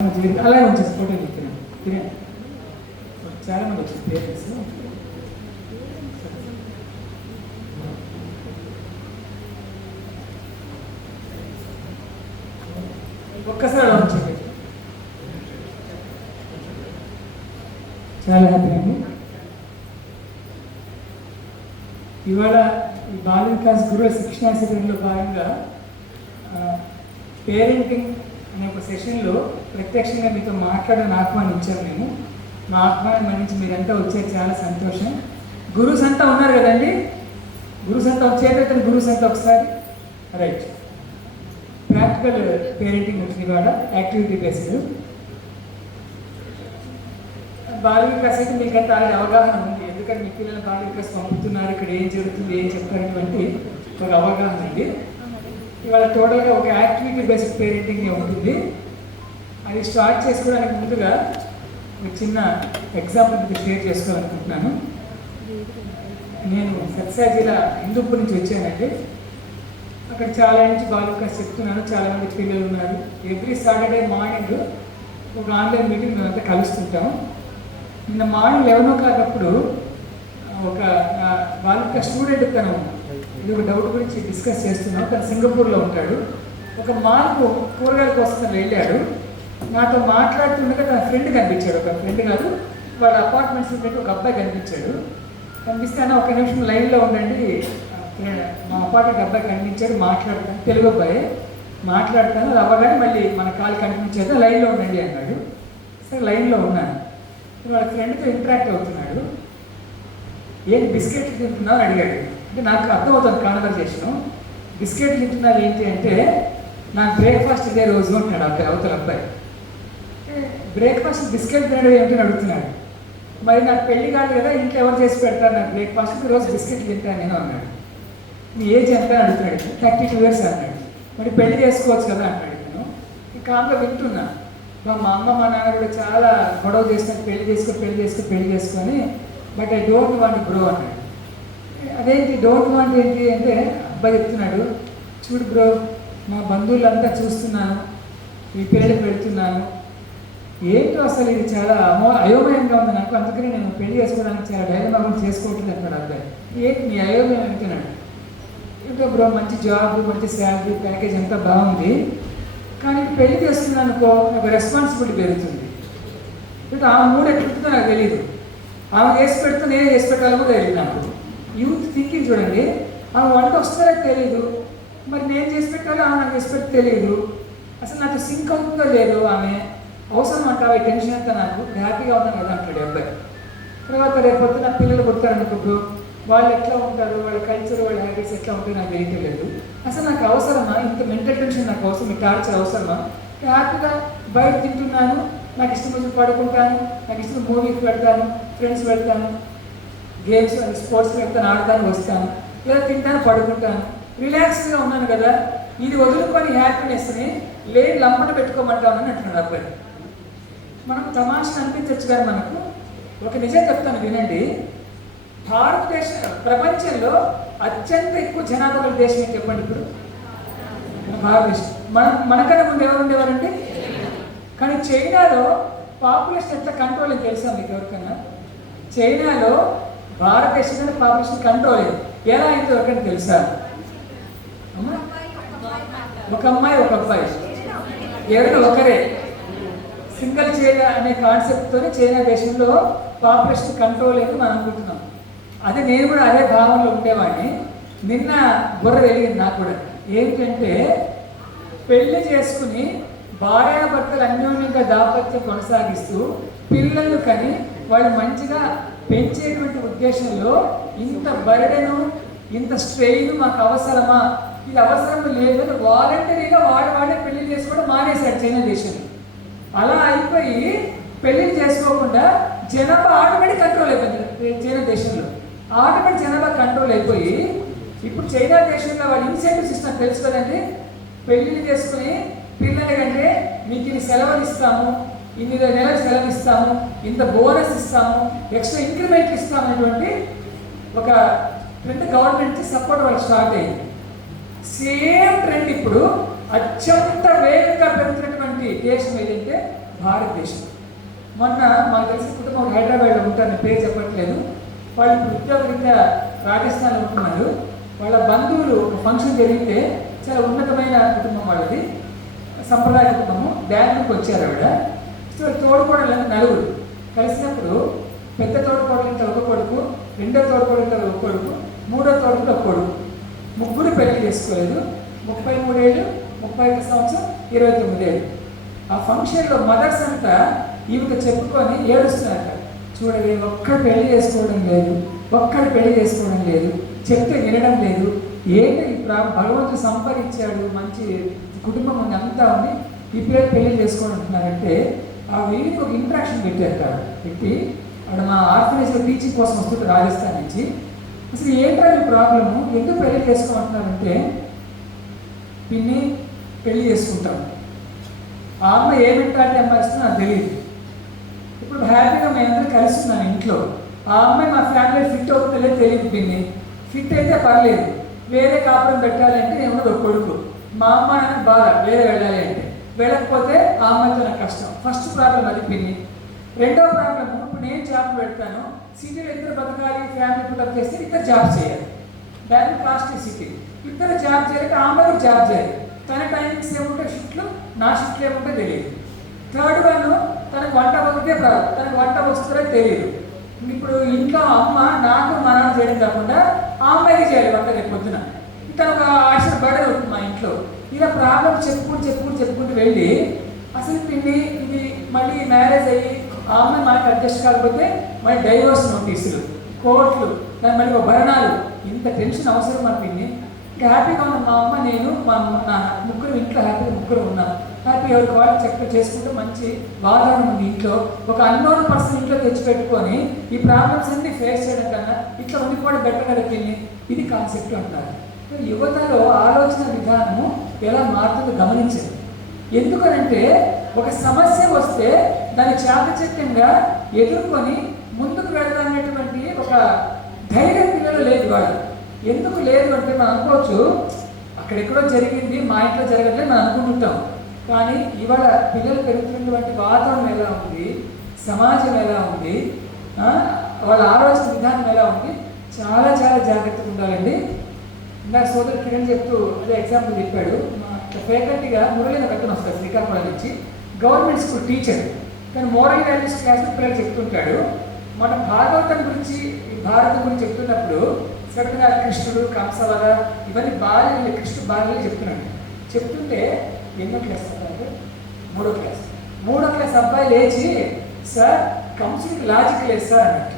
అలాగే వచ్చేసి ఫోటో చెప్తున్నాను తినండి. చాలా మంది వచ్చింది పేరెంట్స్. ఒక్కసారి అలా వచ్చేది చాలా హ్యాపీ అండి. ఇవాళ ఈ బాల వికాస్ గురువుల శిక్షణా శిబిరంలో భాగంగా పేరెంటింగ్ అనే ఒక సెషన్లో ప్రత్యక్షంగా మీతో మాట్లాడని ఆహ్వానించాను నేను. మా ఆహ్వానం మన్నించి మీరంతా వచ్చారు, చాలా సంతోషం. గురుస్ అంతా ఉన్నారు కదండి, గురుస్ అంతా వచ్చేటట్టు గురుస్ అంతా ఒకసారి రైట్. ప్రాక్టికల్ పేరెంటింగ్ వచ్చింది ఇవాళ, యాక్టివిటీ బేస్డ్. బాల వికాస్ అయితే మీకంతా ఆల్రెడీ అవగాహన ఉంది, ఎందుకంటే మీ పిల్లలు బాల వికాస్ పంపుతున్నారు, ఇక్కడ ఏం జరుగుతుంది ఏం చెప్తారనేటువంటి ఒక అవగాహన ఉంది. ఇవాళ టోటల్గా ఒక యాక్టివిటీ బేస్డ్ పేరెంటింగ్ ఉంటుంది. అది స్టార్ట్ చేసుకోవడానికి ముందుగా ఒక చిన్న ఎగ్జాంపుల్ మీకు షేర్ చేసుకోవాలనుకుంటున్నాను. నేను సత్సాయి జిల్లా హిందూపూర్ నుంచి వచ్చానండి. అక్కడ చాలా నుంచి బాల వికాస్ చెప్తున్నాను, చాలామంది పిల్లలు ఉన్నారు. ఎవ్రీ సాటర్డే మార్నింగ్ ఒక ఆన్లైన్ మీటింగ్ మేమంతా కలుస్తుంటాం. నిన్న మార్నింగ్ 11 o'clock అప్పుడు ఒక బాల వికాస్ స్టూడెంట్ తను ఇది ఒక డౌట్ గురించి డిస్కస్ చేస్తున్నాం. తను సింగపూర్లో ఉంటాడు. ఒక మాల్కు కూరగాయల కోసం తను వెళ్ళాడు. నాతో మాట్లాడుతుండగా తన ఫ్రెండ్ కనిపించాడు. ఒక ఫ్రెండ్ కాదు, వాళ్ళ అపార్ట్మెంట్స్ ఉంటే ఒక అబ్బాయి కనిపించాడు. కనిపిస్తే అన్న ఒక నిమిషం లైన్లో ఉండండి, మా అపార్ట్మెంట్ అబ్బాయి కనిపించాడు, మాట్లాడతాను, తెలుగు అబ్బాయి మాట్లాడతాను, అది అవ్వగానే మళ్ళీ మన కాల్ కనిపించేది, లైన్లో ఉండండి అన్నాడు. సరే లైన్లో ఉన్నాను. వాళ్ళ ఫ్రెండ్తో ఇంటరాక్ట్ అవుతున్నాడు. ఏంటి బిస్కెట్లు తింటున్నావు అని అడిగాడు. అంటే నాకు అర్థమవుతుంది కాన్వర్జేషను. బిస్కెట్లు తింటున్నారు ఏంటి అంటే, నాకు బ్రేక్ఫాస్ట్ ఇదే రోజు అంటున్నాడు అబ్బాయి, అవతల అబ్బాయి. బ్రేక్ఫాస్ట్ బిస్కెట్ తినడం ఏమిటని అడుగుతున్నాడు. మరి నాకు పెళ్లి కాదు కదా, ఇంట్లో ఎవరు చేసి పెడతారు నాకు బ్రేక్ఫాస్ట్, రోజు బిస్కెట్లు తింటాను నేను అన్నాడు. నీ ఏజ్ ఎంత అని అడుగుతున్నాడు. 32 years అన్నాడు. మరి పెళ్లి చేసుకోవచ్చు కదా అన్నాడు. నేను ఈ కామ్గా వింటున్నా. మా అమ్మ మా నాన్న కూడా చాలా గొడవ చేస్తాను, పెళ్లి చేసుకొని but I don't want bro అన్నాడు. అదేంటి డోంట్ వాంట్ ఏంటి అంటే, అబ్బాయి చెప్తున్నాడు, చూడు బ్రో, మా బంధువులంతా చూస్తున్నాను, ఈ పెళ్ళికి వెళ్తున్నాను, ఏంటో అసలు ఇది చాలా అయోమయంగా ఉంది నాకు, అందుకని నేను పెళ్లి చేసుకోవడానికి చాలా డైలమా చేసుకోవట్లేదు అంటాడు అబ్బాయి. ఏంటి నీ అయోమయం అంటున్నాడు. ఏంటో బ్రో, మంచి జాబ్, మంచి శాలరీ, ప్యాకేజ్ అంతా బాగుంది, కానీ పెళ్లి చేసుకున్నాను అనుకో నాకు రెస్పాన్సిబిలిటీ పెరుగుతుంది. అంటే ఆ మూడు ఎట్లుంటుందో నాకు తెలియదు. ఆమె చేసి పెడితే నేనే చేసి పెట్టాలో కూడా తెలియదు నాకు. యూత్ థింకింగ్ చూడండి. ఆమె వంట వస్తుందో తెలియదు, మరి నేను చేసి పెట్టాలో ఆమె నాకు చేసి పెట్టి తెలియదు. అసలు నాకు సింక్ అవుతుందో లేదు, ఆమె అవసరం అంటావా, ఈ టెన్షన్ అంతా నాకు, హ్యాపీగా ఉన్నాను కదా అంటాడు అబ్బాయి. తర్వాత రేపు పొద్దున పిల్లలు పుట్టారనుకో, వాళ్ళు ఎట్లా ఉంటారు, వాళ్ళ కల్చర్, వాళ్ళ హ్యాబిట్స్ ఎట్లా ఉంటాయో నాకు తెలియట్లేదు. అసలు నాకు అవసరమా ఇంత మెంటల్ టెన్షన్, నాకు అవసరం, ఈ టార్చర్ అవసరమా? హ్యాపీగా బయట తింటున్నాను, నాకు ఇష్టం వచ్చి పడుకుంటాను, నాకు ఇష్టం మూవీకి వెళ్తాను, ఫ్రెండ్స్ వెళ్తాను, గేమ్స్ స్పోర్ట్స్ వెళ్తాను, ఆడతాను, వస్తాను, లేదా తింటాను, పడుకుంటాను, రిలాక్స్గా ఉన్నాను కదా. ఇది వదులుకొని హ్యాపీనెస్ని లేని లంపట పెట్టుకోమంటామని అంటున్నాడు అబ్బాయి. మనం తమాషా అనిపించవచ్చు కానీ మనకు ఒక నిజం చెప్తాను వినండి. భారతదేశం ప్రపంచంలో అత్యంత ఎక్కువ జనాభా గల దేశం ఏంటి చెప్పండి ఇప్పుడు? భారతదేశం. మనకన్నా ముందు ఎవరు ఉండేవారండి? కానీ చైనాలో పాపులేషన్ ఎంత కంట్రోల్ అని తెలుసా మీకు ఎవరికన్నా? చైనాలో భారతదేశంలో పాపులేషన్ కంట్రోల్ అయింది. ఎలా అయింది ఎవరికైనా తెలుసా? అమ్మా, ఒక అమ్మాయి ఒక అబ్బాయి, ఎవరైనా ఒకరే, సింగిల్ చైనా అనే కాన్సెప్ట్తో చైనా దేశంలో పాపులేషన్ కంట్రోల్ అయింది మనం అనుకుంటున్నాం. అదే నేను కూడా అదే భావనలో ఉండేవాడిని. నిన్న బుర్ర వెలిగింది నాకు కూడా. ఏంటంటే, పెళ్లి చేసుకుని భార్యాభర్తలు అన్యోన్యంగా దాంపత్యం కొనసాగిస్తూ పిల్లలు కని వాళ్ళు మంచిగా పెంచేటువంటి ఉద్దేశంలో ఇంత బర్డెను, ఇంత స్ట్రెయిన్ మాకు అవసరమా, ఇది అవసరం లేదు అని వాలంటరీగా వాళ్ళే పెళ్లి చేసుకోవడం మానేశాడు చైనా దేశంలో. అలా అయిపోయి పెళ్లిని చేసుకోకుండా జనాభా ఆటోమేటిక్ కంట్రోల్ అయిపోయింది చైనా దేశంలో. ఆటోమేటిక్ జనాభా కంట్రోల్ అయిపోయి ఇప్పుడు చైనా దేశంలో వాళ్ళ ఇన్సెంటివ్ సిస్టమ్ తెలుసు కదండి. పెళ్లిని చేసుకుని పిల్లల కంటే మీకు ఇన్ని సెలవులు ఇస్తాము, ఇన్ని నెలలు సెలవు ఇస్తాము, ఇంత బోనస్ ఇస్తాము, ఎక్స్ట్రా ఇంక్రిమెంట్ ఇస్తాము అనేటువంటి ఒక ట్రెండ్ గవర్నమెంట్ సపోర్ట్ వాళ్ళు స్టార్ట్ అయ్యింది. సేమ్ ట్రెండ్ ఇప్పుడు అత్యంత వేగంగా పెరుగుతున్నటువంటి దేశం ఏదంటే భారతదేశం. మొన్న మాకు తెలిసిన కుటుంబం హైదరాబాద్లో ఉంటారు, నేను పేరు చెప్పట్లేదు. వాళ్ళు ఉద్యోగరీత్యా రాజస్థాన్లో ఉంటున్నారు. వాళ్ళ బంధువులు ఒక ఫంక్షన్ జరిగితే, చాలా ఉన్నతమైన కుటుంబం వాళ్ళది, సంప్రదాయ కుటుంబము. బెంగళూరుకి వచ్చారు ఆవిడ. సో తోడుకోవడం నలుగురు కలిసినప్పుడు పెద్ద తోడుకోవడంతో ఒక కొడుకు, రెండో తోడుకోవడంతో ఒక కొడుకు, మూడో తోడుకు ఒక కొడుకు, ముగ్గురు పెళ్లి చేసుకోలేదు. 33 ఏళ్ళు, 31 సంవత్సరం, 29 ఏళ్ళు. ఆ ఫంక్షన్లో మదర్స్ అంతా ఈవిడ చెప్పుకొని ఏడుస్తున్నారట. చూడవే, ఒక్కడు పెళ్లి చేసుకోవడం లేదు, ఒక్కడు పెళ్లి చేసుకోవడం లేదు, చెప్తే వినడం లేదు. ఏంటి భగవంతుడు సంపాదించాడు, మంచి కుటుంబం ఉంది, అంతా ఉంది, ఈ పిల్లలు పెళ్లి చేసుకోవడం అంటున్నారంటే ఆ వీరికి ఒక ఇంట్రాక్షన్ పెట్టారు. పెట్టి అక్కడ మా ఆర్ఫనేజ్లో టీచింగ్ కోసం వస్తుంటే రాజస్థాన్ నుంచి, అసలు ఏంట్రా ఈ ప్రాబ్లము, ఎందుకు పెళ్లి చేసుకోమంటున్నారంటే, పిన్ని పెళ్లి చేసుకుంటాం, ఆ అమ్మ ఏమిటంటే అమ్మ ఇస్తుందో నాకు తెలియదు. ఇప్పుడు హ్యాపీగా మేమందరం కలిసి ఉన్నాను ఇంట్లో, ఆ అమ్మాయి మా ఫ్యామిలీ ఫిట్ అవుతుందో తెలియదు పిన్ని. ఫిట్ అయితే పర్లేదు, వేరే కాపురం పెట్టాలంటే నేను ఒక కొడుకు, మా అమ్మ నాకు బాధ వేరే వెళ్ళాలి అంటే, వెళ్ళకపోతే ఆ అమ్మాయితో నాకు కష్టం. ఫస్ట్ ప్రాబ్లం అది పిన్ని. రెండో ప్రాబ్లము, ఇప్పుడు నేను జాబ్ పెడతాను, సిటీలో ఇద్దరు బతకాలి, ఫ్యామిలీ పుట్టప్ చేస్తే ఇద్దరు జాబ్ చేయాలి. బెంగళూరు కాస్ట్ సిటీ, ఇద్దరు జాబ్ చేయాలంటే ఆ అమ్మాయి కూడా జాబ్ చేయాలి. తన టైమింగ్స్ ఏముంటే షిఫ్ట్లు, నా షిఫ్ట్లు ఏముంటే తెలియదు. థర్డ్ వన్, తనకు వంట వస్తే రాదు, తనకు వంట వస్తుందో తెలియదు. ఇప్పుడు ఇంట్లో అమ్మ నాకు మా నాన్న చేయడం కాకుండా ఆ అమ్మాయికి చేయాలి వంట రేపు పొద్దున. తను ఒక ఆశ బర్డెన్ అవుతుంది మా ఇంట్లో. ఇలా ప్రాబ్లం చెప్పుకుంటూ వెళ్ళి అసలు పిన్ని ఇది మళ్ళీ మ్యారేజ్ అయ్యి ఆ అమ్మాయి మనకి అడ్జస్ట్ కాకపోతే మళ్ళీ డైవర్స్ నోటీసులు, కోర్టులు, దాని మళ్ళీ ఒక భరణాలు, ఇంత టెన్షన్ అవసరం మన పిన్ని. ఇంకా హ్యాపీగా ఉన్న మా అమ్మ, నేను, మా నా ముగ్గురు ఇంట్లో హ్యాపీగా ముగ్గురు ఉన్నాం. హ్యాపీ ఎవరికి వాళ్ళు చక్కగా చేసుకుంటూ మంచి వాతావరణం ఉంది ఇంట్లో. ఒక అన్నోన్ పర్సన్ ఇంట్లో తెచ్చిపెట్టుకొని ఈ ప్రాబ్లమ్స్ అన్ని ఫేస్ చేయడం కన్నా ఇట్లా ఉండిపోవడం బెటర్ కదా పిన్ని. ఇది కాన్సెప్ట్ అంటారు. యువతలో ఆలోచన విధానము ఎలా మారుతుందో గమనించండి. ఎందుకనంటే ఒక సమస్య వస్తే దాన్ని చాకచక్యంగా ఎదుర్కొని ముందుకు వెళ్తాననేటువంటి ఒక ధైర్యం పిల్లలు లేదు. వాళ్ళు ఎందుకు లేదు అంటే మనం అనుకోవచ్చు అక్కడెక్కడో జరిగింది, మా ఇంట్లో జరగట్లేదు మనం అనుకుంటుంటాం. కానీ ఇవాళ పిల్లలు పెరుగుతున్నటువంటి వాతావరణం ఎలా ఉంది, సమాజం ఎలా ఉంది, వాళ్ళ ఆలోచన విధానం ఎలా ఉంది, చాలా జాగ్రత్తగా ఉండాలండి. నా సోదరు కిరణ్ చెప్తూ అదే ఎగ్జాంపుల్ చెప్పాడు. మా ఫ్యాకల్టీగా మురళీన కట్టను వస్తారు శ్రీకాకుళం నుంచి, గవర్నమెంట్ స్కూల్ టీచర్, కానీ మోరల్ వాల్యూస్ క్లాస్లో పిల్లలు చెప్తుంటాడు. మన భాగవతం గురించి, భారతం గురించి చెప్తున్నప్పుడు సడన్గా కృష్ణుడు, కంసవద ఇవన్నీ బాల్యలు, కృష్ణుడు బాల్యలు చెప్తుంటే ఎన్నో క్లాస్ అంటే మూడో క్లాస్ అబ్బాయి లేచి, సార్ కంసుడికి లాజిక్ లేదు సార్ అన్నట్టు.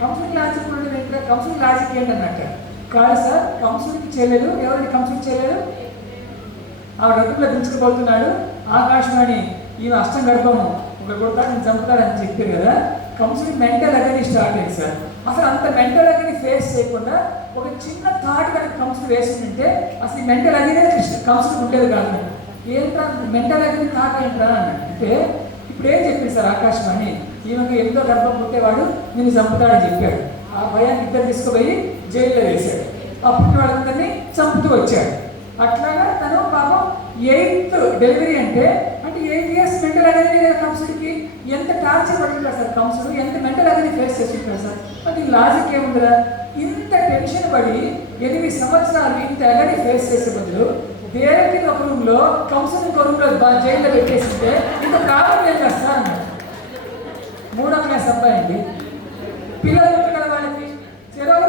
కంసుడికి లాజిక్ ఉండదు ఏంటంటే, కంసుడికి లాజిక్ ఏంటన్నట్టు కాదు సార్, కంసుడికి చెల్లెలు, ఎవరికి కంసుడికి చెల్లెలు, ఆ రథంలో దించుకుపోతున్నాడు, ఆకాశవాణి ఈమె అష్టం గర్భము ఒక కొడతాడు, నేను చంపుతాడని చెప్పారు కదా. కంసుడికి మెంటల్ అగని స్టార్ట్ అయింది సార్. అసలు అంత మెంటల్ అగని ఫేస్ చేయకుండా ఒక చిన్న థాట్ కనుక కంసుడు వేసిందంటే అసలు ఈ మెంటల్ అగనే కంసుడికి ఉండేది కాదు. ఏంట్రా మెంటల్ అగని థాట్ ఏంట్రా అంటే, ఇప్పుడు ఏం చెప్పింది సార్ ఆకాశవాణి, ఈమెకి ఎంతో గర్భం పుట్టేవాడు నేను చంపుతాడని చెప్పాడు. ఆ భయాన్ని ఇద్దరు తీసుకుపోయి జైల్లో వేశాడు. అప్పుడు వాళ్ళందరినీ చంపుతూ వచ్చాడు. అట్లాగా తను పాపం 8th డెలివరీ అంటే 8 years మెంటల్ అగని కంసుడికి ఎంత టార్చర్ పడుతుంటారు సార్. కంసుడు ఎంత మెంటల్ అగని ఫేస్ చేస్తుంటారు సార్. అది లాజిక్ ఏముందిరా, ఇంత టెన్షన్ పడి 8 సంవత్సరాలు ఇంత అగని ఫేస్ చేసే బదులు దేనికి ఒక రూమ్లో, కంసుని ఒక రూమ్లో జైల్లో పెట్టేసింటే ఇంత ప్రాబ్లం ఏం చేస్తా అన్నాడు. 3వ క్లాస్ అబ్బాయి అండి. పిల్లలు కదా వాళ్ళకి చెరవ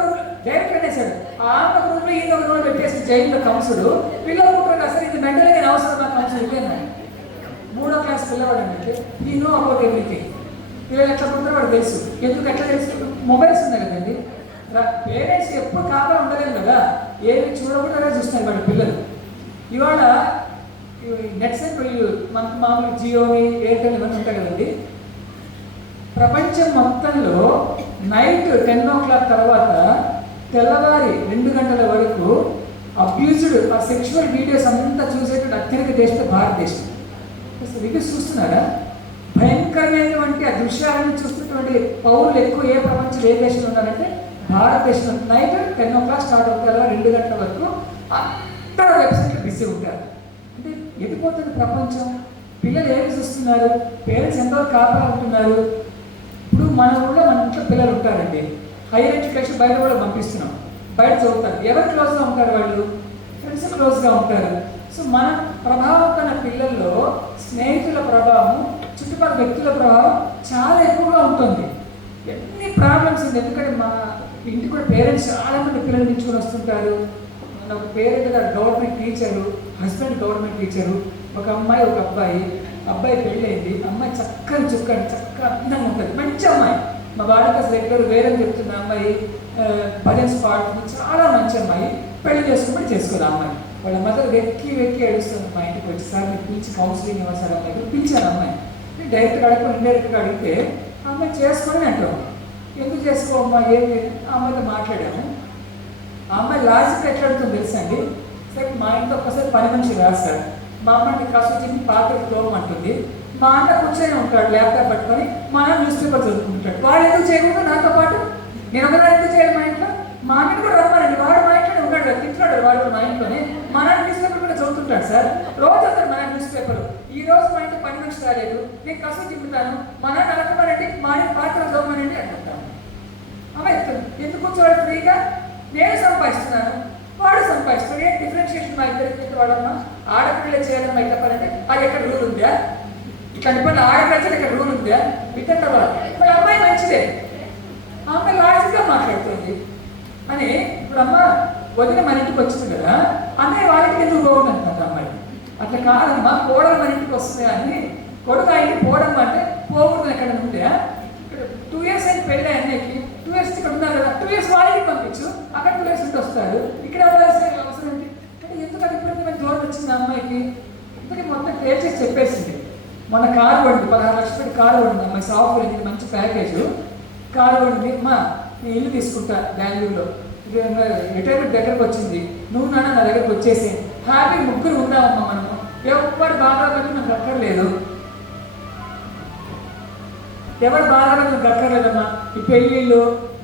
డైరెక్ట్ అనేసాడు. ఆ ఒక రూమ్లో ఈ ఒక రూమ్లో పెట్టేసి జైల్లో కంసుడు, పిల్లలు పుట్టారు అసలు ఇది మెంటల్ అగని అవసరం నా కంసుడు ఇదేనాడు. 3వ క్లాస్ పిల్లవాడు అంటే ఈ నో అబౌట్ ఎవ్రీథింగ్. పిల్లలు ఎట్లా పుట్టారో వాడు తెలుసు. ఎందుకు ఎట్లా తెలుసు, మొబైల్స్ ఉన్నాయి కదండి. పేరెంట్స్ ఎప్పుడు కాపలా ఉండలేదు కదా, ఏమి చూడకుండా చూస్తున్నారు వాడి పిల్లలు. ఇవాళ నెట్ సెట్ మనకు మామూలు జియోని, ఎయిర్టెల్ ఇవన్నీ ఉంటాయి కదండి. ప్రపంచం మొత్తంలో నైట్ 10 o'clock తర్వాత తెల్లవారి 2 గంటల వరకు అబ్యూజ్డ్ ఆ సెక్షువల్ వీడియోస్ అంతా చూసేటువంటి అత్యధిక దేశం భారతదేశం. రివ్యూస్ చూస్తున్నారా? భయంకరమైనటువంటి ఆ దృశ్యాలను చూస్తున్నటువంటి పౌరులు ఎక్కువ ఏ ప్రపంచంలో ఏ దేశంలో ఉన్నారంటే భారతదేశంలో. నైట్ 10 o'clock స్టార్ట్ అవుతారు, 2 గంటల వరకు అందరూ వెబ్సైట్లో బిజీ ఉంటారు. అంటే ఎదిపోతుంది ప్రపంచం. పిల్లలు ఏమి చూస్తున్నారు, పేరెంట్స్ ఎంతవరకు కాపాడుకుంటున్నారు. ఇప్పుడు మన ఇంట్లో పిల్లలు ఉంటారండి, హైయర్ ఎడ్యుకేషన్ బయట కూడా పంపిస్తున్నాం, బయట చదువుతారు. ఎవరు క్లోజ్గా ఉంటారు, వాళ్ళు ఫ్రెండ్స్ క్లోజ్గా ఉంటారు. సో మన ప్రభావం కన్నా పిల్లల్లో స్నేహితుల ప్రభావం, చుట్టుపక్కల వ్యక్తుల ప్రభావం చాలా ఎక్కువగా ఉంటుంది. ఎన్ని ప్రాబ్లమ్స్ ఉంది, ఎందుకంటే మా ఇంటికి కూడా పేరెంట్స్ చాలామంది పిల్లలు నిల్చుకొని వస్తుంటారు. ఒక పేరెంట్ గారు government teacher, husband government teacher, ఒక అమ్మాయి ఒక అబ్బాయి పెళ్ళైంది. అమ్మాయి చక్కని చక్కగా అందంగా ఉంటుంది, మంచి అమ్మాయి. మా వాళ్ళకి అసలు ఎక్కడ వేరే చెప్తున్న అమ్మాయి భజన్స్ పాడుతుంది, చాలా మంచి అమ్మాయి. పెళ్లి చేసుకుని చేసుకోదు అమ్మాయి. వాళ్ళ మదర్ వెక్కి ఏడుస్తుంది మా ఇంటికి వచ్చి, సార్ మీరు పిలిచి కౌన్సిలింగ్ ఇవ్వాలి సార్ అమ్మాయి. పిలిచాను అమ్మాయి, డైరెక్ట్గా అడుగుకొని ఇండైరెక్ట్గా అడిగితే అమ్మాయి చేసుకొని అంటాం. ఎందుకు చేసుకోమ్మా ఏమి, ఆ అమ్మాయితో మాట్లాడాము. ఆ అమ్మాయి లాజిక్ ఎట్లా అడుగుతుంది తెలుసా అండి, సరే మా ఇంట్లో ఒక్కసారి పని మనిషి రాదు సార్, మా అమ్మాయిని కాసు చెప్పి పాత్రలు తోమంటుంది. మా అన్న కూర్చొని ఉంటాడు ల్యాప్టాప్ పట్టుకొని, మా అన్న న్యూస్ పేపర్ చదువుకుంటాడు. వాడు ఎందుకు చేయకుండా నాతో పాటు, నేను ఒకరు ఎందుకు చేయాలి మా ఇంట్లో. మా అన్నని కూడా రమ్మానండి, వాడు మా ఇంట్లోనే ఉన్నాడు కదా, తింటున్నాడు వాడు మా ఇంట్లోనే. మా నాన్న న్యూస్ పేపర్ కూడా చదువుతుంటాడు సార్, రోజు వస్తారు మా నాన్న న్యూస్ పేపర్. ఈ రోజు మా ఇంట్లో పని మనిషి రాలేదు, నేను కసు తిప్పుతాను, మా నాన్న అడగమనండి, మా ఆయన పాత్రలు చదవమనండి అంటుంటాను. అమ్మాయి చెప్తాను, ఎందుకు కూర్చోవాడు ఫ్రీగా, నేను సంపాదిస్తున్నాను వాడు సంపాదిస్తాడు, ఏం డిఫరెన్షియేషన్ మా ఇద్దరికి. వాడమ్మా ఆడపిల్ల చేయాలని మా ఇట్లా పని అంటే అది ఎక్కడ రూల్ ఉందా, ఇట్లాంటి పనులు ఆడపిల్ల ఇక్కడ రూల్ ఉందా, వితంట వాళ్ళ అమ్మాయి మంచిదే, ఆ అమ్మాయి లాజిక్గా మాట్లాడుతుంది అని. ఇప్పుడు అమ్మ వదిన మన ఇంటికి వచ్చింది కదా, అన్నయ్య వాళ్ళ ఇంటికి ఎందుకు పోవడం అంటుంది అమ్మాయి. అట్లా కాదమ్మా, కోడలు మన ఇంటికి వస్తుంది అని, కొడుకు ఆ ఇంటికి పోవడం అంటే పోకూడదు ఎక్కడ ఉంటే. ఇక్కడ 2 years అని పెళ్ళి అన్నయ్యకి, 2 years ఇక్కడ ఉన్నారు కదా, 2 years వాళ్ళకి పంపించు, అక్కడ 2 years ఉంటే వస్తారు, ఇక్కడ అవసరం ఏంటి. అంటే ఎందుకంటే ఇప్పటికీ మన దూరం వచ్చింది అమ్మాయికి, ఇప్పటికీ మొత్తం క్లియర్ చేసి చెప్పేసింది. మొన్న కారు పడింది, 16 లక్షలు పెట్టి కారు పడింది అమ్మాయి, సాఫ్ట్వేర్ ఇది మంచి ప్యాకేజ్ కారు పడింది. అమ్మా నేను ఇల్లు తీసుకుంటా బెంగళూరులో, రిటైర్మెంట్ దగ్గరకు వచ్చింది, నువ్వు నాన్న నా దగ్గరకు వచ్చేసి హ్యాపీ ముగ్గురు ఉన్నామమ్మా, మనము ఎవరు బాగా నాకు అక్కర్లేదు, ఎవరు బాగా నాకు అక్కర్లేదమ్మా. ఈ పెళ్ళిళ్ళు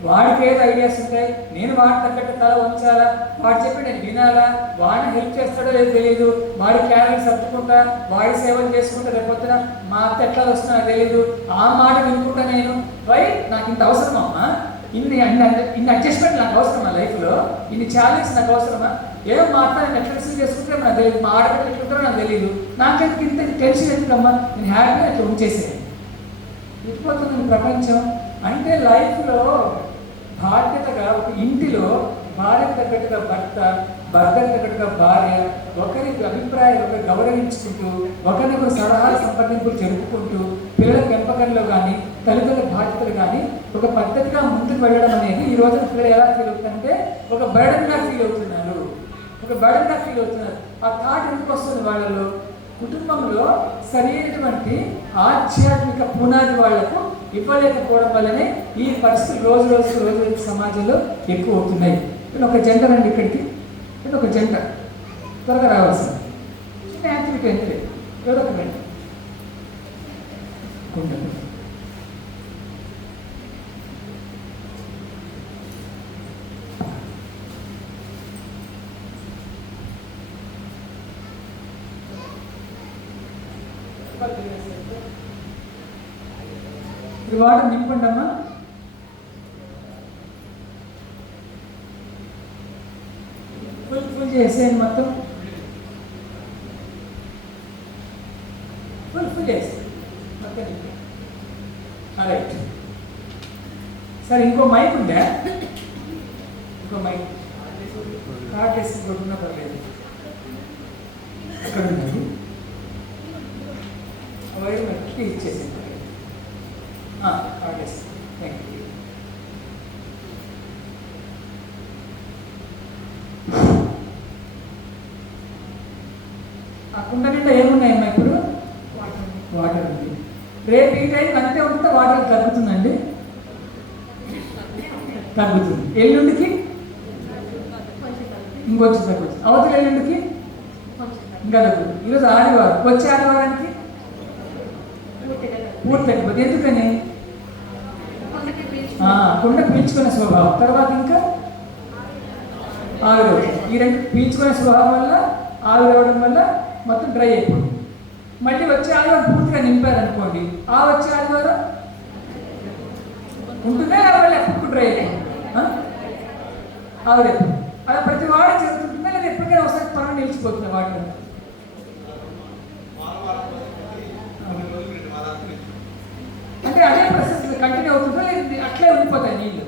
వాడికి ఏదో ఐడియాస్ ఉంటాయి, నేను వాడి తగ్గట్టు తల ఉంచాలా, వాడు చెప్పి నేను వినాలా, వాడిని హెల్ప్ చేస్తాడో లేదో తెలియదు, వాడి క్యారెక్టర్ సర్దుకుంటా, వాడి సేవలు చేసుకుంటా, రేపొద్దున మా అత్త ఎట్లా వస్తున్నా తెలియదు, ఆ మాట వినుకుంటా నేను నాకు ఇంత అవసరమమ్మా, ఇన్ని అడ్జస్ట్మెంట్ నాకు అవసరమా లైఫ్లో, ఇన్ని ఛాలెంజ్ నాకు అవసరమా, ఏం మా అత్త నేను ఎట్లా రిసీవ్ చేసుకుంటే నాకు తెలియదు, మా ఆడపిల్ల ఎట్లుంటారో నాకు తెలియదు, నాకెందుకు ఇంత టెన్షన్ ఎందుకమ్మా, నేను హ్యాపీగా అట్లా ఉంచేసేది. విడిపోతుంది ప్రపంచం. అంటే లైఫ్లో బాధ్యతగా ఒక ఇంటిలో భార్యకు తగ్గట్టుగా భర్త, భర్తకు తగ్గట్టుగా భార్య, ఒకరి అభిప్రాయాలు ఒకరు గౌరవించుకుంటూ, ఒకరినొకరు సలహాలు సంప్రదింపులు జరుపుకుంటూ, పిల్లల పెంపకంలో కానీ తల్లిదండ్రుల బాధ్యతలు కానీ ఒక పద్ధతిగా ముందుకు వెళ్ళడం అనేది ఈ రోజున పిల్లలు ఎలా ఫీల్ అవుతారంటే ఒక బర్డన్గా ఫీల్ అవుతున్నారు, ఆ థాట్ ఎందుకు వస్తుంది వాళ్ళలో, కుటుంబంలో సరైనటువంటి ఆధ్యాత్మిక పునాది వాళ్లకు ఇవ్వలేకపోవడం వల్లనే ఈ పరిస్థితులు రోజు సమాజంలో ఎక్కువ అవుతున్నాయి. ఒక జంట రండి ఇక్కడికి, ఒక జంట త్వరగా రావాల్సింది, చిన్న యాక్టివిటీ అంటే ఎవరో ఒక రండి. వాటర్ నింపండి అమ్మా. ఫుల్ చేసేయండి, మొత్తం ఫుల్ చేసేయండి మొత్తం. రైట్. సరే ఇంకో మైక్ ఉందా, ఇంకో మైక్ కార్డ్ వేసి కొట్టుకున్నా పర్లేదు, అక్కడ ఉన్నది వైర్ మట్టి ఇచ్చేసింది. కార్డ్ వేసి థ్యాంక్ యూ. ఆ కుండ నిండా ఏమున్నాయమ్మా ఇప్పుడు? వాటర్ ఉంది. రేపు ఈ టైం అంతే ఉంటే వాటర్ తగ్గుతుందండి, తగ్గుతుంది. ఎల్లుండికి ఇంకొంచెం తగ్గుతుంది, అవతల ఎల్లుండికి ఇంకా తగ్గుతుంది. ఈరోజు ఆదివారం, వచ్చే ఆదివారానికి పూర్తి తగ్గిపోతుంది. ఎందుకని? కుండ పీల్చుకునే స్వభావం, తర్వాత ఇంకా ఆవిరవుతుంది. ఈ రెండు పీల్చుకునే స్వభావం వల్ల ఆవిరవడం వల్ల మొత్తం డ్రై అయిపోతుంది. మళ్ళీ వచ్చే ఆదివారం పూర్తిగా నింపారనుకోండి, ఆ వచ్చే ఆదివారం ఉంటుందా మళ్ళీ ఎప్పుడు డ్రై ఆవిడ అలా ప్రతి వాడు జరుగుతుంటుందా లేదా ఎప్పటికైనా ఒకసారి త్వరగా నిలిచిపోతుంది వాటిలో? అంటే అదే ప్రాసెస్ కంటిన్యూ అవుతుందో లేదు అట్లే ఉండిపోతాయి నీళ్ళు,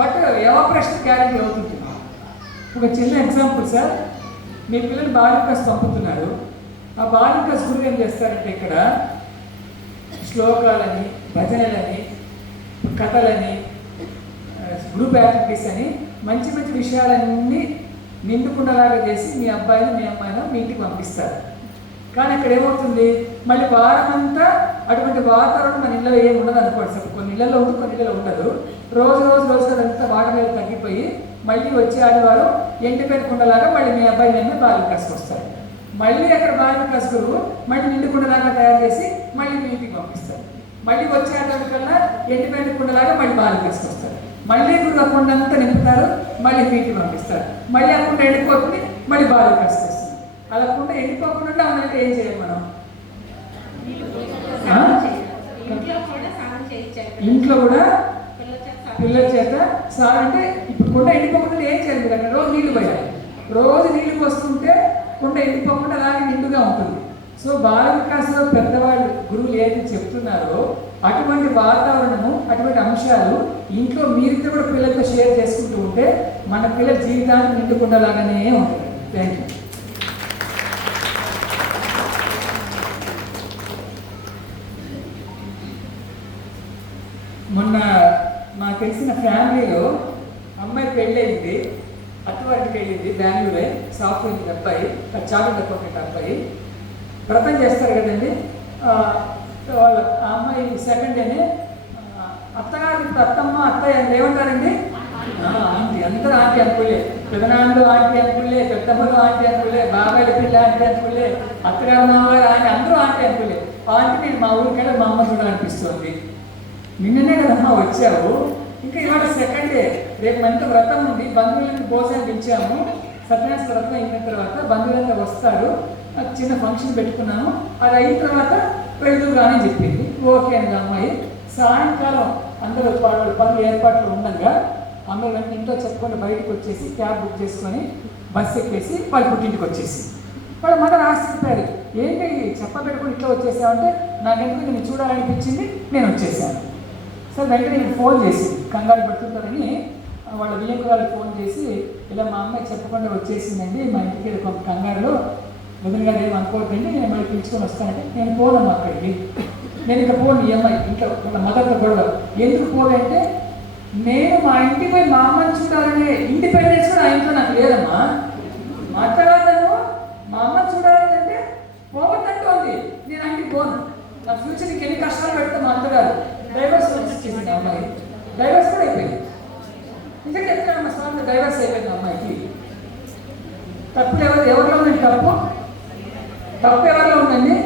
బట్ ఎవాపరేషన్ గ్యారెంటీ అవుతుంది. ఒక చిన్న ఎగ్జాంపుల్ సార్, మీ పిల్లలు బాలికాస్ పంపుతున్నారు, ఆ బాలికాస్ గురువు ఏం చేస్తారంటే ఇక్కడ శ్లోకాలని, భజనలని, కథలని, గ్రూప్ యాక్టివిటీస్ అని మంచి మంచి విషయాలన్నీ నిండుకుండలాగా చేసి మీ అబ్బాయిని మీ అమ్మాయిని మీ ఇంటికి పంపిస్తారు. కానీ అక్కడ ఏమవుతుంది, మళ్ళీ వారమంతా అటువంటి వాతావరణం మన ఇళ్ళలో ఏమి ఉండదు అనుకోండి సార్. కొన్ని ఇళ్ళలో ఉంటుంది, కొన్ని ఇళ్ళలో ఉండదు. రోజు అదంతా వాటర్ మీద తగ్గిపోయి మళ్ళీ వచ్చే ఆదివారం ఎండిపోయిన కుండలాగా మళ్ళీ మీ అబ్బాయి నేను బాలికాస్కి వస్తారు. మళ్ళీ అక్కడ బాలికాస్ గురువు మళ్ళీ నిండుకుండలాగా తయారు చేసి మళ్ళీ మీ ఇంటికి పంపిస్తారు. మళ్ళీ వచ్చే ఆదివారం కల్లా ఎండిపోయిన కుండలాగా మళ్ళీ బాలికాస్కి వస్తారు. మళ్ళీ గురువు ఆ కుండ అంతా నింపుతారు, మళ్ళీ మీ ఇంటికి పంపిస్తారు. మళ్ళీ ఆ కుండ ఎండిపోతుంది, మళ్ళీ బాలికాస్కి వస్తుంది. అలా కుండ ఎండిపోకుండా ఉందంటే ఏం చేయాలి మనం? ఇంట్లో కూడా పిల్లల చేత సార్ అంటే ఇప్పుడు కుండ ఎండిపోకుండా ఏం చేయాలి మీరు? రోజు నీళ్లు పోయాలి. రోజు నీళ్లు పోస్తుంటే కుండ ఎండిపోకుండా అలాగే నిండుగా ఉంటుంది. సో బాల వికాసంలో పెద్దవాళ్ళు గురువులు ఏది చెప్తున్నారో అటువంటి వాతావరణము, అటువంటి అంశాలు ఇంట్లో మీరితో కూడా పిల్లలతో షేర్ చేసుకుంటూ ఉంటే మన పిల్లల జీవితాన్ని నిండుకుండలాగానే ఉంటుంది. Thank you. మొన్న నాకు తెలిసిన ఫ్యామిలీలో అమ్మాయి పెళ్ళయింది, అత్తవారికి వెళ్ళింది, బెంగళూరే, సాఫ్ట్వేర్ అబ్బాయి, చార్టెడ్ అకౌంటెంట్ అబ్బాయి. వ్రతం చేస్తారు కదండి, వాళ్ళ ఆ అమ్మాయి సెకండ్ డేనే అత్తగారి అత్తమ్మ అత్తయ్య ఏమంటారండి? ఆంటీ, అందరూ ఆంటీ అనుకోలే, పెదనాన్నలు ఆంటీ అనుకోలే, పెద్దమ్మలు ఆంటీ అనుకోలే, బాబాయిల పిల్ల ఆంటీ అనుకోలే, అత్తగారు మామగారు ఆంటీ, అందరూ ఆంటీ అనుకోలే. ఆంటీ నేను మా ఊరికెళ్ళి మా అమ్మ చూడాలనిపిస్తుంది. నిన్ననే కదమ్మా వచ్చావు, ఇంకా ఇవాళ సెకండ్ డే, రేపు మంత వ్రతం ఉంది, బంధువులను భోజనం పిలిచాము. సత్యనారాయణ వ్రతం అయిన తర్వాత బంధువులంతా వస్తారు, చిన్న ఫంక్షన్ పెట్టుకున్నాము, అది అయిన తర్వాత వెళ్దుగానే చెప్పింది. ఓకే అండి అమ్మాయి. సాయంకాలం అందరూ పనులు ఏర్పాట్లు ఉండగా అమ్మాయి వెంటనే ఇంట్లో చెప్పకుండా బయటకు వచ్చేసి క్యాబ్ బుక్ చేసుకొని బస్సు ఎక్కేసి వాళ్ళ పుట్టింటికి వచ్చేసి వాళ్ళ మదర్ ఆశ్చర్యపోయారు, ఏంటి చెప్పబెట్టుకుని ఇట్లా వచ్చేసామంటే నాకెందుకు నేను చూడాలనిపించింది, నేను వచ్చేసాను. సరే వెంటనే నేను ఫోన్ చేసి కంగారు పడుతుంటారని వాళ్ళ వియ్యంకు వాళ్ళకి ఫోన్ చేసి ఇలా మా అమ్మాయి చెప్పకుండా వచ్చేసిందండి, మా ఇంటికి కొంత కంగారులో వదిన గారు ఏమి అనుకోవద్దండి, నేను మళ్ళీ పిలుచుకొని వస్తానంటే నేను పోనమ్మా అక్కడికి, నేను ఇంకా పోను. ఈ అమ్మాయి ఇంట్లో వాళ్ళ మదర్తో గొడవ, ఎందుకు పోలంటే నేను మా ఇంటికి పోయి మా అమ్మని చూడాలనే ఇండిపెండెన్స్ కూడా ఆ ఇంట్లో నాకు లేదమ్మా. మాట్లాడాలను మా అమ్మని చూడాలంటే పోవద్దంటూ ఉంది, నేను ఇంటికి పోను, నా ఫ్యూచర్కి ఎన్ని కష్టాలు పెడతా మా అత్తగారు. డైవర్స్ వచ్చేసింది అమ్మాయి, డైవర్స్ కూడా అయిపోయింది. నిజంగా చెప్తాను మా స్వామి, డైవర్స్ అయిపోయింది అమ్మాయికి. తప్పు ఎవరిలో ఉందండి? తప్పు ఎవరిలో ఉందండి?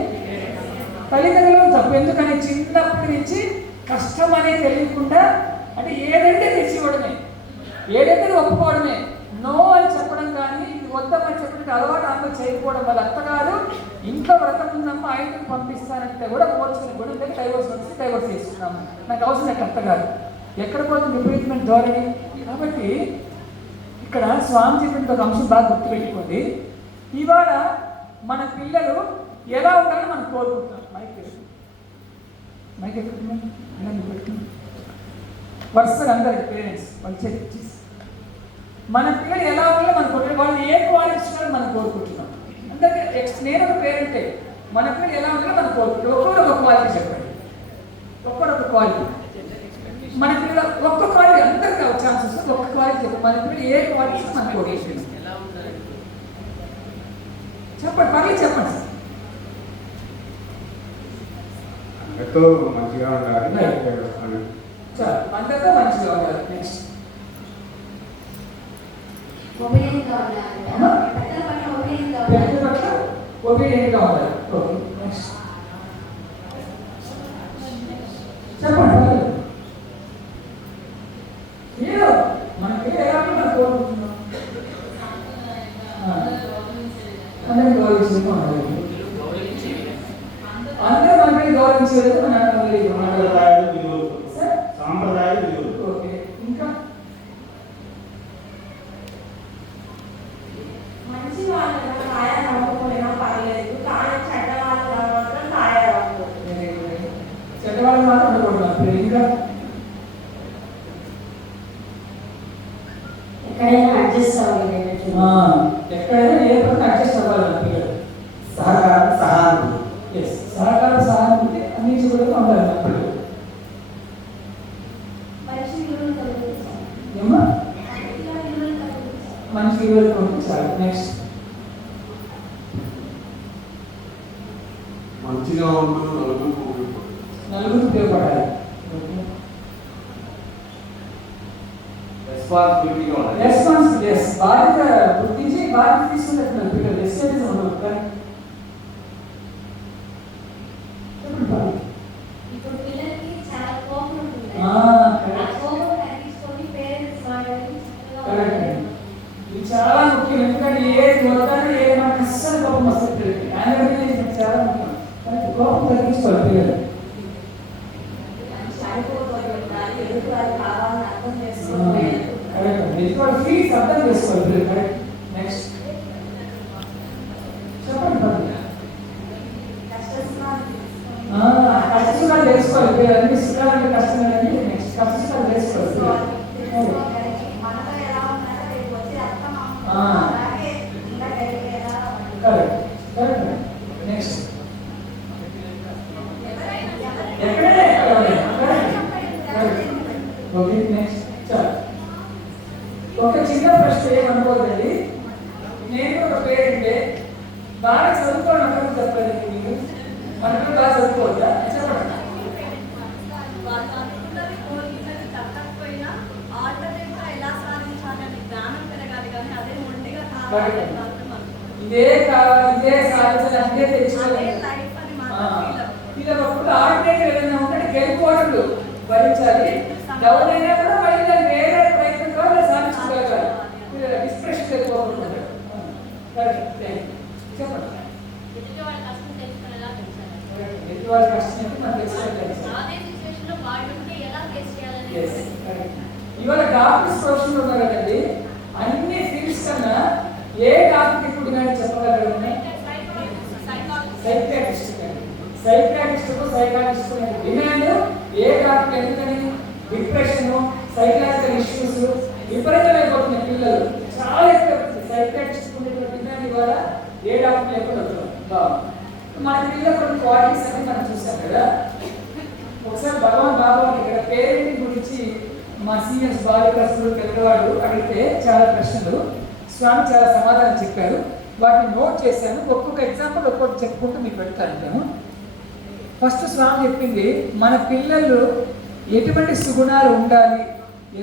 తల్లిదండ్రులు తప్పు. ఎందుకని చిన్నప్పటి నుంచి కష్టం అనేది తెలియకుండా, అంటే ఏదైతే తెచ్చివ్వడమే, ఏదైతే ఒప్పుకోవడమే, నో అని చెప్పడం కానీ ఇది వద్దమని చెప్పడానికి అలవాటు అమ్మ చేయకపోవడం వల్ల అత్తగారు ఇంట్లో వ్రతం ఉందమ్మ ఆయనకు పంపిస్తానంటే కూడా ఓర్చుకుని కూడా డైవర్స్ వచ్చి డైవర్స్ చేసుకున్నాము. నాకు అవసరం ఎక్కడ అత్తగారు ఎక్కడ పోతే విపరీతమైన ధోరణి. కాబట్టి ఇక్కడ స్వామి చెప్పిన ఒక అంశం బాగా గుర్తుపెట్టుకోండి. ఇవాళ మన పిల్లలు ఎలా ఉండాలని మనం కోరుకుంటున్నాం. మైక్ పెట్టుకున్నాం వరుసగా అందరి పేరెంట్స్ వాళ్ళు చెప్పి మన పిల్లలు ఎలా ఉండాలో మనం కోరుకుంటున్నాం, వాళ్ళు ఏ క్వాలిటీస్ ఉండాలో మనం కోరుకుంటున్నాం. అందరికీ నేను ఒక పేరెంటే, మన పిల్లలు ఎలా ఉండాలో మనం కోరుకుంటున్నాం. ఒక్కొక్కరు ఒక క్వాలిటీ చెప్పండి, ఒక్కొక్కరు ఒక క్వాలిటీ. మన పిల్లలు ఒక్క క్వాలిటీ అందరికీ ఛాన్స్ వస్తుంది, ఒక్క క్వాలిటీ చెప్పండి. మన పిల్లలు ఏ క్వాలిటీస్ మనం కోరుకుంటున్నాం చెప్పండి, పర్లేదు చెప్పండి సార్. అందరితో మంచిగా ఉండాలి, అందరితో మంచిగా ఉండాలి. నెక్స్ట్ ఒబీడియంట్గా ఉండాలి. చెప్పండి మీరు మనకి ఎలా మనం కోరుకుంటున్నాం, అందరికీ మన పైన గౌరవించలేదు మన సాంప్రదాయాలు విలువలు. సార్ సాంప్రదాయాలు విలువలు. ఓకే ఇంకా మంచి వాళ్ళ కాయ నవ్వుకోలేనా పర్లేదు కానీ చెడ్డ వాళ్ళ మాత్రం కాయ రాకూడదు. చెడ్డవాళ్ళు మాత్రం ఉండకూడదు. ఇంకా ఎక్కడైనా అడ్జస్ట్ అవ్వాలి. ఎక్కడైనా ఏ పని అడ్జస్ట్ అవ్వాలి మన పిల్లలు. సహకారం సహానుభూతి. ఎస్ సహకారం సహానుభూతి అందించకూడదు ఉండాలి మన పిల్లలు. మంచి విలువలు కలుగుతాయి. ఏమా విలువలు కలుగుతాయి. మంచి విలువలు పంపించాలి. నెక్స్ట్ మంచిగా ఉంటూ నలుగురికి ఉపయోగపడుతుంది. నలుగురికి ఉపయోగపడాలి. రెస్పాన్సిబిలిటీగా ఉండాలి. రెస్పాన్సిబిలిటీ ఎస్ బాధ్యత గుర్తించి బాధ్యత తీసుకుంటున్నారు పిల్లలు. ఎస్టేషన్ ఉండదు కానీ ఇప్పుడు పిల్లలకి చాలా కోపం ఉంటుంది. ఆ, ఆ correct. కోపం తగ్గించుకొని పేరెంట్స్ మాట్లాడి కరెక్ట్. ఇది చాలా ముఖ్యం. ఎందుకంటే ఏది మొత్తాన్ని ఏది మనకు అస్సలు కోపం వస్తుంది. యాన్యువల్ చాలా ముఖ్యం. కానీ కోపం తగ్గించుకోవాలి పిల్లలు. చనిపోతుంది ఉండాలి. ఎదుటి వారు కావాలని అర్థం చేసుకోవాలి. కరెక్ట్. ఎదుటి ఫీల్స్ అర్థం చేసుకోవాలి పిల్లలు. కరెక్ట్. నెక్స్ట్ చెప్పండి పర్లేదు. కష్టసుఖాలు తెలుసుకొని కష్టసుఖాలు తెలుసుకోవాలి పిల్లలు. అన్ని సుఖాలంటే కష్టం కానీ నెక్స్ట్ కష్టసుఖాలు తెలుసుకోవాలి పిల్లలు. తెలుసుకోగలిగి మనలో ఎలా ఉన్నారో రేపు వచ్చే అర్థం అలాగే ఉండగలిగేలా కరెక్ట్. కరెక్ట్. నెక్స్ట్ ఎక్కడైనా ఓకే. నెక్స్ట్ చాలు. ఒక చిన్న ప్రశ్న ఏమనుకోదండి. నేను ఒక పేరెంటే బాగా చదువుకోవడం అక్కడ చెప్పలేదు మీకు. మనకు బాగా చదువుకోవద్దా చెప్పండి. వాళ్ళు అనుకున్నది కోరికలు తగ్గకపోయినా ఆల్టర్నేట్గా ఎలా సాధించాలని జ్ఞానం పెరగాలి కానీ అదే మొండిగా కావాలి మాత్రం అనుకోరు. ఇదే కావాలి ఇదే సాధించాలి అదే అదే తెచ్చుకోవాలి. లైఫ్ అని మాత్రం ఇలా ఒకప్పుడు ఆల్టర్నేటివ్ ఏదైనా ఉంటే గెలుపోవట్లు భరించాలి. డౌన్ అయినా కూడా మళ్ళీ దాన్ని వేరే ప్రయత్నం ద్వారా సాధించగలగాలి. డిస్ప్రెషన్ వెళ్ళిపోకుండా చెప్పండి. ఎదుటి వాళ్ళ కష్టం తెలుసుకునేలా తెలుసాలి. ఎదుటి వాళ్ళ కష్టం అయితే మనకు తెలుసుకోవాలి. అదే సిచ్యువేషన్ లో వాళ్ళు ఉంటే ఎలా ఫేస్ చేయాలని Yes, correct. ఇవాళ డాక్టర్స్ ప్రొఫెషన్ ఉన్నారు కదండి. అన్ని ఫీల్డ్స్ కన్నా ఏ డాక్టర్ ఇప్పుడు కానీ చెప్పగలరు? సైకాట్రిస్ట్ కానీ సైకాట్రిస్ట్ డిమాండ్ ఏ డాక్టర్. ఎందుకని డిప్రెషన్ సైకలాజికల్ ఇష్యూస్ విపరీతమైపోతున్నాయి పిల్లలు. చాలా ఎక్కువ సైకాట్రిస్ట్ ఉండేటువంటి డిమాండ్ ఇవాళ ఏ డాక్టర్ లేకుండా మన పిల్లలు కొన్ని క్వాలిటీస్ అని మనం చూసాం కదా. ఒకసారి భగవాన్ బాబా ఇక్కడ పేరెంటింగ్ గురించి మా సీనియర్స్ బాలికలు పెద్దవాడు అడిగితే చాలా ప్రశ్నలు స్వామి చాలా సమాధానం చెప్పారు. వాటిని నోట్ చేశాను. ఒక్కొక్క ఎగ్జాంపుల్ ఒక్కొక్కటి చెప్పుకుంటూ మీకు పెడతాను నేను. ఫస్ట్ స్వామి చెప్పింది మన పిల్లలు ఎటువంటి సుగుణాలు ఉండాలి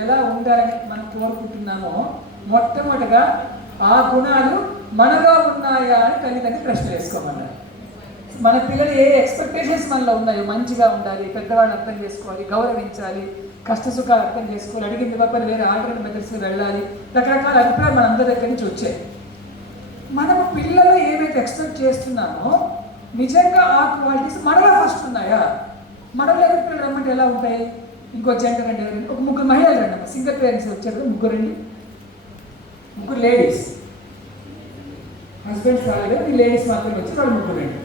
ఎలా ఉండాలని మనం కోరుకుంటున్నామో మొట్టమొదటిగా ఆ గుణాలు మనలో ఉన్నాయా అని తల్లిదండ్రులు ప్రశ్న వేసుకోమన్నారు. మన పిల్లలు ఏ ఎక్స్పెక్టేషన్స్ మనలో ఉన్నాయో మంచిగా ఉండాలి, పెద్దవాళ్ళని అర్థం చేసుకోవాలి, గౌరవించాలి, కష్ట సుఖాలు అర్థం చేసుకోవాలి, అడిగింది తప్పని వేరే ఆల్టర్నేటివ్ మెథడ్స్కి వెళ్ళాలి, రకరకాల అభిప్రాయాలు మన అందరి దగ్గర నుంచి వచ్చాయి. మనము పిల్లలు ఏవైతే ఎక్స్పెక్ట్ చేస్తున్నామో నిజంగా ఆ క్వాలిటీస్ మనలో ఫస్ట్ ఉన్నాయా? మనలో ఎవరి పిల్లలు రమ్మంటే ఎలా ఉంటాయి? ఇంకో జెండర్ అంటే ఒక ముగ్గురు మహిళలు రండి, సింగిల్ పేరెంట్స్ వచ్చారు, ముగ్గురు రండి, ముగ్గురు లేడీస్, హస్బెండ్స్ రాలేదు, మీ లేడీస్ మాత్రమే వచ్చి వాళ్ళు ముగ్గురు రండి.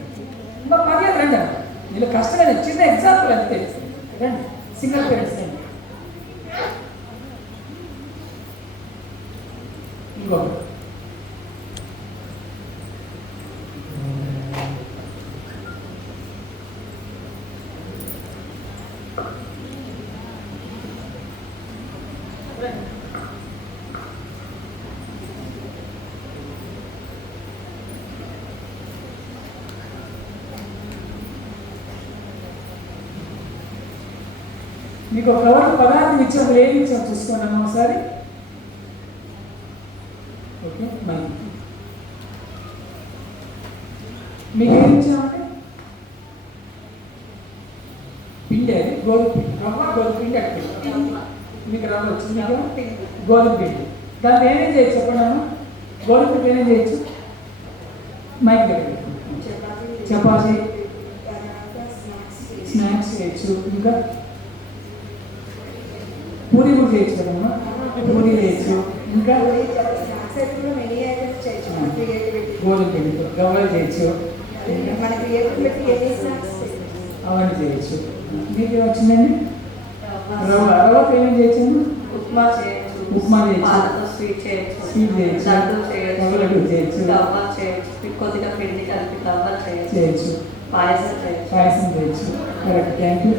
ఇంకా పర్లేదు రండి అన్న, వీళ్ళు కష్టమైన చిన్న ఎగ్జాంపుల్ అంతే. రండి సింగిల్ పేరెంట్స్ రండి. ఇంకో మీకు ఒక పదార్థం ఇచ్చాము, ఏమి ఇచ్చాము చూసుకున్నాము ఒకసారి. ఓకే, మీకు ఏమి ఇచ్చామంటే పిండి, అది గోధుమ పిండి, రవ్వ గోధుమ పిండి అక్కడ మీకు రవ్వ వచ్చింది, గోధుమ పిండి. దాన్ని ఏమేం చేయొచ్చు చెప్పండి అమ్మ? గోధుమ పిండి ఏమేం చేయొచ్చు? మైక్ దగ్గర చపాతీ, స్నాక్స్ చేయొచ్చు. ఇంకా పూరి కూడా చేయొచ్చు కదమ్మా, పూరి చేయొచ్చు. ఇంకా గోధుమ పిండితో గవ్వలు చేయొచ్చు, అవన్నీ చేయొచ్చు. మీకు వచ్చిందండి రవ్వ, రవ్వతో ఏమేమి చేయొచ్చు? ఉప్మా చేయొచ్చు, ఉప్మా చేయొచ్చు, పాలతో స్వీట్ చేయొచ్చు, స్వీట్ చేయొచ్చు, లడ్డు చేయొచ్చు, లడ్డు చేయొచ్చు, గవ్వ చేయొచ్చు, కొద్దిగా పిండి కలిపి గవ్వ చేయొచ్చు, చేయొచ్చు, పాయసం చేయొచ్చు. పాయసం చేయొచ్చు. Correct, thank you.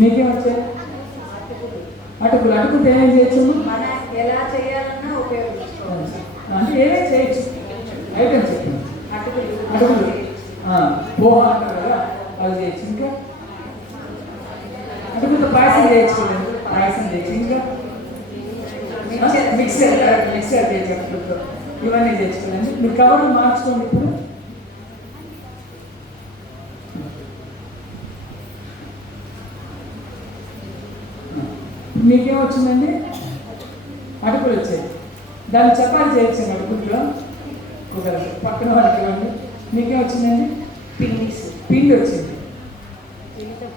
మీకేం వచ్చాయి? అటుకులు, అటుకులు ఏమేమి చేయొచ్చు? మనం ఎలా చేయాలన్నా ఉపయోగించుకోవచ్చు. అంటే ఏమేమి చేయొచ్చు ఐటమ్స్ చెప్పండి. అటుకులు అటుకులు, పోహ అంటారు కదా, అది చేయొచ్చు. ఇంకా అటుకులతో పాయసం చేయొచ్చు, పాయసం చేయొచ్చు. ఇంకా మిక్సర్ మిక్సర్ చేయొచ్చు అటుకులతో, ఇవన్నీ చేసుకోండి. మీరు కవర్లు మార్చుకోండి. ఇప్పుడు మీకేం వచ్చిందండి? అటుకులు వచ్చాయి, దాన్ని చపాతి చేయొచ్చు అటుకుల్లో. ఒక పక్కన వాళ్ళకి ఇవ్వండి. మీకేం వచ్చిందండి? పిండి వచ్చింది,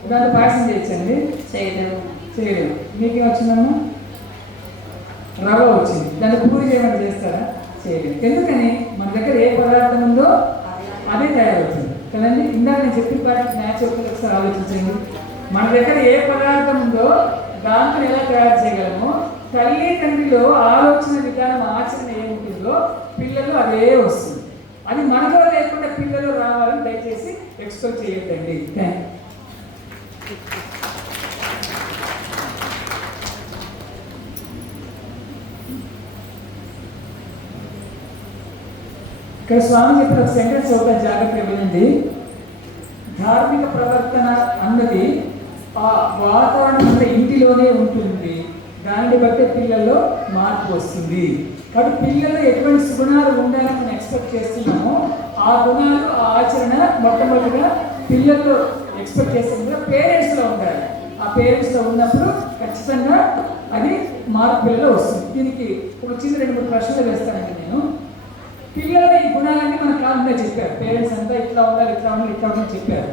దాన్ని పాయసం చేయొచ్చండి. చేయలేము. చేయలేము. మీకేం వచ్చిందమ్మా? రవ్వ వచ్చింది, దాన్ని పూరి చేయమని చేస్తారా? చేయలేము. ఎందుకని? మన దగ్గర ఏ పదార్థం ఉందో అదే తయారవుతుంది కదండి. ఇందాక నేను చెప్పిన పాయింట్ న్యాచురల్ ఒకసారి ఆలోచించండి. మన దగ్గర ఏ పదార్థం ఉందో దాంతో ఎలా తయారు చేయగలమో, తల్లి తండ్రిలో ఆలోచన విధానం, ఆచరణ ఏముంటుందో పిల్లలు అదే వస్తుంది. అది మనలో లేకుండా పిల్లలు రావాలని దయచేసి ఎక్స్పెక్ట్ చేయొద్దండి. Thank you. ఇక్కడ స్వామి చెప్పిన ఒక సెంటెన్స్ ఒక జాగ్రత్తగా వినండి. ధార్మిక ప్రవర్తన అన్నది ఆ వాతావరణం అంతా ఇంటిలోనే ఉంటుంది, దాన్ని బట్టి పిల్లల్లో మార్పు వస్తుంది. కాబట్టి పిల్లలు ఎటువంటి సుగుణాలు ఉండాలని మనం ఎక్స్పెక్ట్ చేస్తున్నామో ఆ గుణాలు, ఆ ఆచరణ మొట్టమొదటిగా పిల్లల్లో ఎక్స్పెక్ట్ చేస్తున్నప్పుడు పేరెంట్స్లో ఉండాలి. ఆ పేరెంట్స్లో ఉన్నప్పుడు ఖచ్చితంగా అది మార్పు పిల్లలు వస్తుంది. దీనికి ఒక చిన్న 2-3 ప్రశ్నలు వేస్తానండి నేను. పిల్లల ఈ గుణాలన్నీ మనకు కాకుండా చెప్పారు, పేరెంట్స్ అంతా ఇట్లా ఉండాలి, ఇట్లా ఉండాలి, ఇట్లా ఉండాలి చెప్పారు.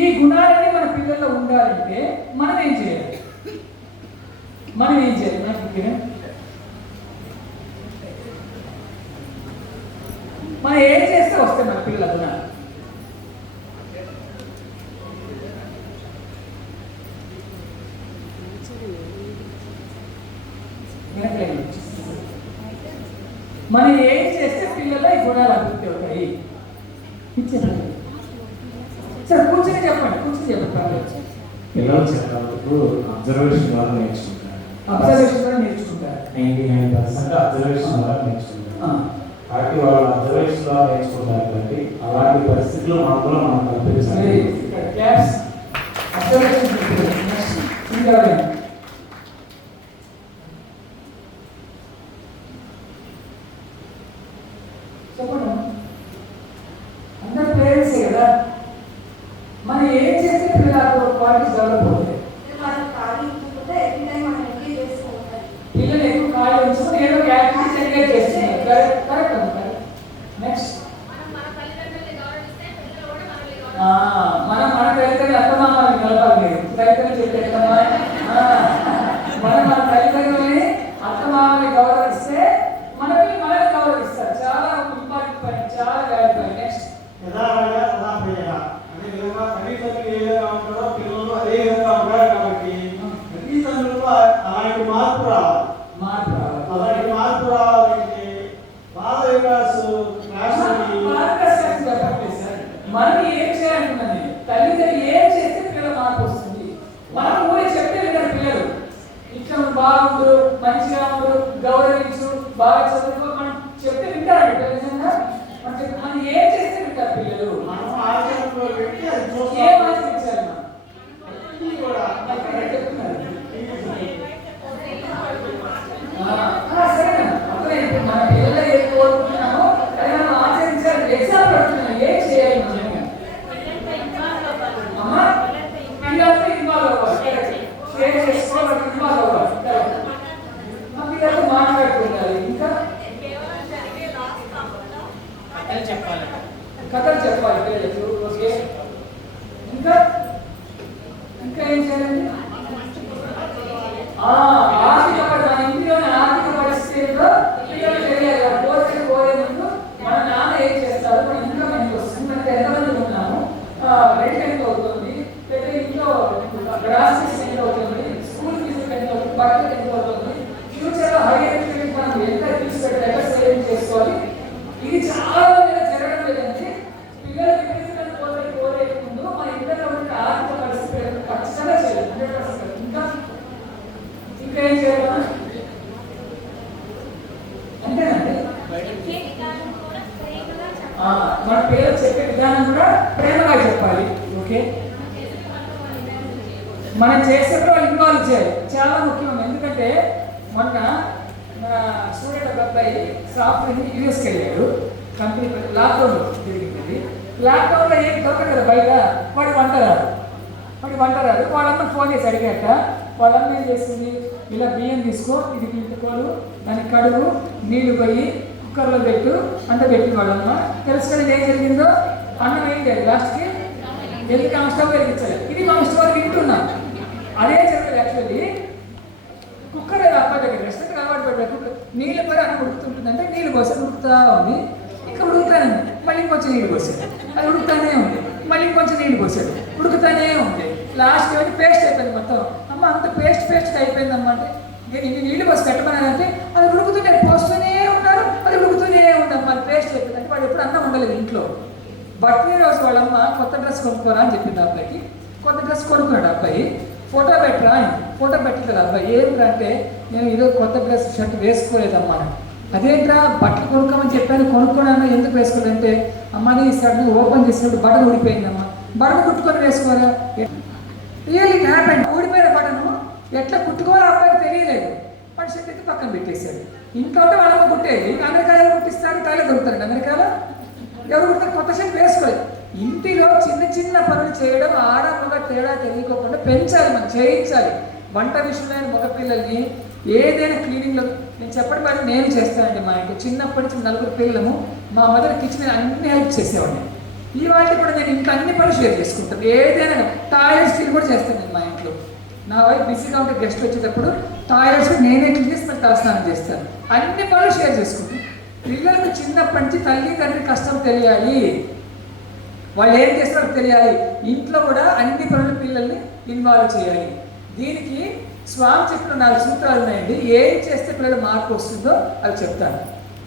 ఈ గుణాలన్నీ మన పిల్లల్లో ఉండాలంటే మనం ఏం చేయాలి? మనం ఏం చేయాలి? మనం ఏం చేస్తే వస్తాయి మన పిల్లల గుణాలు? మనం ఏం చేస్తే పిల్లల్లో ఈ గుణాలు అభివృద్ధి అవుతాయి? చెప్పండి సార్, కూర్చొని చెప్పండి, కూర్చొని చెప్పండి. పిల్లలు చెప్పినప్పుడు అబ్జర్వేషన్ ద్వారా నేర్చుకుంటారు. అబ్జర్వేషన్ ద్వారా నేర్చుకుంటారు. 99% అబ్జర్వేషన్ ద్వారా నేర్చుకుంటారు. కాబట్టి వాళ్ళు అబ్జర్వేషన్ ద్వారా నేర్చుకుంటారు కాబట్టి అలాంటి పరిస్థితుల్లో మాత్రం మనం కల్పించాలి. చెప్పండి, అందరు పేరెంట్సే కదా. మనం ఏం చేస్తే పిల్లలకు క్వాలిటీస్ డెవలప్ అవుతాయి? పిల్లలు ఎక్కువ ఖాళీ ఉంచుకొని ఏదో యాక్టివిటీస్ ఎంగేజ్ చేస్తున్నారు. కరెక్ట్ అమ్మ. నెక్స్ట్, మనం మన తల్లిదండ్రులు అత్తమామని కలపాలి. మీరు తల్లిదండ్రులు చెప్పేటమ్మా, మనం మన తల్లిదండ్రులని అత్తమామని గౌరవిస్తే మన పిల్లలు మనల్ని గౌరవిస్తారు. చాలా ఇంపార్టెంట్ పాయింట్, చాలా వాల్యూ పాయింట్. నెక్స్ట్, అదే విధంగా తల్లిదండ్రులు ఏ విధంగా ఉంటారో పిల్లలు అదే విధంగా ఉంటారు. కాబట్టి తల్లిదండ్రులు అలాంటి మార్పు రావాలి. అలాంటి మార్పు రావాలంటే బాల వికాసు మనం ఏం చేయాలంటున్నది? తల్లిదండ్రులు ఏం చేస్తే పిల్లల మార్పు వస్తుంది? మనం ఊరే చెప్తే వింటారు పిల్లలు. ఇట్లా బాగుండు, మంచిగా ఉండు, గౌరవించు, బాగా చదువుకో, మనం చెప్తే వింటారు నిజంగా. మనం ఏం చేస్తే వింటారు పిల్లలు? మనం ఆచరణలో పెట్టి అది ఏం ఆచరించాలి? మనం కూడా చెప్తున్నారు సరే, అప్పుడే ఇప్పుడు మన పిల్లలు ఏం కోరుకుంటున్నామో అది మనం ఆచరించాలి. ఎగ్జామ్ పెడుతున్నాం, ఏం చేయాలి? అమ్మా, పిల్లలతో ఇన్వాల్వ్ అవ్వాలి, షేర్ చేసుకోవాలి, ఇన్వాల్వ్ అవ్వాలి. మా పిల్లలతో మాట్లాడుతుండాలి. ఇంకా కథలు చెప్పాలి పిల్లలకి. రెంట్ ఎంత అవుతుంది, లేదా ఇంట్లో గ్రాసరీస్ ఎంత అవుతుంది, స్కూల్ ఫీజు ఎంత అవుతుంది, బట్టలు ఎంత అవుతుంది, ఫ్యూచర్లో హైయర్ ఎడ్యుకేషన్ మనం ఎంత తీసుకెళ్ళి ఎంత సేవింగ్ చేసుకోవాలి. ఇది చాలా జరగడం లేదంటే పిల్లలు విపరీతంగా కోరే ముందు మన ఇంట్లో ఉండే ఆర్థిక పరిస్థితులు ఖచ్చితంగా చేయాలి. 100% ఇంకా ఏం చేయాలి అంతేనండి. మన పిల్లలు చెప్పే విధానం కూడా ప్రేమగా చెప్పాలి. ఓకే, మనం చేసేప్పుడు వాళ్ళు ఇన్వాల్వ్ చేయాలి, చాలా ముఖ్యం. ఎందుకంటే మొన్న మన స్టూడెంట్ ఒక అబ్బాయి సాఫ్ట్వేర్ యూఎస్కి వెళ్ళాడు, కంపెనీ లాక్డౌన్ జరిగింది. లాక్డౌన్లో ఏం దొరకదు కదా బయట, వాడు వంట రాదు. వాళ్ళమ్మ ఫోన్ చేసి అడిగాక వాళ్ళమ్మ ఏం చేసింది, ఇలా బియ్యం తీసుకో, ఇది పిండుకోలు, దానికి కడుగు, నీళ్లు పోయి కుక్కర్లో పెట్టు అంత పెట్టి వాళ్ళమ్మ. తెలుసు కదా ఏం జరిగిందో, అన్నం ఏం లేదు లాస్ట్కి, ఎందుకు ఆమె స్టవ్ వెలిగించలేదు. ఇది మా స్టోర్ వింటున్నాం, అదే చెప్పలేదు. యాక్చువల్లీ కుక్కర్ అబ్బాయి దగ్గర రెస్టారెంట్ అలవాటు పడ్డారు, నీళ్ళు పోయి అన్నం ఉడుకుతుంటుంది అంటే నీళ్ళు పోసారు, ఉడుకుతా ఉంది. ఇంకా ఉడుకుతానే ఉంది, మళ్ళీ ఇంకొంచెం నీళ్ళు పోసారు, అది ఉడుకుతానే ఉంది, మళ్ళీ ఇంకొంచెం నీళ్ళు పోసారు, ఉడుకుతానే ఉంది. లాస్ట్ ఏమైనా పేస్ట్ అయిపోయింది మొత్తం. అమ్మ అంత పేస్ట్ అయిపోయిందమ్మా అంటే, నేను ఇన్ని నీళ్ళు పోసి పెట్టమన్నానంటే అది ఉడుకుతూనే పోస్తూనే ఉన్నారు, అది ఉడుకుతూనే ఉందమ్మా, అది పేస్ట్ అయిపోయింది అంటే వాడు ఎప్పుడు అన్నం ఉండలేదు ఇంట్లో. బర్త్డే రోజు వాళ్ళమ్మ కొత్త డ్రెస్ కొనుక్కోరా అని చెప్పింది అబ్బాయికి. కొత్త డ్రెస్ కొనుక్కున్నాడు అబ్బాయి. ఫోటో పెట్టరా అని, ఫోటో పెట్టలేదు అబ్బాయి. ఏమిట్రా అంటే, నేను ఏదో కొత్త డ్రెస్ షర్ట్ వేసుకోలేదమ్మా. అదేంట్రా బట్టలు కొనుక్కోమని చెప్పాను, కొనుక్కోనన్నా ఎందుకు వేసుకోలేదంటే, అమ్మ నీ షర్ట్ ఓపెన్ చేసినప్పుడు బటన్ ఊడిపోయిందమ్మా, బటన్ కుట్టుకొని వేసుకోరా. Really happened. ఊడిపోయిన బటను ఎట్లా కుట్టుకోవాలో అబ్బాయికి తెలియలేదు. వాడు షర్ట్ అయితే పక్కన పెట్టేశాడు. ఇంట్లో ఉంటే వాళ్ళమ్మ కుట్టేది, అమెరికాలో కుట్టిస్తారు, కాయలు దొరుకుతారండి అమెరికాలో. ఎవరు కుడతారు, కొత్త షర్ట్ వేసుకోలేదు. ఇంటిలో చిన్న పనులు చేయడం ఆడమగ తేడా తెలియకోకుండా పెంచాలి, మనం చేయించాలి. వంట విషయమైన మగపిల్లల్ని ఏదైనా క్లీనింగ్లో నేను చెప్పడం వల్ల నేను చేస్తానండి. మా ఇంట్లో చిన్నప్పటి నుంచి 4 పిల్లలము, మా మదర్ కిచెన్ అన్ని హెల్ప్ చేసేవాడిని. ఇవాళ కూడా నేను ఇంట్లో అన్ని పనులు షేర్ చేసుకుంటాను. ఏదైనా టాయిలెట్స్ క్లీన్ కూడా చేస్తాను నేను మా ఇంట్లో. నా వైఫ్ బిజీగా ఉంటే గెస్ట్ వచ్చేటప్పుడు టాయిలెట్స్ నేనే క్లీన్ చేసి మరి తలస్నానం చేస్తాను. అన్ని పనులు షేర్ చేసుకుంటాను. పిల్లలకు చిన్నప్పటి నుంచి తల్లి తండ్రి కష్టం తెలియాలి, వాళ్ళు ఏం చేస్తారో తెలియాలి. ఇంట్లో కూడా అన్ని పనులు పిల్లల్ని ఇన్వాల్వ్ చేయాలి. దీనికి స్వామి చెప్పిన 4 సూత్రాలు ఉన్నాయండి. ఏం చేస్తే పిల్లలు మార్పు వస్తుందో అవి చెప్తాను.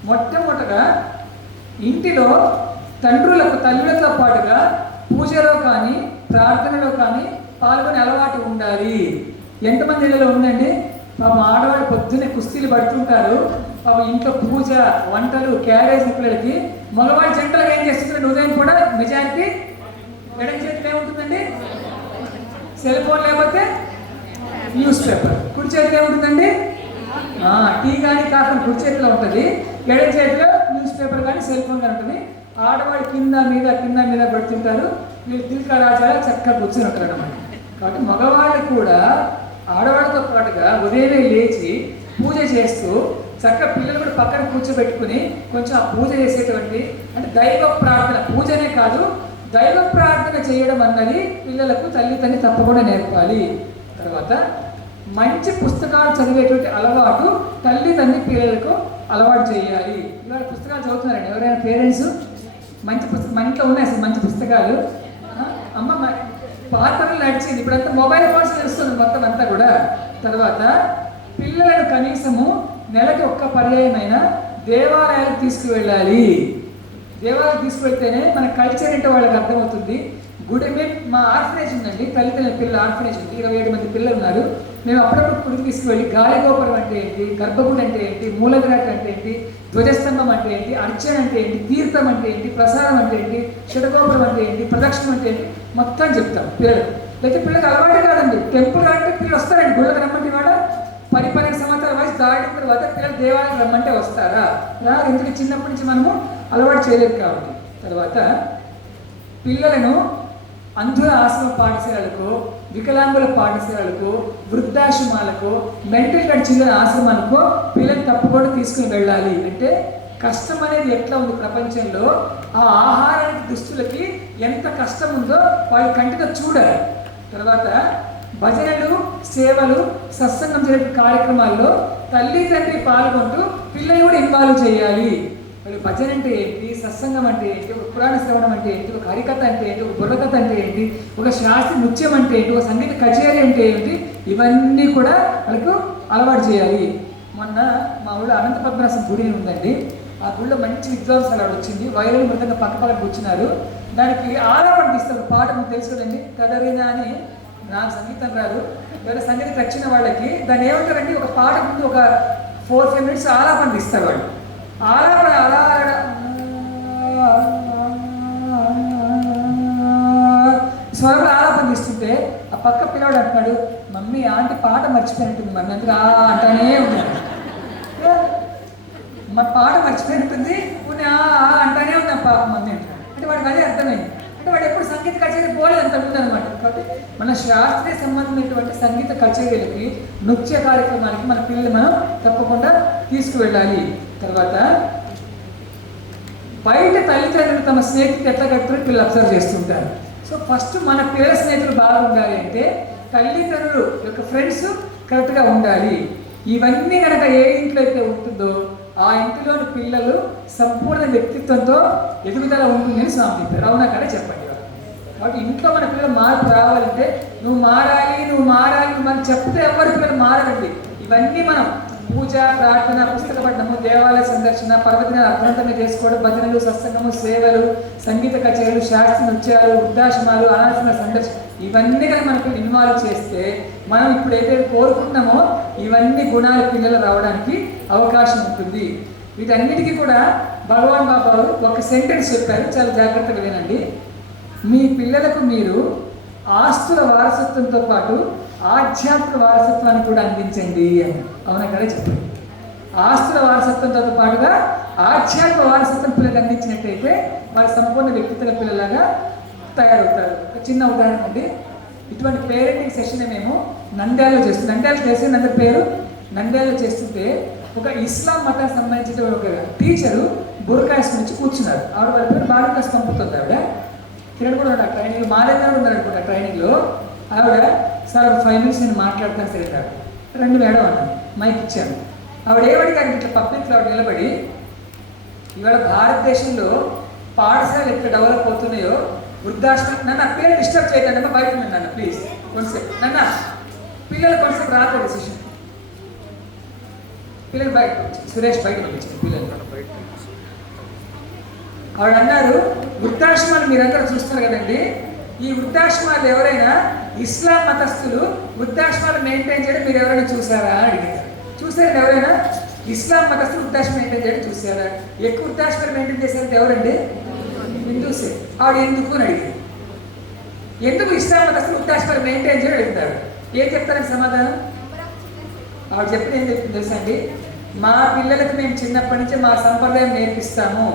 మొట్టమొదటగా ఇంటిలో తల్లులతో పాటుగా పూజలో కానీ ప్రార్థనలో కానీ పాల్గొనే అలవాటు ఉండాలి. ఎంతమంది ఇళ్ళలో ఉందండి? పాపం ఆడవాళ్ళు పొద్దున్నే కుస్తీలు పడుతుంటారు. పాపం ఇంట్లో పూజ, వంటలు, క్యారేజ్ పిల్లలకి. మగవాడి జంటలు ఏం చేస్తున్నారు? ఉదయం కూడా మెజారిటీ ఎడం చేతిలో ఏముంటుందండి? సెల్ ఫోన్, లేకపోతే న్యూస్ పేపర్. కుడి చేతిలో ఏముంటుందండి? టీ కానీ కాఫీ కుడి చేతిలో ఉంటుంది, ఎడం చేతిలో న్యూస్ పేపర్ కానీ సెల్ ఫోన్ కానీ ఉంటుంది. ఆడవాళ్ళు కింద మీద పడుతుంటారు, వీళ్ళు తిల్కా రాజాలు చక్కగా కూర్చొని ఉంటారు అన్నమాట. కాబట్టి మగవాళ్ళు కూడా ఆడవాళ్ళతో పాటుగా ఉదయమే లేచి పూజ చేస్తూ చక్కగా పిల్లలు కూడా పక్కన కూర్చోబెట్టుకుని కొంచెం ఆ పూజ చేసేటువంటి, అంటే దైవ ప్రార్థన, పూజనే కాదు దైవ ప్రార్థన చేయడం అన్నది పిల్లలకు తల్లి తప్పకుండా నేర్పాలి. తర్వాత మంచి పుస్తకాలు చదివేటువంటి అలవాటు తల్లి పిల్లలకు అలవాటు చేయాలి. ఇవాళ పుస్తకాలు చదువుతున్నారండి ఎవరైనా పేరెంట్స్? మంచి పుస్తకం మన ఇంట్లో ఉన్నాయి అసలు మంచి పుస్తకాలు. అమ్మ పాత్రలు నడిచింది, ఇప్పుడంతా మొబైల్ ఫోన్స్ తెలుస్తుంది మొత్తం అంతా కూడా. తర్వాత పిల్లలను కనీసము నెలకి ఒక్క పర్యాయమైన దేవాలయాలకు తీసుకువెళ్ళాలి. దేవాలయం తీసుకువెళ్తేనే మన కల్చర్ ఏంటో వాళ్ళకి అర్థమవుతుంది. గుడి మా ఆర్ఫనేజ్ ఉందండి, తల్లిదండ్రుల పిల్లల ఆర్ఫనేజ్ ఉంది. 27 మంది పిల్లలు ఉన్నారు. మేము అప్పుడప్పుడు గుడికి తీసుకువెళ్ళి గాలిగోపురం అంటే ఏంటి, గర్భగుడి అంటే ఏంటి, మూలవిరాట్ అంటే ఏంటి, ధ్వజస్తంభం అంటే ఏంటి, అర్చన అంటే ఏంటి, తీర్థం అంటే ఏంటి, ప్రసాదం అంటే ఏంటి, షడగోపురం అంటే ఏంటి, ప్రదక్షిణం అంటే ఏంటి మొత్తం చెప్తాం పిల్లలు. లేకపోతే పిల్లలకు అలవాటు కాదండి. టెంపుల్ అంటే పిల్లలు వస్తారండి, గుళ్ళకి రమ్మంటే వాడ 10-12 సంవత్సరాల వయసు దాటిన తర్వాత పిల్లలు దేవాలయం రమ్మంటే వస్తారా? ఎందుకు చిన్నప్పటి నుంచి మనము అలవాటు చేయలేదు కాబట్టి. తర్వాత పిల్లలను అంధుల ఆశ్రమ పాఠశాలలకు, వికలాంగుల పాఠశాలలకు, వృద్ధాశ్రమాలకు, మెంటల్ హెల్త్ చిల్డ్రన్ ఆశ్రమాలకు పిల్లలు తప్పకుండా తీసుకుని వెళ్ళాలి. అంటే కష్టం అనేది ఎట్లా ఉంది ప్రపంచంలో, ఆ ఆహారానికి దుస్తులకి ఎంత కష్టం ఉందో వాళ్ళు కంటితో చూడాలి. తర్వాత భజనలు, సేవలు, సత్సంగం జరిగే కార్యక్రమాల్లో తల్లి తండ్రి పాల్గొంటూ పిల్లలు కూడా ఇన్వాల్వ్ చేయాలి. వాళ్ళు భజన అంటే ఏంటి, సత్సంగం అంటే ఏంటి, ఒక పురాణ శ్రవణం అంటే ఏంటి, ఒక హరికథ అంటే ఏంటి, ఒక బుర్రకథ అంటే ఏంటి, ఒక శాస్త్రీయ నృత్యం అంటే ఏంటి, ఒక సంగీత కచేరీ అంటే ఏంటి, ఇవన్నీ కూడా వాళ్ళకు అలవాటు చేయాలి. మొన్న మా ఊళ్ళో అనంత పద్మనాభ గుడి ఉందండి. ఆ గుడిలో మంచి విద్వాంసాలు వచ్చింది. వైరల్ మృతంగా పక్క కూర్చున్నారు. దానికి ఆలాపన తీస్తారు. పాట మీకు తెలుసు కదండి, కదరినా అని. నాకు సంగీతం రాదు, ఎవరైనా సంగీతం వచ్చిన వాళ్ళకి దాన్ని ఏమంటారండి, ఒక పాట ముందు ఒక 4-5 minutes ఆలాపన తీస్తారు వాళ్ళు. ఆలాపన అలా స్వరంలో ఆలాపన తీస్తుంటే ఆ పక్క పిల్లవాడు అంటున్నాడు, మమ్మీ ఆంటీ పాట మర్చిపోయినట్టుంది మమ్మీ, అందుకు అంటానే ఉన్నాడు. మా పాట మర్చిపోయినట్టుంది అంటానే ఉన్నాం పాప మమ్మీ అంటాడు. అంటే వాడికి అదే అర్థమైంది. అంటే వాడు ఎప్పుడు సంగీత కచేరీ పోలేదు అంత ముందు అనమాట. కాబట్టి మన శాస్త్రీయ సంబంధమైనటువంటి సంగీత కచేరీలకి, నృత్య కార్యక్రమాలకి మన పిల్లలు మనం తప్పకుండా తీసుకువెళ్ళాలి. తర్వాత బయట తల్లిదండ్రులు తమ స్నేహితులు ఎట్లా కట్టుకుని పిల్లలు అబ్జర్వ్ చేస్తుంటారు. సో ఫస్ట్ మన పిల్లల స్నేహితులు బాగుండాలి అంటే తల్లిదండ్రులు యొక్క ఫ్రెండ్స్ కరెక్ట్గా ఉండాలి. ఇవన్నీ కనుక ఏ ఇంట్లో అయితే ఉంటుందో ఆ ఇంటిలోని పిల్లలు సంపూర్ణ వ్యక్తిత్వంతో ఎదుగుదల ఉంటుందని స్వామి చెప్పారు. అవునా కదా చెప్పండి. కాబట్టి ఇంట్లో మన పిల్లలు మార్పు రావాలంటే నువ్వు మారాలి మనం చెప్తే ఎవరి పిల్లలు మారాలండి. ఇవన్నీ మనం పూజ, ప్రార్థన, పుస్తక పఠనము, దేవాలయ సందర్శన, పర్వదినాలు అర్థవంతంగా చేసుకోవడం, భజనలు, సత్సంగము, సేవలు, సంగీత కచేరీలు, శాస్త్రీయ నృత్యాలు, వృద్ధాశ్రమాలు, అనాథాశ్రమ సందర్శన, ఇవన్నీ కనుక మనకు ఇన్వాల్వ్ చేస్తే మనం ఇప్పుడు ఏదైతే కోరుకుంటున్నామో ఇవన్నీ గుణాలు పిల్లలు రావడానికి అవకాశం ఉంటుంది. వీటన్నిటికీ కూడా భగవాన్ బాబా ఒక సెంటెన్స్ చెప్పారు, చాలా జాగ్రత్తగా వినండి. మీ పిల్లలకు మీరు ఆస్తుల వారసత్వంతో పాటు ఆధ్యాత్మిక వారసత్వాన్ని కూడా అందించండి అని. అవునా కదా చెప్పండి. ఆస్తుల వారసత్వంతో పాటుగా ఆధ్యాత్మిక వారసత్వం పిల్లలకు అందించినట్టయితే వాళ్ళ సంపూర్ణ వ్యక్తిత్వ పిల్లలాగా తయారవుతారు. ఒక చిన్న ఉదాహరణ అండి. ఇటువంటి పేరెంటింగ్ సెషన్ మేము నంద్యాలలో చేస్తున్నాం. నంద్యాలలో చేసే నందరి పేరు నంద్యాలలో చేస్తుంటే ఒక ఇస్లాం మతానికి సంబంధించిన ఒక టీచరు బుర్కాయస్ నుంచి కూర్చున్నారు. ఆవిడ వాళ్ళ పేరు బాగా పంపుతుంది. ఆవిడ కిరణ్ కూడా ఉన్నాడు ట్రైనింగ్, మారేంద్ర ఉన్నారు అనుకుంటా ట్రైనింగ్లో. ఆవిడ సార్ 5 minutes నేను మాట్లాడతాను సరే సార్, 2 మేడం అన్నాను, మైక్ ఇచ్చాను. ఆవిడ ఏమడిగారు ఇట్లా పబ్లిక్లో ఆవిడ నిలబడి, ఇవాళ భారతదేశంలో పాఠశాలలు ఎట్లా డెవలప్ అవుతున్నాయో వృద్ధాశ్రమం, నన్ను పిల్లలు డిస్టర్బ్ చేయకండి, బయట ఉన్నాను నన్ను ప్లీజ్ కొంచెం, పిల్లలు కొంచెం రాలేదు సెషన్, పిల్లలు బయట సురేష్ బయట పంపించారు పిల్లలు. ఆవిడ అన్నారు, వృద్ధాశ్రమాలు మీరందరూ చూస్తారు కదండి, ఈ వృద్ధాశ్రమాలు ఎవరైనా ఇస్లాం మతస్థులు వృద్ధాశ్రమాలు మెయింటైన్ చేయడం మీరు ఎవరైనా చూసారా అని అడిగారు. చూసారండి ఎవరైనా? ఇస్లాం మతస్థులు వృద్ధాశ్రమం మెయింటైన్ చేయడం చూసారా? ఎక్కువ వృద్ధాశ్రమాలు మెయింటైన్ చేశారంటే ఎవరండి? హిందూసే. ఆవిడ ఎందుకు అని అడిగారు. ఎందుకు ఇస్లాం మతస్థులు వృద్ధాశ్రమాలు మెయింటైన్ చేయడం అడుగుతారు. ఏం చెప్తారని సమాధానం? ఆవిడ చెప్పిన ఏం చెప్తుంది తెలుసా అండి, మా పిల్లలకు మేము చిన్నప్పటి నుంచే మా సంప్రదాయం నేర్పిస్తాము.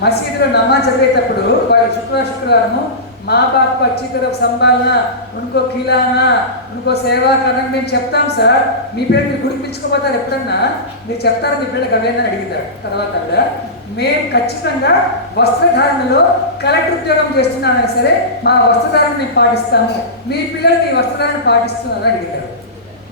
మసీదులో నమాజ్ చదివేటప్పుడు వాళ్ళు శుక్రవారము మా బాప్ अच्छी तरफ संभालना, उनको खिलाना, उनको సేవా करना మేము చెప్తాం సార్. మీ పిల్లలు మీరు గుడికి పిలుచుకోపోతారు, ఎప్పుడన్నా మీరు చెప్తారు మీ పిల్లలకు అవేనా అడిగితారు. తర్వాత మేము ఖచ్చితంగా వస్త్రధారణలో కలెక్టర్ ఉద్యోగం చేస్తున్నానని సరే మా వస్త్రధారణ మేము పాటిస్తాము, మీ పిల్లలు మీ వస్త్రధారణ పాటిస్తున్నారని అడిగితారు.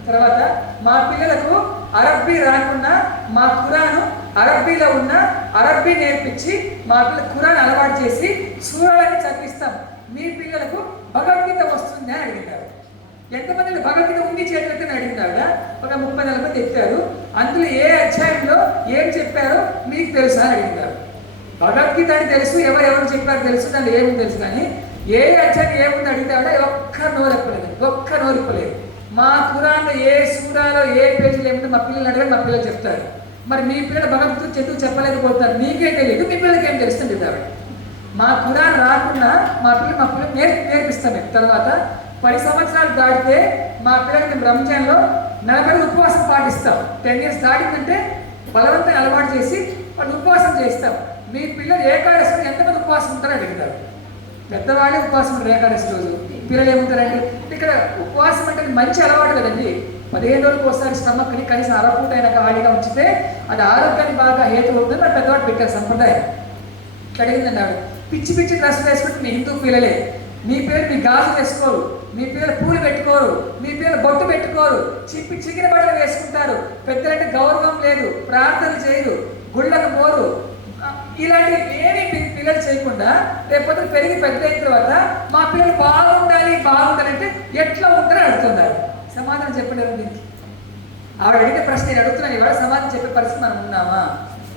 తర్వాత మా పిల్లలకు అరబ్బీ రాకుండా మా ఖురాను అరబ్బీలో ఉన్న అరబ్బీ నేర్పించి మా పిల్లలకు ఖురాన్ అలవాటు చేసి సూరాలని చదివిస్తాం, మీ పిల్లలకు భగవద్గీత వస్తుంది అని అడిగినారు. ఎంతమంది భగవద్గీత ఉంది చేతులతో అడిగినారు? ఒక 30-40 మంది ఎత్తారు. అందులో ఏ అధ్యాయంలో ఏం చెప్పారో మీకు తెలుసా అని అడిగినారు. భగవద్గీత అని తెలుసు, ఎవరెవరు చెప్పారు తెలుసు, దాన్ని ఏముంది తెలుసు, కానీ ఏ అధ్యాయం ఏముంది అడిగితే ఒక్క నోరిప్పలేదు. మా ఖురాన్లో ఏ సూరాలో ఏ పేజీలో ఏముందో మా పిల్లలు అడిగారు, మా పిల్లలు చెప్తారు. మరి మీ పిల్లలు భగవద్గీత చదువు చెప్పలేకపోతారు, మీకే తెలియదు, మీ పిల్లలకి ఏం తెలుస్తుంది కాబట్టి మా ఖురాన్ రాకుండా మా పిల్లలు నేర్పిస్తాం మేము. తర్వాత 10 సంవత్సరాలు దాటితే మా పిల్లలకి మేము రంజాన్లో 40 ఉపవాసం పాటిస్తాం. 10 years దాటిందంటే బలవంతంగా అలవాటు చేసి వాళ్ళు ఉపవాసం చేస్తాం. మీ పిల్లలు ఏకాదశి ఎంతమంది ఉపవాసం ఉంటారో అడుగుతారు. పెద్దవాళ్ళే ఉపవాసం ఉంటారు ఏకాదశి రోజు, పిల్లలు ఏముంటారండి? ఇక్కడ ఉపవాసం అంటే మంచి అలవాటు కదండి. 15 రోజులకు ఒకసారి స్టమక్ని కనీసం అరపూట అయినా ఖాళీగా ఉంచితే అది ఆరోగ్యానికి బాగా హేతు అవుతుంది. మరి పెద్దవాడు పెట్టారు సంప్రదాయం. అడిగిందండి ఆవిడ, పిచ్చి డ్రెస్సులు వేసుకుంటే మీ హిందూ పిల్లలే, మీ పిల్లలు మీ గాజు వేసుకోరు, మీ పిల్లలు పూలు పెట్టుకోరు, మీ పిల్లలు బొట్టు పెట్టుకోరు, చిగిన బట్టలు వేసుకుంటారు, పెద్దలంటే గౌరవం లేదు, ప్రార్థనలు చేయరు, గుళ్ళకు పోరు, ఇలాంటి ఏమి పిల్లలు చేయకుండా రేపొద్దు పెరిగి పెద్ద అయిన తర్వాత మా పిల్లలు బాగుండాలి అంటే ఎట్లా ఉంటారో అడుగుతున్నారు. సమాధానం చెప్పండి దీనికి. ఆవిడ అడిగిన ప్రశ్న నేను అడుగుతున్నాను, ఇవాళ సమాధానం చెప్పే పరిస్థితి మనం ఉన్నామా?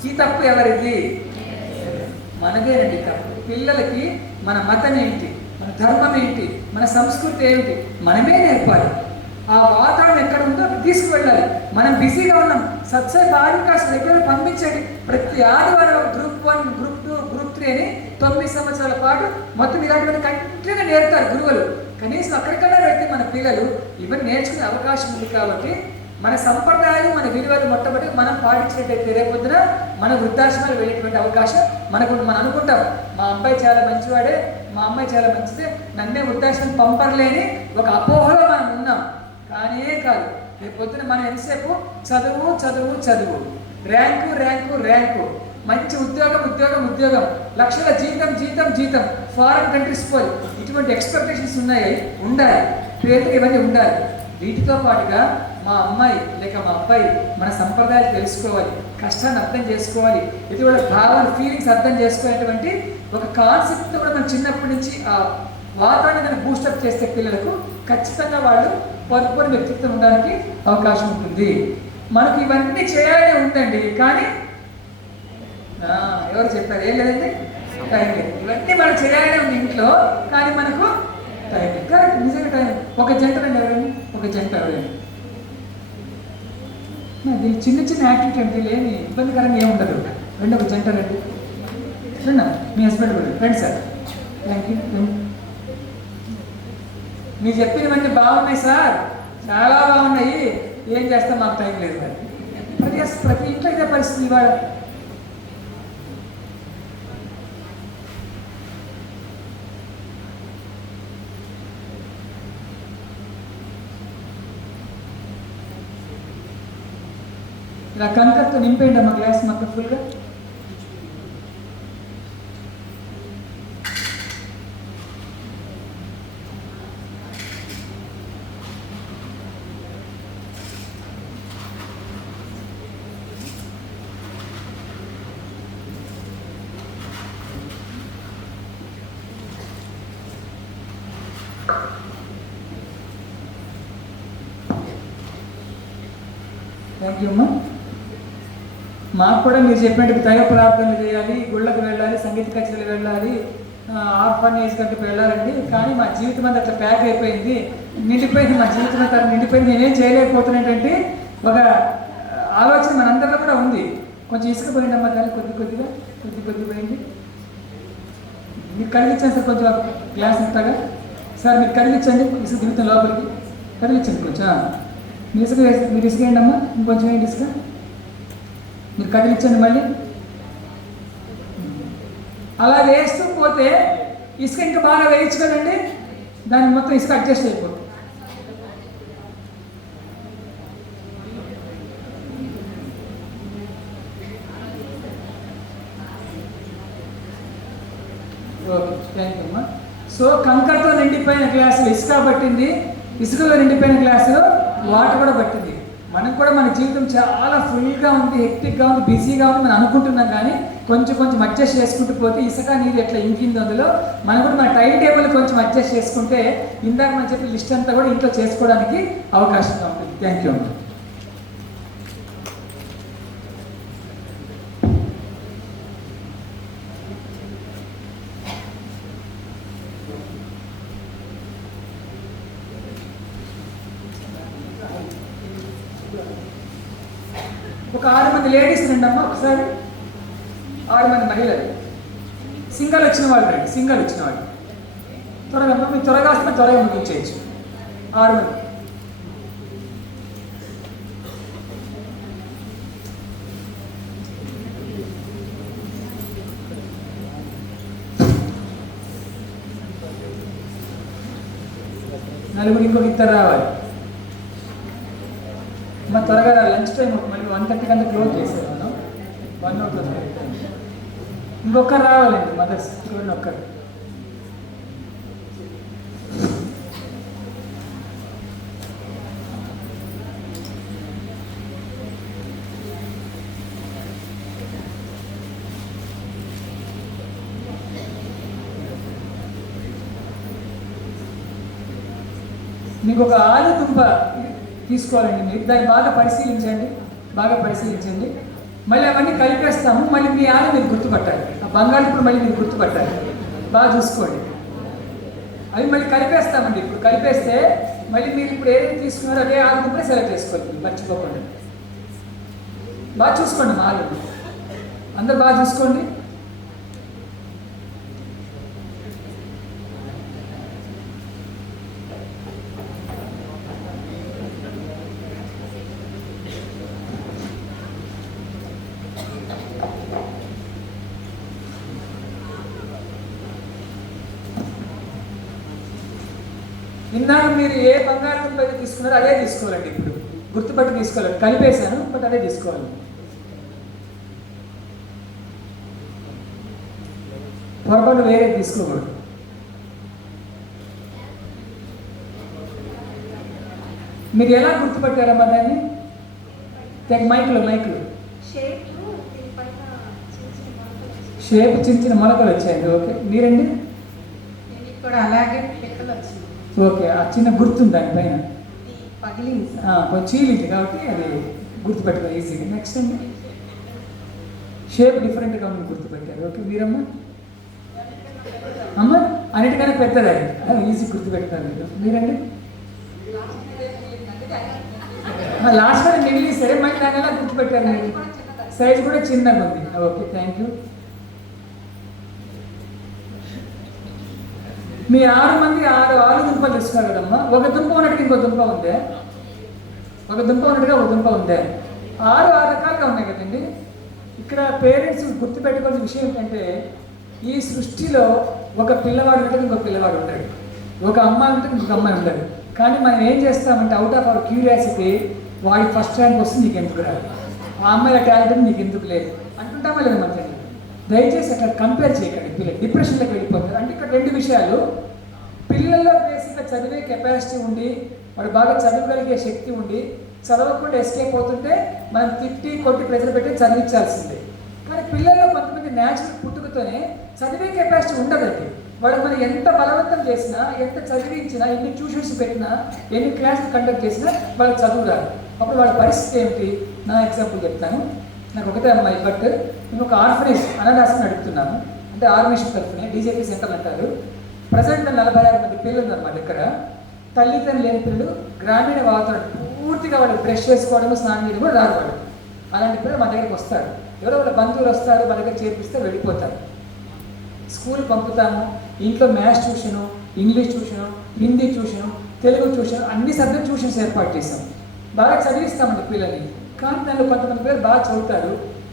ఈ తప్పు ఎవరిది? మనదేనండి తప్పు. పిల్లలకి మన మతం ఏంటి, మన ధర్మం ఏంటి, మన సంస్కృతి ఏమిటి మనమే నేర్పాలి. ఆ వాతావరణం ఎక్కడ ఉందో తీసుకువెళ్ళాలి. మనం బిజీగా ఉన్నాం. సత్సంగ బాలికాస్ రెగ్యులర్ పంపించండి. ప్రతి ఆదివారం గ్రూప్ 1, గ్రూప్ 2, గ్రూప్ 3 అని 9 సంవత్సరాల పాటు మొత్తం ఇలాంటివన్నీ కంటిన్యూగా నేర్పుతారు గురువులు. కనీసం అక్కడికన్నా వెళ్తే మన పిల్లలు ఇవన్నీ నేర్చుకునే అవకాశం ఉంది. కాబట్టి మన సంప్రదాయాలు, మన విలువలు మొట్టమొదటి మనం పాటించినట్టయితే రేపొద్దున మన వృద్ధాశ్రమాలు వెళ్ళేటువంటి అవకాశం మనం అనుకుంటాం, మా అబ్బాయి చాలా మంచివాడే, మా అమ్మాయి చాలా మంచిదే, నన్నే వృద్ధాశ్రమం పంపర్లేని ఒక అపోహలో మనం ఉన్నాం. కానీ కాదు. రేపొద్దున మనం ఎంతసేపు చదువు, ర్యాంకు, మంచి ఉద్యోగం, లక్షల జీతం, ఫారెన్ కంట్రీస్ పోయి ఇటువంటి ఎక్స్పెక్టేషన్స్ ఉండాలి. పేరుకి ఇవన్నీ ఉండాలి. వీటితో పాటుగా మా అమ్మాయి లేక మా అబ్బాయి మన సంప్రదాయాలు తెలుసుకోవాలి, కష్టాన్ని అర్థం చేసుకోవాలి, ఇటువంటి భావాలు ఫీలింగ్స్ అర్థం చేసుకునేటువంటి ఒక కాన్సెప్ట్ కూడా మనం చిన్నప్పటి నుంచి ఆ వాతావరణాన్ని బూస్టప్ చేస్తే పిల్లలకు ఖచ్చితంగా వాళ్ళు పరిపూర్ణ వ్యక్తిత్వం ఉండడానికి అవకాశం ఉంటుంది. మనకు ఇవన్నీ చేయాలని ఉందండి, కానీ ఎవరు చెప్పారు? ఏం లేదండి, టైం లేదు. ఇవన్నీ మనం చేయాలని ఉంది ఇంట్లో, కానీ మనకు టైం లేదు. కరెక్ట్, నిజంగా టైం. ఒక జంట రండి, ఎవరండి? దీని చిన్న యాక్టివిటీ అంటే ఏమి ఇబ్బందికరంగా ఏమి ఉండదు. ఒక జంట రండి. మీ హస్బెండ్ కూడా రండి సార్. Thank you. మీరు చెప్పినవన్నీ బాగున్నాయి సార్, చాలా బాగున్నాయి. ఏం చేస్తాం, మాకు టైం లేదు. ప్రతి ఇంట్లో ఇదే పరిస్థితి. ఇవాళ ఇలా కంకర్తో నింపేయండి అమ్మ గ్లాస్ మొత్తం ఫుల్గా. థ్యాంక్ యూ అమ్మా. మాకు కూడా మీరు చెప్పినట్టు దైవ ప్రార్థనలు చేయాలి, గుళ్ళకు వెళ్ళాలి, సంగీత కచేరీలు వెళ్ళాలి, ఆర్ఫనేజ్ కంటే వెళ్ళాలండి. కానీ మా జీవితం అంతా అట్లా ప్యాక్ అయిపోయింది, నిండిపోయింది. మా జీవితం అంతా నిండిపోయింది. నేనేం చేయలేకపోతున్నానంటే ఒక ఆలోచన మనందరిలో కూడా ఉంది. కొంచెం ఇసుక పోయిందమ్మా, కానీ కొద్ది పోయింది. మీరు కదిలించండి సార్, కొంచెం గ్లాస్ ఇస్తాగా సార్. మీరు కదిలించండి, ఇసుక దిగుతాం లోపలికి. కదిలించండి కొంచెం. మీరు ఇసుక వేయండి అమ్మా, ఇంకొంచెం వేయండి ఇసుక. మీరు కదిలించండి మళ్ళీ. అలా వేస్తూ పోతే ఇసుక ఇంకా బాగా వేయచ్చు కదండి, దానికి మొత్తం ఇసుక అడ్జస్ట్ అయిపోతుంది. ఓకే, థ్యాంక్ యూ అమ్మా. సో కంకర్తో నిండిపోయిన గ్లాసులు ఇసుక పట్టింది, ఇసుకలో నిండిపోయిన గ్లాసులో వాటర్ కూడా పట్టింది. మనకు కూడా మన జీవితం చాలా ఫుల్గా ఉంది, హెక్టిక్గా ఉంది, బిజీగా ఉంది మనం అనుకుంటున్నాం. కానీ కొంచెం అడ్జస్ట్ చేసుకుంటూ పోతే ఇసుక నీరు ఎట్లా ఇంకింది అందులో మనం కూడా మన టైం టేబుల్ కొంచెం అడ్జస్ట్ చేసుకుంటే ఇందాక మనం చెప్పిన లిస్ట్ అంతా కూడా ఇంట్లో చేసుకోవడానికి అవకాశంగా ఉంటుంది. థ్యాంక్ యూ అమ్మా. ఒక 6 మంది లేడీస్ రండి అమ్మా ఒకసారి. 6 మంది మహిళలు. సింగల్ వచ్చిన వాళ్ళు త్వరగా అమ్మా, మీరు త్వరగా వస్తే త్వరగా ముగించేయచ్చు. 6 మంది. నలుగురు, ఇంకొక 2 రావాలి. మా త్వరగా లంచ్ టైం మళ్ళీ 1:30 కంటే క్లోజ్ చేశారు. మనం 1 అవుతుంది. ఇంకొకరు రావాలండి మదర్స్, చూడండి ఒక్కరు. మీకు ఒక ఆలుదుంప తీసుకోవాలండి. మీరు దాన్ని బాగా పరిశీలించండి. మళ్ళీ అవన్నీ కలిపేస్తాము. మళ్ళీ మీ ఆలు మీరు గుర్తుపట్టాలి. ఆ బంగాళదుంపలు మళ్ళీ మీరు గుర్తుపట్టాలి. బాగా చూసుకోండి. అవి మళ్ళీ కలిపేస్తామండి. ఇప్పుడు కలిపేస్తే మళ్ళీ మీరు ఇప్పుడు ఏదైతే తీసుకున్నారో అదే ఆలుదుంపనే సెలెక్ట్ చేసుకోవాలి, మర్చిపోకండి. బాగా చూసుకోండి మా ఆలు. అందరు బాగా చూసుకోండి. ఇందాక మీరు ఏ బంగాళదుంప అయితే తీసుకున్నారో అదే తీసుకోవాలండి. ఇప్పుడు గుర్తుపట్టి తీసుకోవాలి. కలిపేశాను, బట్ అదే తీసుకోవాలి. పొరపాటు వేరే తీసుకోకూడదు. మీరు ఎలా గుర్తుపట్టారమ్మా దాన్ని? మైకులు షేప్ చిన్న మొలకలు వచ్చాయండి. ఓకే, మీరండి? కూడా అలాగే పిక్కలు వచ్చింది. ఓకే, ఆ చిన్న గుర్తుంది దానిపైన పగిలింది. కొంచెం చీలింది కాబట్టి అది గుర్తుపెట్టుకో ఈజీగా. నెక్స్ట్ అండి, షేప్ డిఫరెంట్గా ఉంది, గుర్తుపెట్టారు. ఓకే, మీరమ్మా? అమ్మ అన్నిటికన్నా పెద్దది అది, ఈజీ గుర్తుపెట్టారు మీరు. మీరండి? లాస్ట్ వరకు మిగిలి సరే, మళ్ళీ దాని ఎలా గుర్తుపెట్టారు మీరు? సైజ్ కూడా చిన్నగా ఉంది. Okay, thank you. మీ 6 మంది 6 ఆలుదుంపలు తెచ్చున్నారు కదమ్మా. ఒక దుంప ఉన్నట్టుగా ఇంకో దుంప ఉందే, ఒక దుంప ఉన్నట్టుగా ఒక దుంప ఉందే. 6 రకాలుగా ఉన్నాయి కదండి. ఇక్కడ పేరెంట్స్ గుర్తుపెట్టుకోవాల్సిన విషయం ఏంటంటే, ఈ సృష్టిలో ఒక పిల్లవాడు ఉంటే ఇంకొక పిల్లవాడు ఉంటాడు, ఒక అమ్మాయి ఉంటే ఇంకొక అమ్మాయి ఉంటాడు. కానీ మనం ఏం చేస్తామంటే అవుట్ ఆఫ్ అవర్ క్యూరియాసిటీ వాడి ఫస్ట్ ర్యాంక్ వస్తుంది, నీకు ఎందుకు రాదు, ఆ అమ్మాయిల టాలెంట్ నీకు ఎందుకు లేదు అంటుంటామా లేదు మన దగ్గర. దయచేసి అట్లా కంపేర్ చేయకండి. పిల్లలు డిప్రెషన్లోకి వెళ్ళిపోతారు. అంటే ఇక్కడ 2 విషయాలు. పిల్లల్లో బేసిక్గా చదివే కెపాసిటీ ఉండి, వాడు బాగా చదవగలిగే శక్తి ఉండి, చదవకుండా ఎస్కేప్ అవుతుంటే మనం తిట్టి కొట్టి ప్రెజర్ పెట్టి చదివించాల్సిందే. కానీ పిల్లల్లో కొంతమంది న్యాచురల్ పుట్టుకతోనే చదివే కెపాసిటీ ఉండదండి. వాడు మనం ఎంత బలవంతం చేసినా, ఎంత చదివించినా, ఎన్ని ట్యూషన్స్ పెట్టినా, ఎన్ని క్లాసులు కండక్ట్ చేసినా వాళ్ళకి చదువు రాదు. అప్పుడు వాళ్ళ పరిస్థితి ఏమిటి? నా ఎగ్జాంపుల్ చెప్తాను. నాకు ఒకటే అమ్మాయి, బట్ నేను ఒక ఆర్ఫనేజ్ అనాథాశ్రమం నడుపుతున్నాను. అంటే ఆర్గనైజేషన్ తరఫున డీజేపీ సెంటర్ అంటారు. ప్రజెంట్ 46 మంది పిల్లలు ఉందన్నమాట ఇక్కడ. తల్లిదండ్రులు లేని పిల్లలు, గ్రామీణ వాతావరణం పూర్తిగా వాళ్ళు బ్రష్ చేసుకోవడం, స్నానం చేయడం కూడా రాదు వాళ్ళు. అలాంటి పిల్లలు మా దగ్గరికి వస్తారు. ఎవరో వాళ్ళ బంధువులు వస్తారు, మా దగ్గర చేర్పిస్తే వెళ్ళిపోతారు. స్కూల్ పంపుతాము. ఇంట్లో maths tuition, English tuition, Hindi tuition, Telugu tuition, అన్ని సబ్జెక్ట్ ట్యూషన్స్ ఏర్పాటు చేస్తాం. బాగా చదివిస్తామండి పిల్లల్ని. కానీ దానిలో కొంతమంది పిల్లలు బాగా చదువుతారు,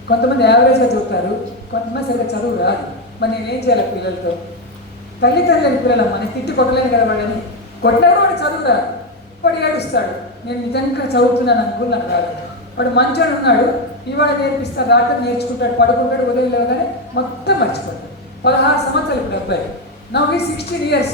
కొంతమంది యావరేజ్గా చదువుతారు, కొంతమంది సరిగ్గా చదువు రాదు. మరి నేనేం చేయాలి పిల్లలతో? తల్లిదండ్రులని పిల్లలమ్మ, నేను తిట్టి కొట్టలేను కదా వాళ్ళని. కొట్టినా వాడు చదువు రాదు, వాడు ఏడుస్తాడు. నేను నిజంగా చదువుతున్నాను అనుకుని నాకు రాదు. వాడు మంచోడు ఉన్నాడు, ఇవాళ నేర్పిస్తాడు, రాత్రి నేర్చుకుంటాడు, పడుకుంటాడు, వదిలేగానే మొత్తం మర్చిపోతాడు. 16 సంవత్సరాలు ఇప్పుడు అబ్బాయి. నవ్ ఈ 16 years.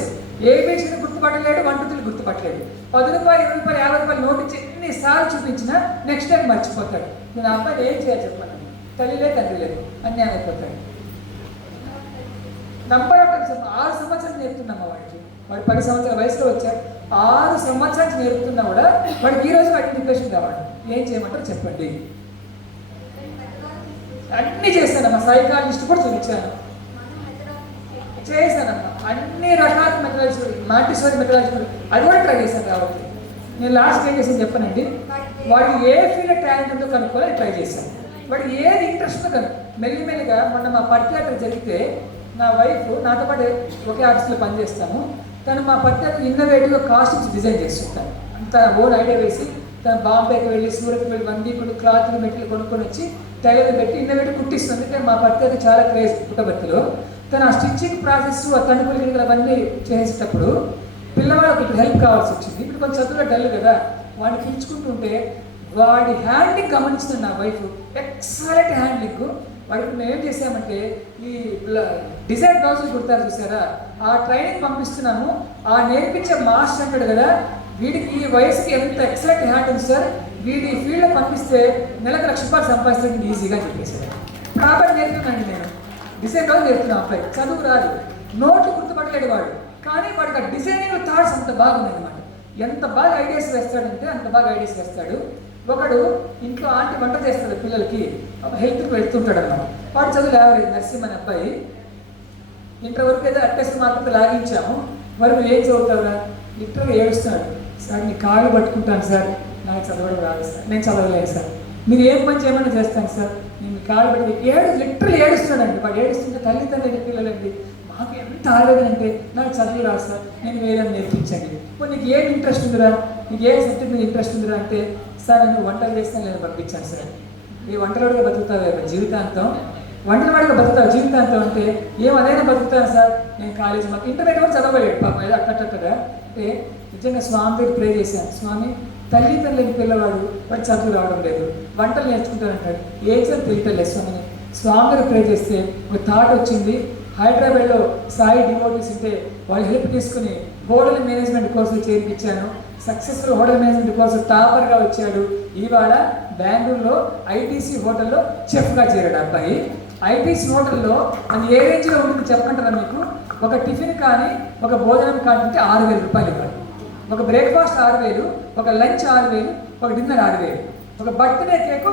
ఏబీసీని గుర్తుపట్టలేడు, 1 2 3 గుర్తుపట్టలేడు. 10 రూపాయలు, 20 రూపాయలు, 50 రూపాయలు నోటించి ఎన్నిసార్లు చూపించినా నెక్స్ట్ టైం మర్చిపోతాడు. నేను ఆ అబ్బాయి ఏం చేయాలి చెప్పాను? తల్లి లేదు, తండ్రి లేదు, అన్యాయం అయిపోతాడు. నంబర్ ఆఫ్ టైమ్స్ 6 సంవత్సరాలు నేర్పుతున్నామా వాడికి. వాడు 10 సంవత్సరాల వయసులో వచ్చాడు. 6 సంవత్సరాలు నేర్పుతున్నా కూడా వాడికి ఈ రోజు వాడికి డిప్రెషన్ కావాలి. ఏం చేయమంటారు చెప్పండి? అన్నీ చేశానమ్మా, సైకాలజిస్ట్ కూడా చూపించాను, చేశానమ్మా, అన్ని రకాల మెథడాలజీ, మాంటిసోరీ మెథడాలజీ అది కూడా ట్రై చేశాను. కాబట్టి నేను లాస్ట్ ఏం చేశాను చెప్పానండి, వాడికి ఏ ఫీల్డ్ టాలెంట్ ఉందో కనుక్కోవాలని ట్రై చేశాను. వాడికి ఏది ఇంట్రెస్ట్ కను మెల్లిమెల్లిగా. మొన్న మా పర్యాటన జరిగితే నా వైఫ్ నాతో పాటు ఒకే ఆఫీస్లో పనిచేస్తాను. తను మా పర్యాటన ఇన్నోవేటివ్గా కాస్ట్యూమ్స్ డిజైన్ చేస్తుంటాను. తన ఓన్ ఐడియా వేసి తను బాంబేకి వెళ్ళి, సూరత్కి వెళ్ళి 1 week క్లాత్లు మెటీరియల్ కొనుక్కొని వచ్చి టైలర్ పెట్టి ఇన్నోవేటివ్ కుట్టిస్తుంది. అంటే మా పర్యాటన చాలా క్రేజ్ పుట్టబర్తిలో. తను ఆ స్టిచ్చింగ్ ప్రాసెస్, ఆ తణుకులు గిన్నెలు అవన్నీ చేసేటప్పుడు పిల్లవాళ్ళకి ఇప్పుడు హెల్ప్ కావాల్సి వచ్చింది. ఇప్పుడు కొంచెం చదువులో డల్ కదా, వాడిని పిలుచుకుంటుంటే వాడి హ్యాండ్లింగ్ గమనించిన నా వైఫ్, ఎక్సలెంట్ హ్యాండ్లింగ్. వాడికి మేము ఏం చేసామంటే ఈ డిజైన్ బ్లౌజులు కుడతారు చూసారా, ఆ ట్రైనింగ్ పంపిస్తున్నాము. ఆ నేర్పించే మాస్టర్ అంటాడు కదా, వీడికి ఈ వయసుకి ఎంత ఎక్సలెంట్ హ్యాండ్ ఉంది సార్, వీడి ఫీల్డ్లో పంపిస్తే నెలకు ₹1,00,000 సంపాదిస్తాను ఈజీగా చెప్పేసారు. కాబట్టి నేర్పుతున్నాను నేను. డిజైన్ బ్లౌజ్ నేర్పుతున్నాను. అబ్బాయి చదువు రాదు, నోట్లు గుర్తుపట్టలేడు వాడు, కానీ వాడికి ఆ డిజైనింగ్ థాట్స్ అంత బాగుంది అనమాట. ఎంత బాగా ఐడియాస్ వేస్తాడంటే అంత బాగా ఐడియాస్ వేస్తాడు. ఒకడు ఇంట్లో ఆంటీ వంట చేస్తాడు పిల్లలకి, హెల్త్కి వెళ్తుంటాడు అన్నమాట. వాడు చదువు యావరేజ్, నర్సింగ్ అనే అబ్బాయి. ఇంటర్ వరకు ఏదో అట్టేసి మార్కులతో లాగించాము. మరి నువ్వు ఏం చదువుతావురా? లిటరల్గా ఏడుస్తున్నాడు. సార్ నీ కాళ్ళు పట్టుకుంటాను సార్, నాకు చదవడం రాదు సార్, నేను చదవలేదు సార్, మీరు ఏం పని చేయమని చేస్తాను సార్, నేను కాళ్ళు పట్టి లిటరల్ ఏడుస్తున్నాడండి. వాడు ఏడుస్తుంటే తల్లిదండ్రులు పిల్లలండి మాకు ఎంత ఆవేదన అంటే నాకు చదువు రాదు సార్, నేను వేరే నేర్పించండి. ఇప్పుడు నీకు ఏం ఇంట్రెస్ట్ ఉందిరా, నీకు ఏ సబ్జెక్ట్ మీద ఇంట్రెస్ట్ ఉందిరా అంటే సార్ నేను వంటలు చేస్తాను నేను పంపించాను సార్. ఈ వంటలోడిగా బతుకుతావు జీవితాంతం, వంటలవాడిగా బతుకుతావు జీవితాంతం అంటే ఏమదైనా బతుకుతాను సార్, నేను కాలేజీ మాకు ఇంటర్మీడియట్ కూడా చదవలేడు పాపం, ఏదో అట్టగా అంటే నిజంగా స్వామి దగ్గర ప్రే చేశాను. స్వామి తల్లిదండ్రులకి పిల్లవాడు వాడు చదువు రావడం లేదు, వంటలు నేర్చుకుంటానంటాడు, ఏం సార్ తెలియటలేదు స్వామిని. స్వామి దగ్గర ప్రే చేస్తే ఒక థాట్ వచ్చింది. హైదరాబాద్లో సాయి డివోటీస్ ఉంటే వాళ్ళు హెల్ప్ తీసుకుని హోటల్ మేనేజ్మెంట్ కోర్సులు చేర్పించాను. సక్సెస్ఫుల్ హోటల్ మేనేజ్మెంట్ కోర్సు టాపర్గా వచ్చాడు. ఇవాళ బెంగళూరులో ఐటీసీ హోటల్లో చెఫ్గా చేరాడు అబ్బాయి. ఐటీసీ హోటల్లో అది ఏ రేంజ్లో ఉంటుంది చెప్పంటారా మీకు? ఒక టిఫిన్ కానీ ఒక భోజనం కానీ ఉంటే 6,000 రూపాయలు ఇవ్వాలి. ఒక బ్రేక్ఫాస్ట్ 6,000, ఒక లంచ్ 6,000, ఒక డిన్నర్ 6,000. ఒక birthday cake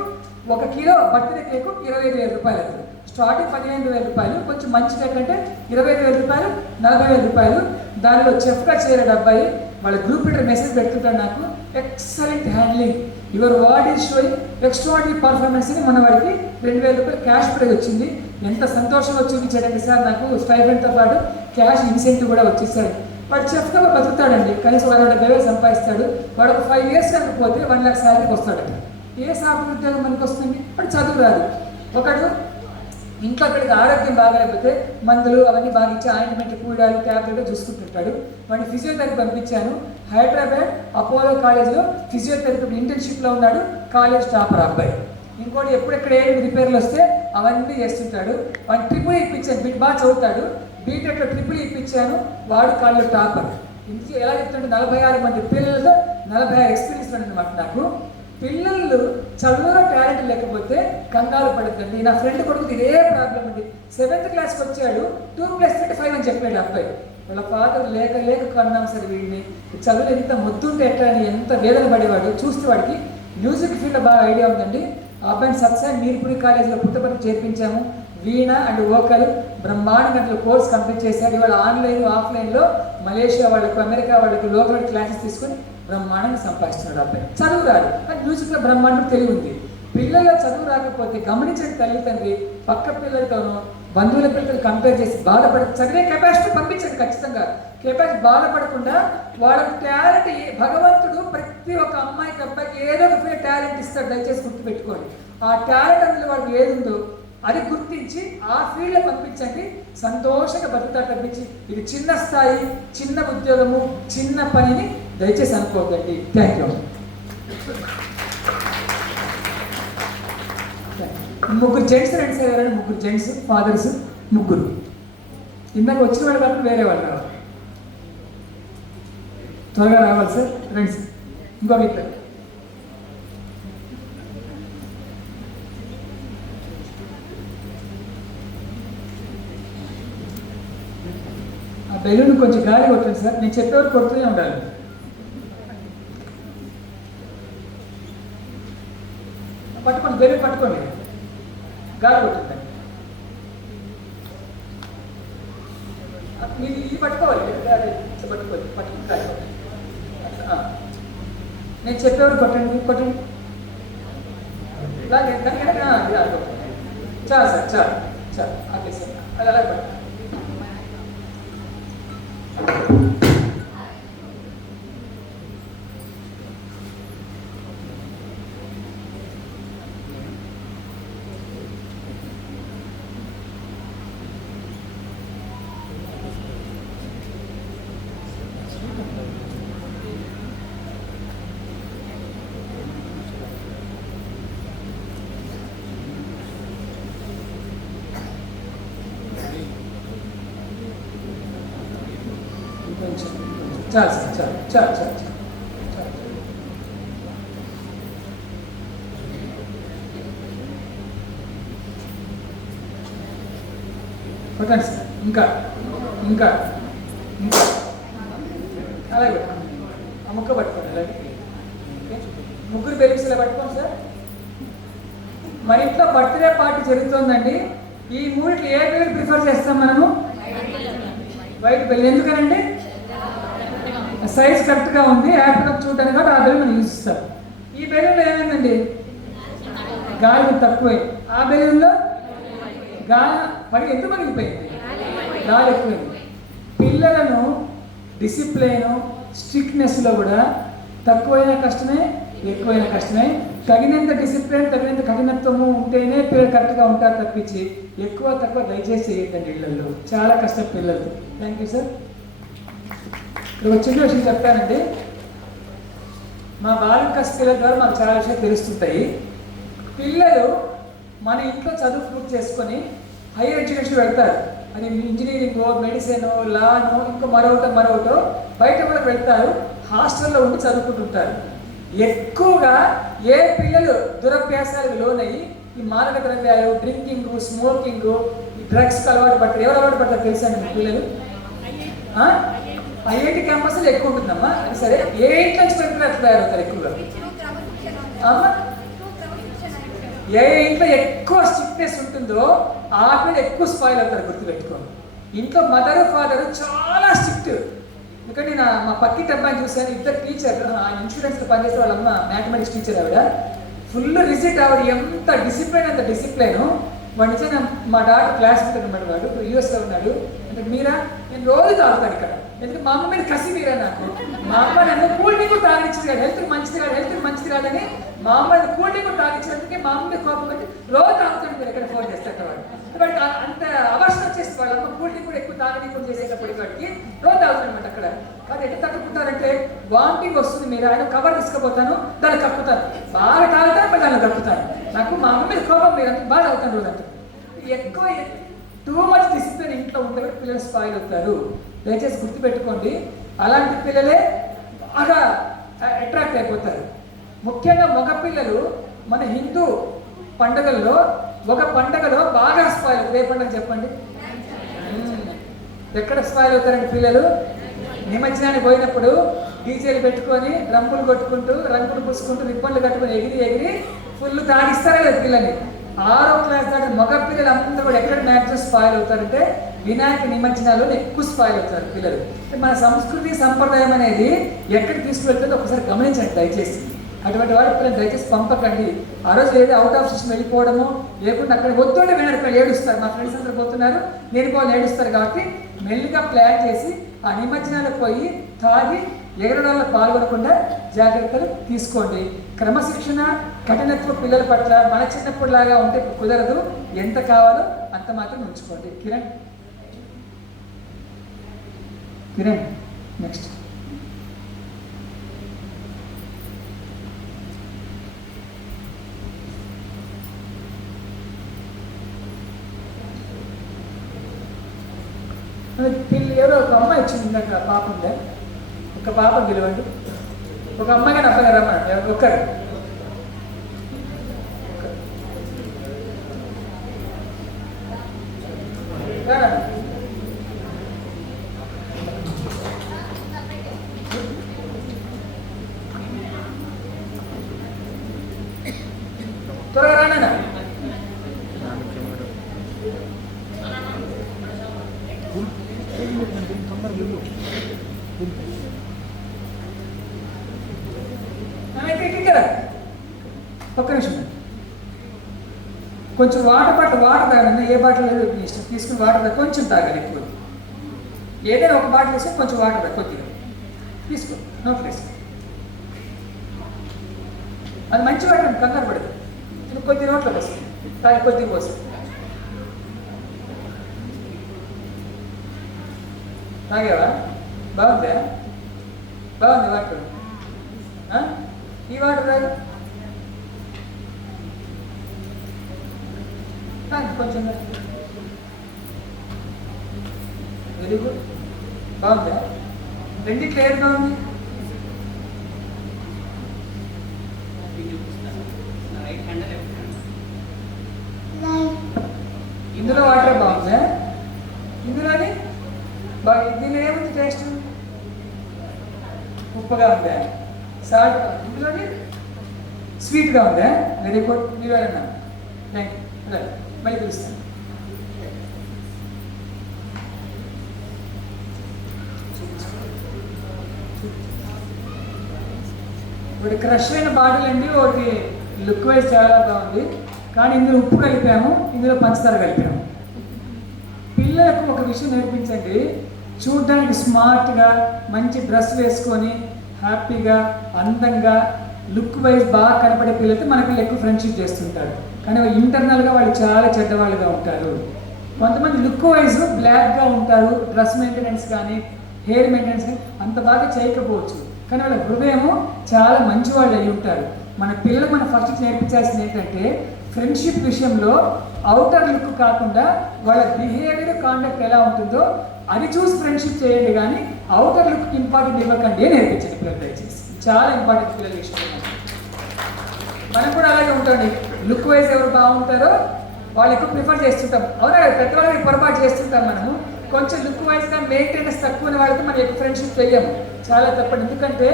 1 kilo birthday cake 25,000 రూపాయలు అవుతుంది. స్టార్టింగ్ 15,000 రూపాయలు, కొంచెం మంచి కేక్ అంటే 25,000 రూపాయలు, 40,000 రూపాయలు. దానిలో చెఫ్గా చేరాడు అబ్బాయి. వాళ్ళ గ్రూప్ లీడర్ మెసేజ్ పెట్టుకుంటాడు నాకు, excellent handling, your ward is sowing extraordinary performance అని. మన వాడికి 2,000 రూపాయలు క్యాష్ ప్రైజ్ వచ్చింది. ఎంత సంతోషంగా చూపించాడండి సార్, నాకు స్టైఫెండ్తో పాటు క్యాష్ ఇన్సెంటివ్ కూడా వచ్చేసాడు. వాడు చెఫ్గా బతుకుతాడండి, కనీసం 170,000 సంపాదిస్తాడు. వాడు ఒక 5 years కాకపోతే 1 lakh శాలరీకి వస్తాడట. ఏ సాఫ్ట్వేర్ ఉద్యోగం మనకి వస్తుంది? వాడు చదువు రాదు. ఒకడు ఇంట్లో అక్కడికి ఆరోగ్యం బాగాలేకపోతే మందులు అవన్నీ బాగా ఇచ్చి ఆయింట్మెంట్ కూడాలు ట్యాబ్లెట్ చూసుకుంటుంటాడు. వాడిని ఫిజియోథెరపీ పంపించాను. హైదరాబాద్ అపోలో కాలేజ్లో ఫిజియోథెరపీ ఇంటర్న్షిప్లో ఉన్నాడు. కాలేజ్ టాపర్ అబ్బాయి. ఇంకోటి ఎప్పుడెక్కడ ఏం రిపేర్లు వస్తే అవన్నీ చేస్తుంటాడు. వాడిని ట్రిపుల్ ఇప్పించాను, వీడు బాగా చదువుతాడు. బీటెక్లో ట్రిపుల్ ఇప్పించాను, వాడు కాలేజ్ టాపర్. ఇందుకు ఎలా చెప్తుంటే 46 మంది పిల్లలతో 46 ఎక్స్పీరియన్స్ అనమాట నాకు. పిల్లలు చదువులో టాలెంట్ లేకపోతే కంగారు పడద్దండి. నా ఫ్రెండ్ కొడుకు ఇదే ప్రాబ్లం ఉంది. 7th క్లాస్కి వచ్చాడు, 2+3=5 అని చెప్పాడు అబ్బాయి. వాళ్ళ ఫాదర్ లేక కన్నాం సార్ వీడిని, చదువులు ఎంత ముద్దుంటే ఎట్లా అని ఎంత వేదన పడేవాడు. చూస్తే వాడికి మ్యూజిక్ ఫీల్డ్లో బాగా ఐడియా ఉందండి. ఆ అబ్బాయిని సత్సాయి మీర్పురి కాలేజీలో పుట్టపర్తి చేర్పించాము. వీణ అండ్ వోకల్ బ్రహ్మాండంగా కోర్స్ కంప్లీట్ చేశారు. ఇవాళ ఆన్లైన్ ఆఫ్లైన్లో మలేషియా వాళ్ళకు అమెరికా వాళ్ళకి లోకల్ క్లాసెస్ తీసుకొని బ్రహ్మాండంగా సంపాదిస్తున్నాడు అబ్బాయి. చదువు రాదు కానీ మ్యూజిక్లో బ్రహ్మాండం తెలివి ఉంది. పిల్లల్లో చదువు రాకపోతే గమనించండి తల్లిదండ్రి, పక్క పిల్లలతోనూ బంధువుల పిల్లలతో కంపేర్ చేసి చదివే కెపాసిటీ పంపించండి ఖచ్చితంగా. కెపాసిటీ బాధపడకుండా వాళ్ళ టాలెంట్ భగవంతుడు ప్రతి ఒక్క అమ్మాయికి అబ్బాయికి ఏదో ఒక టాలెంట్ ఇస్తాడు. దయచేసి గుర్తుపెట్టుకోండి. ఆ టాలెంట్ అందులో వాళ్ళకి ఏది ఉందో అది గుర్తించి ఆ ఫీల్డ్లో పంపించండి. సంతోషంగా బతుకుతారు తప్పించి ఇది చిన్న స్థాయి, చిన్న ఉద్యోగము, చిన్న పనిని దయచేసి అనుకోవద్దండి. Thank you. 3 జెంట్స్ రండి సార్, ఎవరైనా 3 జెంట్స్ ఫాదర్స్ 3. ఇందాక వచ్చిన వాళ్ళు కాకుండా వేరే వాళ్ళు రావాలి, త్వరగా రావాలి సార్. రండి సార్. ఇంకో ఇద్దరు బెలూన్ కొంచెం గాలి కొట్టండి సార్. నేను చెప్పేవారు కొడుతూనే ఉండాలి. పట్టుకోండి, బెలూన్ పట్టుకోండి, గాలి కొట్టండి. మీరు ఇది పట్టుకోవాలి, పట్టుకుని గాలి కొట్టండి. నేను చెప్పేవారు కొట్టండి. చాలు సార్, చాలు. ఓకే సార్, అది అలాగే పట్టండి. చాలు సార్, చాలు. కొట్టండి సార్. ఇంకా అలాగే ఆ ముక్క పట్టుకోండి అలాగే. ఓకే, ముగ్గురు బెలూన్స్ ఇలా పట్టుకోండి సార్. మన ఇంట్లో బర్త్డే పార్టీ జరుగుతుందండి. ఈ మూడిట్లో ఏ బెలూన్ ప్రిఫర్ చేస్తాం మనము? White balloon. ఎందుకనండి? సైజ్ కరెక్ట్గా ఉంది, యాప్గా చూడడానికి కాబట్టి ఆ బెలూన్ మనం యూజ్ చేస్తాం. ఈ బెలూన్లో ఏమైందండి? గాలి తక్కువైంది. ఆ బెలూన్లో గాలి ఎందుకు పగిలిపోయింది? గాలి ఎక్కువైంది. పిల్లలను డిసిప్లైన్ స్ట్రిక్ట్నెస్లో కూడా తక్కువైన కష్టమే, ఎక్కువైన కష్టమే. తగినంత డిసిప్లిన్, తగినంత కఠినత్వము ఉంటేనే పిల్లలు కరెక్ట్గా ఉంటారు తప్పించి ఎక్కువ తక్కువ దయచేసి చేయొద్దండి ఇళ్లలో. చాలా కష్టం పిల్లలు. Thank you sir. ఇక్కడ ఒక చిన్న విషయం చెప్తానండి. మా బాలికాస్ పిల్లల ద్వారా మాకు చాలా విషయాలు తెలుస్తుంటాయి. పిల్లలు మన ఇంట్లో చదువు పూర్తి చేసుకొని హైయర్ ఎడ్యుకేషన్ వెళ్తారు. అది ఇంజనీరింగ్, మెడిసిన్, లాను, ఇంకో మరొకటో బయట కూడా వెళ్తారు. హాస్టల్లో ఉండి చదువుకుంటుంటారు. ఎక్కువగా ఏ పిల్లలు దురభ్యాసాలకు లోనయ్యి ఈ మాదక ద్రవ్యాలు, డ్రింకింగ్, స్మోకింగ్, ఈ డ్రగ్స్కి అలవాటు పడతారు. ఎవరు అలవాటు పడతారు తెలుసా మీ పిల్లలు? ఐఐటి క్యాంపస్లో ఎక్కువ ఉంటుందమ్మా. అది సరే, ఏ ఇంట్లో నుంచి పిల్లలు అట్లా తయారవుతారు ఎక్కువగా? ఏ ఇంట్లో ఎక్కువ స్ట్రిక్ట్నెస్ ఉంటుందో ఆ పిల్లలు ఎక్కువ స్పాయిల్ అవుతారు. గుర్తుపెట్టుకోండి. ఇంట్లో మదరు ఫాదరు చాలా స్ట్రిక్ట్. ఎందుకంటే మా పక్కింటి అబ్బాయిని చూశాను. ఇద్దరు టీచర్, ఇన్సూరెన్స్లో పనిచేసే వాళ్ళ అమ్మ మ్యాథమెటిక్స్ టీచర్. ఆవిడ ఫుల్ రిజిట్. ఆవిడ ఎంత డిసిప్లైన్, అంత డిసిప్లైన్. వాడు నిజంగా మా డాక్టర్ క్లాస్ అనమాట. వాడు యూఎస్లో ఉన్నాడు. అంటే మీరా, నేను రోజు తాగుతాను ఇక్కడ. ఎందుకంటే మా అమ్మ మీద కసి మీరా నాకు. మా అమ్మ నన్ను కూల్ డ్రింక్ కూడా తాగించింది కాదు, హెల్త్కి మంచిది కాదని మా అమ్మ కూల్ డ్రింక్ కూడా తాగించినందుకే మా అమ్మ మీద కోపం వచ్చి రోజు తాగుతాను. మీరు ఎక్కడ ఫోన్ చేస్తారు వాడు. వాడికి అంత అవసరం వచ్చేసి వాళ్ళ అమ్మ కూల్ డ్రింక్ కూడా ఎక్కువ తాగనీకుండా చేసేటప్పటికి వాడికి రోజు తాగుతానమాట అక్కడ. అది ఎట్లా తట్టుకుంటారంటే వామిటింగ్ వస్తుంది. మీరు ఆయన కవర్ తీసుకుపోతాను, దాన్ని కక్కుతాను. బాగా తాగుతాను, మళ్ళీ దాన్ని కక్కుతాను. నాకు మా అమ్మ మీద కోపం మీరు అంత బాగా అవుతాను రోజంతా. ఎక్కువ టూ మచ్ డిసిప్లిన్ ఇంట్లో ఉంటే పిల్లలు స్పాయిల్ అవుతారు. దయచేసి గుర్తుపెట్టుకోండి. అలాంటి పిల్లలే బాగా అట్రాక్ట్ అయిపోతారు. ముఖ్యంగా మగపిల్లలు మన హిందూ పండుగల్లో ఒక పండుగలో బాగా స్పాయిల్ అవుతారు. ఏ పండుగ చెప్పండి? ఎక్కడ స్పాయిల్ అవుతారండి పిల్లలు? నిమజ్జనానికి పోయినప్పుడు డీజేలు పెట్టుకొని రంపులు కొట్టుకుంటూ, రంగులు పూసుకుంటూ, రిబ్బన్లు కట్టుకొని ఎగిరి ఫుల్ తాగిస్తారా లేదు పిల్లల్ని. 6వ క్లాస్ దాకా మగ పిల్లలు అందరూ కూడా ఎక్కడ మ్యాక్సిమం స్పాయిల్ అవుతారంటే వినాయక నిమజ్జనాల్లో ఎక్కువ స్పాయిల్ అవుతారు పిల్లలు. మన సంస్కృతి సంప్రదాయం అనేది ఎక్కడికి తీసుకువెళ్తుందో ఒకసారి గమనించండి దయచేసి. అటువంటి వారి పిల్లలు దయచేసి పంపకండి. ఆ రోజు ఏదో అవుట్ ఆఫ్ స్టేషన్ వెళ్ళిపోవడము, లేకుండా అక్కడ ఒత్తిడి వినరు, ఏడుస్తారు. మా ఫ్రెండ్స్ అందరూ పోతున్నారు, నేను పోవాలి, ఏడుస్తారు. కాబట్టి మెల్లిగా ప్లాన్ చేసి ఆ నిమజ్జనాలకు పోయి తాగి ఎగరడంలో పాల్గొనకుండా జాగ్రత్తలు తీసుకోండి. క్రమశిక్షణ, కఠినత్వ పిల్లల పట్ల మన చిన్నప్పుడులాగా ఉంటే కుదరదు. ఎంత కావాలో అంత మాత్రం ఉంచుకోండి. కిరణ్ నెక్స్ట్. పిల్లలు ఎవరో ఒక అమ్మాయి వచ్చింది ఇందాక, పాప ఉందా? ఒక పాప గెలవండి. ఒక అమ్మాయిగా అబ్బాయి రమ్మన్నాడు. ఒక్కరు త్వరగా రానా. ఒక్క నిమిషం. కొంచెం వాటర్ తాగండి. ఏ బాటిల్ ఇష్టం తీసుకుని వాటర్ కొంచెం తాగాలి. ఎక్కువ ఏదైనా ఒక బాటిల్ వేసి కొంచెం వాటర్ కొద్దిగా తీసుకో. No place. అది మంచి వాటర్, కంగారు పడదు. కొద్ది నోట్లోకి వస్తుంది, తాగి కొద్దిగా వస్తుంది. తాగేవా? బాగుందా? బాగుంది వాటర్. ఈ వాటర్ తాగు. కొంచెం వెరీ గుడ్. బాగుందా? రెండిట్లో ఏది బాగుంది? ఇందులో వాటర్ బాగుందా? ఇందులోని బాగా. దీనిలో ఏముంది టేస్ట్? ఉప్పుగా ఉందా? సాల్ట్ ఇందులోని స్వీట్గా ఉందా? Very good. మీరు అన్నా థ్యాంక్ యూ. మళ్ళీ పిలుస్తాను. ఒకటి క్రష్ అయిన బాటిల్ అండి, ఒకటి లుక్ వైజ్ చాలా బాగుంది, కానీ ఇందులో ఉప్పు కలిపాము, ఇందులో పంచదార కలిపాము. పిల్లలకు ఒక విషయం నేర్పించండి. చూడడానికి స్మార్ట్గా మంచి డ్రెస్ వేసుకొని హ్యాపీగా అందంగా లుక్ వైజ్ బాగా కనపడే పిల్లలతో మన పిల్లలు ఎక్కువ ఫ్రెండ్షిప్ చేస్తుంటారు, కానీ ఇంటర్నల్గా వాళ్ళు చాలా చెడ్డవాళ్ళుగా ఉంటారు. కొంతమంది లుక్ వైజ్ బ్లాక్గా ఉంటారు, డ్రెస్ మెయింటెనెన్స్ కానీ హెయిర్ మెయింటెనెన్స్ కానీ అంత బాగా చేయకపోవచ్చు, కానీ వాళ్ళ హృదయము చాలా మంచి వాళ్ళు అయి ఉంటారు. మన పిల్లలకు మనం ఫస్ట్ నేర్పించాల్సింది ఏంటంటే ఫ్రెండ్షిప్ విషయంలో అవుటర్ లుక్ కాకుండా వాళ్ళ బిహేవియర్ కాండక్ట్ ఎలా ఉంటుందో అది చూసి ఫ్రెండ్షిప్ చేయండి, కానీ అవుటర్ లుక్ ఇంపార్టెంట్ ఇవ్వకండి నేర్పించండి పిల్లలు దయచేసి. చాలా ఇంపార్టెంట్ పిల్లల విషయంలో. మనం కూడా అలాగే ఉంటుంది, లుక్ వైజ్ ఎవరు బాగుంటారో వాళ్ళు ఎక్కువ ప్రిఫర్ చేస్తుంటాం. అవునా, పెద్దవాళ్ళకి పొరపాటు చేస్తుంటాం మనము. కొంచెం లుక్ వైజ్గా మెయింటెనెన్స్ తక్కువ ఉన్న వాళ్ళతో మనం ఎక్కువ ఫ్రెండ్షిప్ చేయము, చాలా తప్పదు. ఎందుకంటే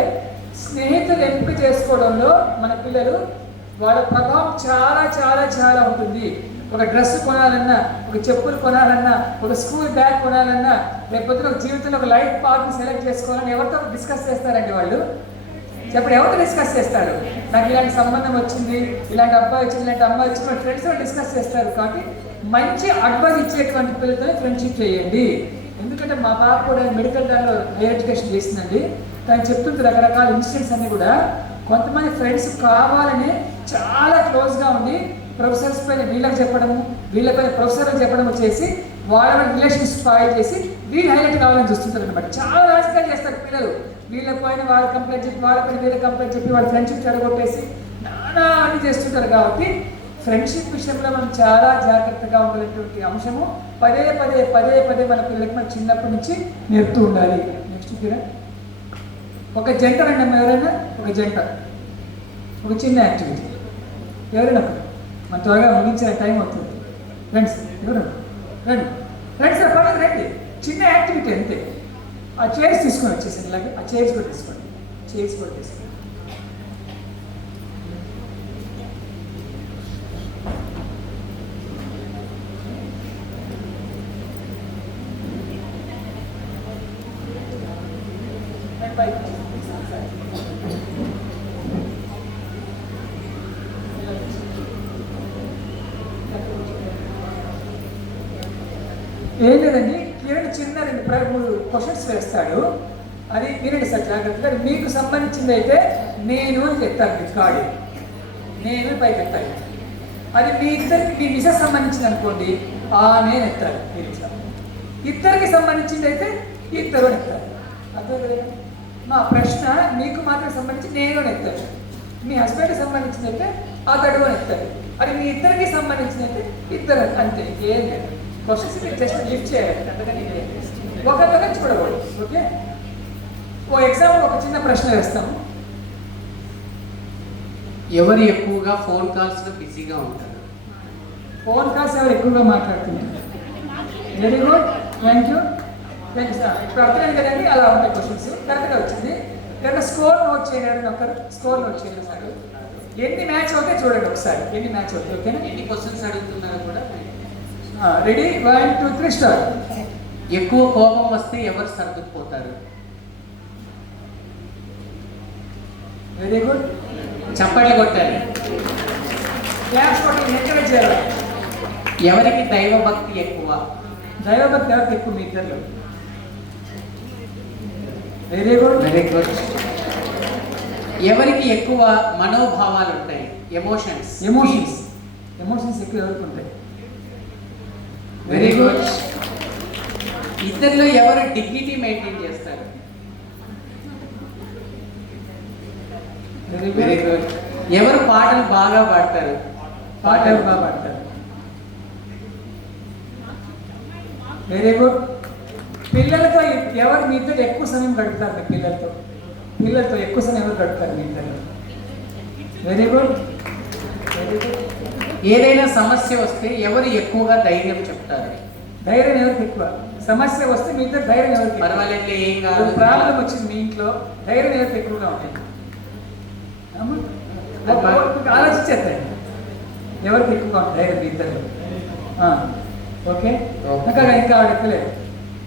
స్నేహితులు ఎంపిక చేసుకోవడంలో మన పిల్లలు వాళ్ళ ప్రభావం చాలా చాలా చాలా ఉంటుంది. ఒక డ్రెస్ కొనాలన్నా, ఒక చెప్పులు కొనాలన్నా, ఒక స్కూల్ బ్యాగ్ కొనాలన్నా, లేకపోతే ఒక జీవితంలో ఒక లైఫ్ పార్ట్ని సెలెక్ట్ చేసుకోవాలని ఎవరితో డిస్కస్ చేస్తారండి వాళ్ళు? చెప్పండి, ఎవరితో డిస్కస్ చేస్తారు? నాకు ఇలాంటి సంబంధం వచ్చింది, ఇలాంటి అబ్బాయి వచ్చింది, ఇలాంటి అమ్మాయి వచ్చింది, వాళ్ళ ఫ్రెండ్స్తో డిస్కస్ చేస్తారు. కాబట్టి మంచి అడ్వైస్ ఇచ్చేటువంటి పిల్లలతో ఫ్రెండ్షిప్ చేయండి. ఎందుకంటే మా పాప కూడా మెడికల్ దానిలో హైయర్ ఎడ్యుకేషన్ చేసిందండి. తను చెప్తుంది రకరకాల ఇన్సిడెంట్స్ అన్నీ కూడా. కొంతమంది ఫ్రెండ్స్ కావాలని చాలా క్లోజ్గా ఉండి ప్రొఫెసర్స్ పైన వీళ్ళకి చెప్పడము, వీళ్ళపైన ప్రొఫెసర్లకు చెప్పడము చేసి వాళ్ళ రిలేషన్ స్పాయిల్ చేసి వీళ్ళు హైలైట్ కావాలని చూస్తుంటారు అనమాట. చాలా రాజకీయాలు చేస్తారు పిల్లలు. వీళ్ళ పైన వాళ్ళ కంప్లైంట్ చెప్పి, వాళ్ళ పైన వీళ్ళ కంప్లైంట్ చెప్పి వాళ్ళ ఫ్రెండ్షిప్ చెడగొట్టేసి నానా అన్ని చేస్తుంటారు. కాబట్టి ఫ్రెండ్షిప్ విషయంలో మనం చాలా జాగ్రత్తగా ఉండాలనేటువంటి అంశము పదే పదే పదే పదే మన పిల్లలకి మనం చిన్నప్పటి నుంచి నేర్పుతూ ఉండాలి. నెక్స్ట్ కిరణ్, ఒక జంట రండి అమ్మ, ఎవరైనా ఒక జంట, ఒక చిన్న యాక్టివిటీ ఎవరైనా మన త్వరగా ముగించే టైం అవుతుంది. ఫ్రెండ్స్ ఎవరు రండి, రండి సార్, పర్లేదు రండి. చిన్న యాక్టివిటీ అంతే. ఆ చైర్స్ తీసుకొని వచ్చేసాను, ఇలాగే ఆ చైర్స్ కూడా తీసుకోండి, చైర్స్ కూడా తీసుకోండి. ఏం లేదండి, కిరణ్ చిన్న 2-3 క్వశ్చన్స్ వేస్తాడు, అది వినండి సార్ జాగ్రత్తగా. మీకు సంబంధించింది అయితే నేను అని చెప్తాను, రికార్డు నేను పైకి ఎత్తాలి. అది మీ ఇద్దరికి, మీ మిసెస్ సంబంధించింది అనుకోండి, నేను ఎత్తాలి. మీరు ఇద్దరికి సంబంధించింది అయితే ఇద్దరు అని ఎత్తాలి. అర్థం కదా? మా ప్రశ్న మీకు మాత్రం సంబంధించి నేను అని ఎత్తాను, మీ హస్బెండ్కి సంబంధించింది అయితే అతడు అని ఎత్తాలి. అది మీ ఇద్దరికి సంబంధించింది అయితే ఇద్దరు, అంతే, ఏం లేదు. క్వశ్చన్స్ మీరు జస్ట్ లిఫ్ట్ చేయాలి, అంతగానే ఒకరితో చూడకూడదు. ఓకే, ఓ ఎగ్జాంపుల్ ఒక చిన్న ప్రశ్న వేస్తాము. ఎవరు ఎక్కువగా ఫోన్ కాల్స్లో బిజీగా ఉంటారు? ఫోన్ కాల్స్ ఎవరు ఎక్కువగా మాట్లాడుతున్నారు? Very good, thank you, thank you sir. ఇప్పుడు అర్థమైంది కదండి, అలా ఉంటాయి క్వశ్చన్స్. కరెక్ట్గా వచ్చింది. కరెక్ట్గా స్కోర్ నోట్ చేయండి, ఒకరు స్కోర్ నోట్ చేయండి సార్. ఎన్ని మ్యాచ్ అవుతాయి చూడండి ఒకసారి, ఎన్ని మ్యాచ్ అవుతాయి. ఓకేనా? ఎన్ని క్వశ్చన్స్ అడుగుతున్నారో కూడా. Ready, 1 2 3 start. ఎక్కువ కోపం వస్తే ఎవరు సర్దుకుపోతారు? వెరీ గుడ్, చప్పట్లు కొట్టాలి. క్లాస్ కొట్టి ఎంకరేజ్ చేయాలి. ఎవరికి దైవ భక్తి ఎక్కువ? దైవభక్తి ఎవరికి ఎక్కువ మీ ఇద్దరిలో? Very good, very good. ఎవరికి ఎక్కువ మనోభావాలు ఉంటాయి? ఎమోషన్స్. ఎమోషన్స్, ఎమోషన్స్ ఎక్కువ ఎవరికి ఉంటాయి? Very good. ఇద్దరిలో ఎవరు డిగ్నిటీ మెయింటైన్ చేస్తారు? Very good. ఎవరు పాటలు బాగా పాడతారు? పాట ఎవరు బాగా పాడతారు? Very good. పిల్లలతో ఎవరు మీ ఇద్దరు ఎక్కువ సమయం గడుపుతారు? మీ పిల్లలతో ఎక్కువ సమయం ఎవరు గడుపుతారు మీ ఇద్దరు? Very good, very good. ఏదైనా సమస్య వస్తే ఎవరు ఎక్కువగా ధైర్యం చెప్తారు? ధైర్యం ఎవరికి ఎక్కువ? సమస్య వస్తే మీ ఇద్దరు ధైర్యం ఎవరికి పర్వాలేదు ఏం కాదు. ప్రాబ్లం వచ్చింది మీ ఇంట్లో ధైర్యం ఎవరికి ఎక్కువగా ఉంటుంది అమ్మా? ఆలోచించేస్తాయి ఎవరికి ఎక్కువగా ఉంటుంది ధైర్యం మీ ఇద్దరు. ఓకే ఇంకా ఆవిడ ఎక్కలేదు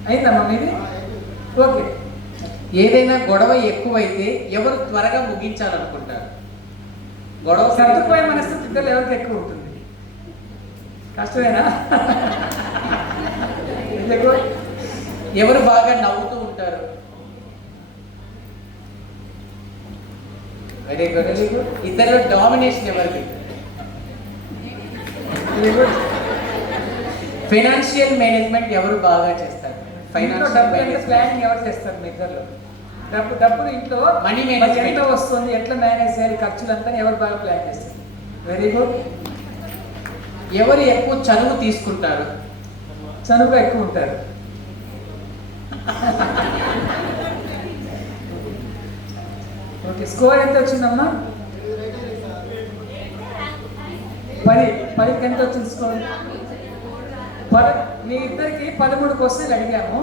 అయిందమ్మా మీది ఓకే. ఏదైనా గొడవ ఎక్కువైతే ఎవరు త్వరగా ముగించాలనుకుంటారు? గొడవ సర్దుకుపోయే మనస్థితి ఇద్దరు ఎవరికి ఎక్కువ ఉంటుంది? కష్టమేనా? ఎవరు బాగా నవ్వుతూ ఉంటారు? Very good. ఇద్దరు డామినేషన్ ఎవరికి? ఫైనాన్షియల్ మేనేజ్మెంట్ ఎవరు బాగా చేస్తారు? ఫైనాన్షియల్ ప్లానింగ్ ఎవరు చేస్తారు మీ ఇద్దరు? డబ్బులు ఇంట్లో మనీ మేనేజ్మెంట్ ఎంత వస్తుంది, ఎట్లా మేనేజ్ చేయాలి, ఖర్చులంతా ఎవరు బాగా ప్లాన్ చేస్తారు? Very good. ఎవరు ఎక్కువ చనువు తీసుకుంటారు? చనువుగా ఎక్కువ ఉంటారు. ఓకే, స్కోర్ ఎంత వచ్చిందమ్మా? 10కి ఎంత వచ్చింది స్కోర్? మీ ఇద్దరికి 13 క్వశ్చన్లు అడిగాము,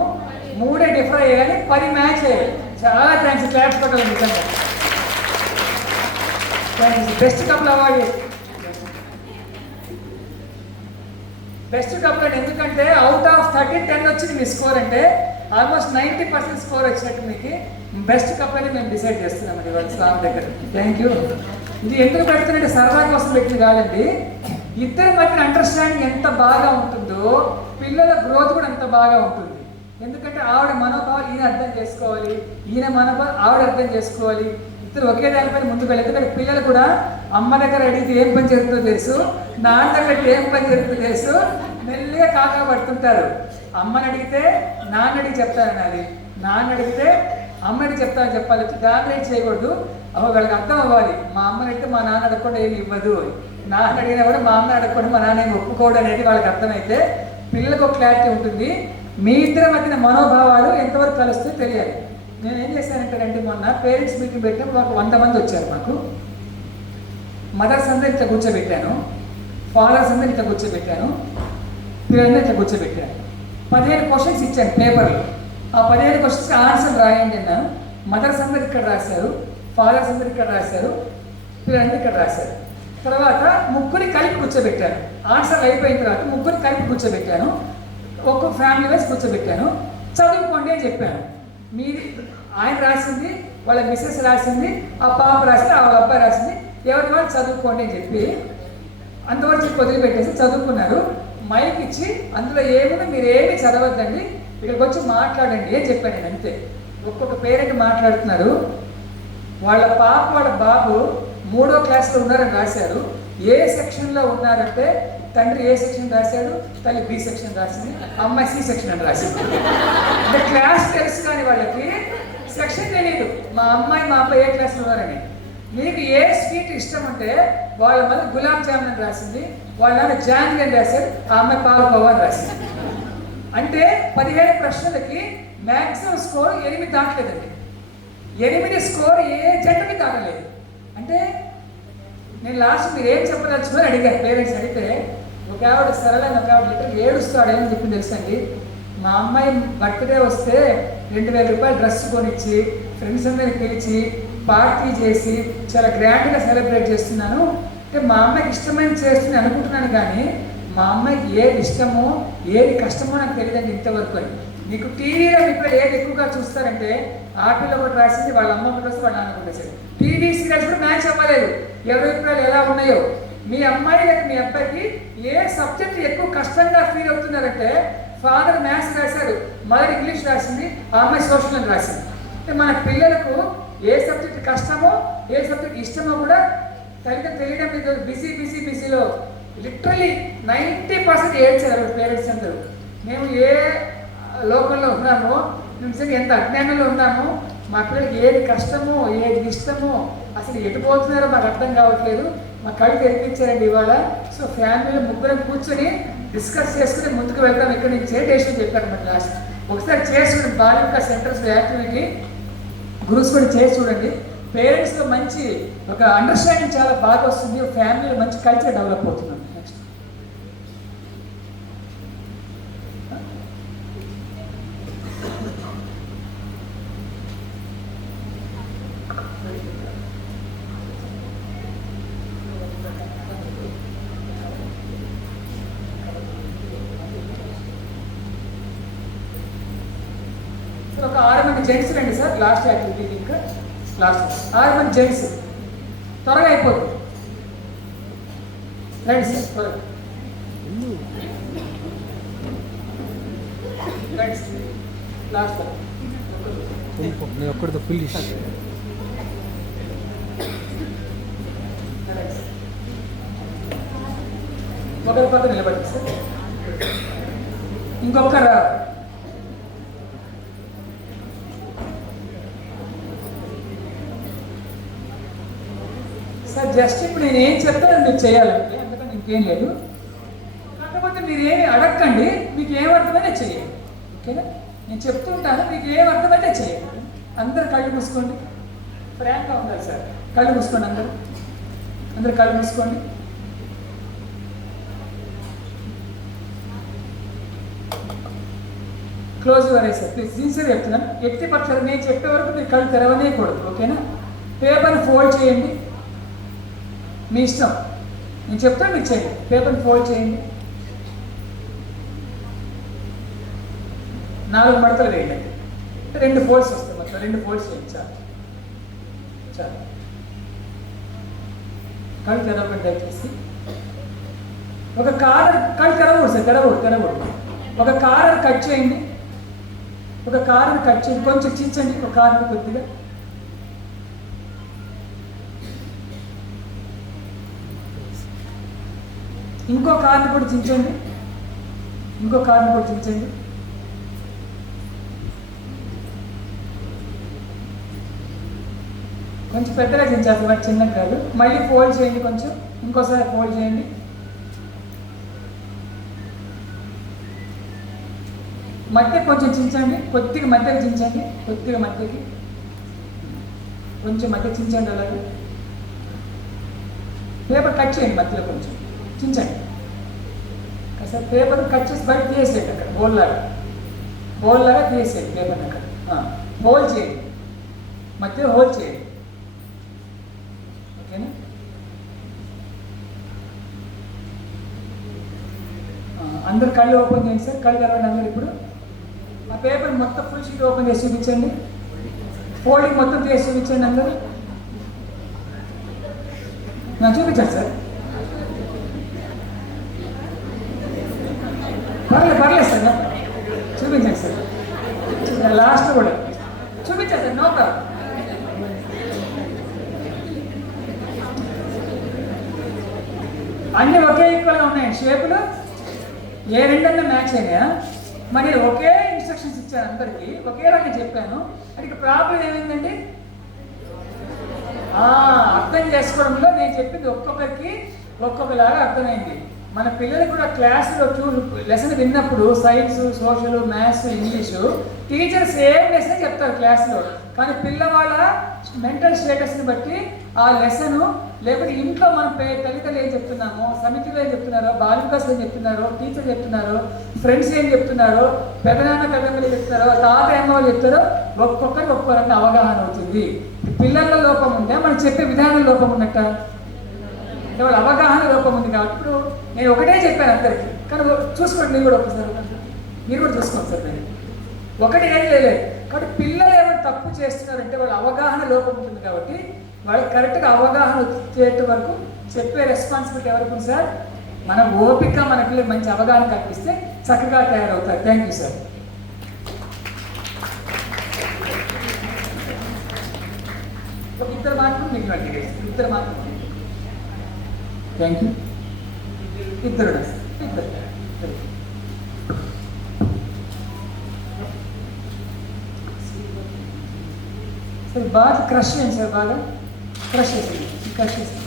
3 డిఫర్ అయ్యాయి, 10 మ్యాచ్ అయ్యాయి. చాలా థ్యాంక్స్, క్లాప్స్ పట్టాలి నిజంగా. Best couple award, best couple అని. ఎందుకంటే అవుట్ ఆఫ్ 13 10 వచ్చింది మీ స్కోర్, అంటే ఆల్మోస్ట్ 90% స్కోర్ వచ్చినట్టు మీకు బెస్ట్ కపుల్ అని మేము డిసైడ్ చేస్తున్నామండి వాళ్ళ స్వామి దగ్గర. Thank you. ఇది ఎందుకు పెడుతుందంటే సరదా కోసం పెట్టింది కాదండి, ఇద్దరి మధ్య అండర్స్టాండింగ్ ఎంత బాగా ఉంటుందో పిల్లల గ్రోత్ కూడా అంత బాగా ఉంటుంది. ఎందుకంటే ఆవిడ మనోభావాలు ఈయన అర్థం చేసుకోవాలి, ఈయన మనోభావాలు ఆవిడ అర్థం చేసుకోవాలి, ఇద్దరు ఒకే దానిపైన ముందుకు వెళ్ళి. ఎందుకంటే పిల్లలు కూడా అమ్మ దగ్గర అడిగితే ఏం పని జరుగుతుందో తెలుసు, నాన్న దగ్గర ఏం పని జరుగుతుందో తెలుసు, మెల్లిగా కాకా పడుతుంటారు. అమ్మని అడిగితే నాన్న అడిగి చెప్తానన్నది, నాన్న అడిగితే అమ్మని చెప్తానని చెప్పాలి. డామినేట్ చేయకూడదు. వాళ్ళకి అర్థం అవ్వాలి, మా అమ్మని అడిగితే మా నాన్న అడగకుండా ఏమి ఇవ్వదు, నాన్న అడిగినా కూడా మా అమ్మని అడగకుండా మా నాన్న ఏమి ఒప్పుకోవడం అనేది వాళ్ళకి అర్థమైతే పిల్లలకు ఒక క్లారిటీ ఉంటుంది. మీ ఇద్దరి మధ్యన మనోభావాలు ఎంతవరకు కలుస్తే తెలియాలి. నేను ఏం చేశానంటే మొన్న పేరెంట్స్ మీటింగ్ పెట్టినప్పుడు ఒక 100 మంది వచ్చారు మాకు. మదర్స్ అందరూ ఇట్లా కూర్చోబెట్టాను, ఫాదర్స్ అందరూ ఇట్లా కూర్చోబెట్టాను, పిల్లలందరూ ఇట్లా కూర్చోబెట్టాను. 15 క్వశ్చన్స్ ఇచ్చాను పేపర్లో. ఆ 15 క్వశ్చన్స్కి ఆన్సర్ రాయండి అన్నాను. మదర్స్ అందరు ఇక్కడ రాశారు, ఫాదర్స్ అందరు ఇక్కడ రాశారు, పిల్లలందరూ ఇక్కడ రాశారు. తర్వాత ముగ్గురిని కలిపి కూర్చోబెట్టాను. ఆన్సర్లు అయిపోయిన తర్వాత ముగ్గురిని కలిపి కూర్చోబెట్టాను, ఒక్కొక్క ఫ్యామిలీ వైజ్ కూర్చోబెట్టాను. చదువుకోండి అని చెప్పాను. మీది ఆయన రాసింది, వాళ్ళ మిస్సెస్ రాసింది, ఆ పాప రాసింది, వాళ్ళ అబ్బాయి రాసింది, ఎవరి వాళ్ళు చదువుకోండి అని చెప్పి అంతవరకు చెప్పి వదిలిపెట్టేసి చదువుకున్నారు. మైక్ ఇచ్చి అందులో ఏముంది మీరు ఏమి చదవద్దండి, ఇక్కడికి వచ్చి మాట్లాడండి అని చెప్పాను నేను. అంతే. ఒక్కొక్క పేరెంట్ మాట్లాడుతున్నారు. వాళ్ళ పాప వాళ్ళ బాబు 3వ క్లాస్లో ఉన్నారని రాశారు. ఏ సెక్షన్లో ఉన్నారంటే తండ్రి ఏ సెక్షన్ రాశాడు, తల్లి బి సెక్షన్ రాసింది, అమ్మాయి సి సెక్షన్ అని రాసింది. అంటే క్లాస్ తెలుసు కానీ వాళ్ళకి సెక్షన్ తెలియదు. మా అమ్మాయి మా అబ్బాయి ఏ క్లాస్లో ఉన్నారని. మీకు ఏ స్వీట్ ఇష్టం అంటే వాళ్ళ మళ్ళీ గులాబ్ జామున్ అని రాసింది, వాళ్ళ నాన్న జాంగ్రీ అని రాశారు, ఆ అమ్మాయి పాలకోవా అని రాసింది. అంటే 15 ప్రశ్నలకి మ్యాక్సిమం స్కోర్ 8 దాటలేదండి. 8 స్కోర్ ఏ జట్టుకి దాటలేదు. అంటే నేను లాస్ట్ మీరు ఏం చెప్పదలుచుకొని అడిగాను. పేరెంట్స్ అడిగితే ఒక ఆవిడ సరళని ఒక ఆవిడ లిటర్కి ఏడుస్తాడేమని చెప్పి తెలుసండి. మా అమ్మాయి బర్త్డే వస్తే 2000 రూపాయలు డ్రెస్ కొనిచ్చి ఫ్రెండ్స్ అందరిని పిలిచి పార్టీ చేసి చాలా గ్రాండ్గా సెలబ్రేట్ చేస్తున్నాను. అంటే మా అమ్మాయికి ఇష్టమైన చేస్తుంది అనుకుంటున్నాను, కానీ మా అమ్మాయికి ఏది ఇష్టమో ఏది కష్టమో నాకు తెలియదండి ఇంతవరకు అని. మీకు టీవీలో మీ పిల్లలు ఏది ఎక్కువగా చూస్తారంటే ఆటలో ఒకటి రాసింది, వాళ్ళ అమ్మ ఒకటి వస్తే వాళ్ళ నాన్న ఒకటి రాశారు. టీవీ సీరియల్స్ కూడా మ్యాచ్ అవ్వలేదు. ఎవరి అభిప్రాయాలు ఎలా ఉన్నాయో. మీ అమ్మాయి లేదా మీ అబ్బాయికి ఏ సబ్జెక్ట్ ఎక్కువ కష్టంగా ఫీల్ అవుతున్నారంటే ఫాదర్ మ్యాథ్స్ రాశారు, మదర్ ఇంగ్లీష్ రాసింది, ఆ అమ్మాయి సోషల్ అని రాసింది. అంటే మన పిల్లలకు ఏ సబ్జెక్ట్ కష్టమో ఏ సబ్జెక్ట్ ఇష్టమో కూడా తల్లిదండ్రులు తెలియడం లేదు. బిజీలో లిటరలీ 90% ఏడ్చారు పేరెంట్స్ అందరూ. మేము ఏ లోకంలో ఉన్నామో, నిజంగా ఎంత అజ్ఞానంలో ఉన్నామో, మా పిల్లలకి ఏది కష్టమో ఏది ఇష్టమో అసలు ఎటు పోతున్నారో మాకు అర్థం కావట్లేదు. మా కళ్ళు తెరిపించారండి ఇవాళ. సో ఫ్యామిలీలో ముగ్గురం కూర్చొని డిస్కస్ చేసుకుని ముందుకు వెళ్తాం ఇక్కడి నుంచే డెసిషన్ చెప్పారు మన లాస్ట్. ఒకసారి చేసి చూడండి, బాలిక సెంటర్స్ యాక్టివిటీ గ్రూప్స్ కూడా చేసి చూడండి. పేరెంట్స్లో మంచి ఒక అండర్స్టాండింగ్ చాలా బాగా వస్తుంది, ఫ్యామిలీలో మంచి కల్చర్ డెవలప్ అవుతుంది. నెక్స్ట్ మంది జెంట్స్ రండి సార్, లాస్ట్ యాక్టివిటీ ఇంకా లాస్ట్ 6 మంది జెంట్స్, త్వరగా అయిపోతుంది. రండి సార్ త్వరగా రండి సార్, లాస్ట్ ఒక్కడితో ఫినిష్. ఒకరి పక్కన నిలబడి సార్, ఇంకొకరు సార్. జస్ట్ ఇప్పుడు నేను ఏం చెప్తాను మీరు చేయాలంటే, అందుకని ఇంకేం లేదు. కాకపోతే మీరు ఏమి అడగండి, మీకు ఏం అర్థమైతే చేయండి, ఓకేనా? నేను చెప్తుంటాను, మీకు ఏం అర్థమైతే చేయండి. అందరు కళ్ళు మూసుకోండి, ఫ్రాంక్గా ఉండాలి సార్. కళ్ళు మూసుకోండి, అందరు కళ్ళు మూసుకోండి. Close your eyes sir, please. Sincere చెప్తున్నాను, ఎట్టి పక్షాలు నేను చెప్పే వరకు మీరు కళ్ళు తెరవనేకూడదు, ఓకేనా? పేపర్ని ఫోల్డ్ చేయండి, మీ ఇష్టం. నేను చెప్తాను, మీరు చేయండి. పేపర్ని ఫోల్డ్ చేయండి, 4 మడతలు వేయండి. 2 ఫోల్డ్స్ వస్తాయి, మొత్తం 2 ఫోల్డ్స్ చేయండి. చాలు చాలు. కళ్ళు తెరవకండి దయచేసి. ఒక కార్నర్, కళ్ళు తెరవకూడదు సార్, తెరవకూడదు. ఒక కార్నర్ కట్ చేయండి, ఒక కార్నర్ కట్ చేయండి, కొంచెం చించండి ఒక కార్నర్ కొద్దిగా. ఇంకో కార్నర్ కూడా చించండి, ఇంకో కార్నర్ కూడా చించండి. కొంచెం పెద్దగా చించాలి, మరి చిన్నగా కాదు. మళ్ళీ ఫోల్డ్ చేయండి, కొంచెం ఇంకోసారి ఫోల్డ్ చేయండి. మధ్య కొంచెం చించండి, కొద్దిగా మధ్యకి చించండి, కొద్దిగా మధ్యకి, కొంచెం మధ్య చించండి. అలాగే పేపర్ కట్ చేయండి, మధ్యలో కొంచెం చించండి. అసలు పేపర్ కట్ చేసి బయట తీసేయండి, అక్కడ బోల్ లాగా తీసేయండి పేపర్. అక్కడ హోల్ చేయండి, మధ్యలో హోల్ చేయండి, ఓకేనా? అందరు కళ్ళు ఓపెన్ చేయండి సార్, కళ్ళు తెరవండి అందరు. ఇప్పుడు ఆ పేపర్ మొత్తం ఫుల్ షీట్ ఓపెన్ చేసి చూపించండి, ఫోల్డింగ్ మొత్తం చేసి చూపించండి అందరు. చూపించండి సార్, పర్లేదు సార్, చూపించండి సార్. లాస్ట్ కూడా చూపించండి సార్, నో ప్రాబ్లం. అన్నీ ఒకే ఈక్వల్గా ఉన్నాయండి షేపులు, ఏ రెండన్నా మ్యాచ్ అయినాయా? మరి ఒకే ఇన్స్ట్రక్షన్స్ ఇచ్చాను అందరికీ, ఒకే రకంగా చెప్పాను. అంటే ప్రాబ్లం ఏమైందండి? అర్థం చేసుకోవడంలో నేను చెప్పింది ఒక్కొక్కరికి ఒక్కొక్కలాగా అర్థమైంది. మన పిల్లలు కూడా క్లాసులో లెసన్ విన్నప్పుడు science, social, maths, English teacher same lesson చెప్తారు క్లాస్లో. కానీ పిల్లవాళ్ళ మెంటల్ స్టేటస్ని బట్టి ఆ లెసను, లేకపోతే ఇంట్లో మన తల్లిదండ్రులు ఏం చెప్తున్నామో, సమితిలో ఏం చెప్తున్నారో, బాలికస్ ఏం చెప్తున్నారో, టీచర్ చెప్తున్నారో, ఫ్రెండ్స్ ఏం చెప్తున్నారో, పెద్దనాన్న పెద్దమ్మలు చెప్తున్నారో, తాత అమ్మవాళ్ళు చెప్తారో, ఒక్కొక్కరికి ఒక్కో రకంగా అవగాహన అవుతుంది. పిల్లల లోపం ఉంటే మనం చెప్పే విధానం లోపం ఉన్నట్ట, వాళ్ళ అవగాహన లోపం ఉంది. కాబట్టి ఇప్పుడు నేను ఒకటే చెప్పాను అందరికీ, కానీ చూసుకోండి మీరు కూడా ఒకసారి, మీరు కూడా చూసుకోండి సార్. నేను ఒకటి ఏం లేదు. కాబట్టి పిల్లలు ఏమైనా తప్పు చేస్తున్నారంటే వాళ్ళ అవగాహన లోపం ఉంటుంది. కాబట్టి వాళ్ళకి కరెక్ట్గా అవగాహన వచ్చేట వరకు చెప్పే రెస్పాన్సిబిలిటీ ఎవరికి ఉంది సార్? మన ఓపిక మన పిల్లలు మంచి అవగాహన కల్పిస్తే చక్కగా తయారవుతారు. Thank you sir. ఒక ఇద్దరు మాత్రం మీకు అడిగే, ఇద్దరు మాత్రం. Thank you. ఇద్దరు సరే, బాగా క్రష్ చేయండి సార్, బాగా క్రష్ చేసేయండి, క్రష్ చేసేయండి,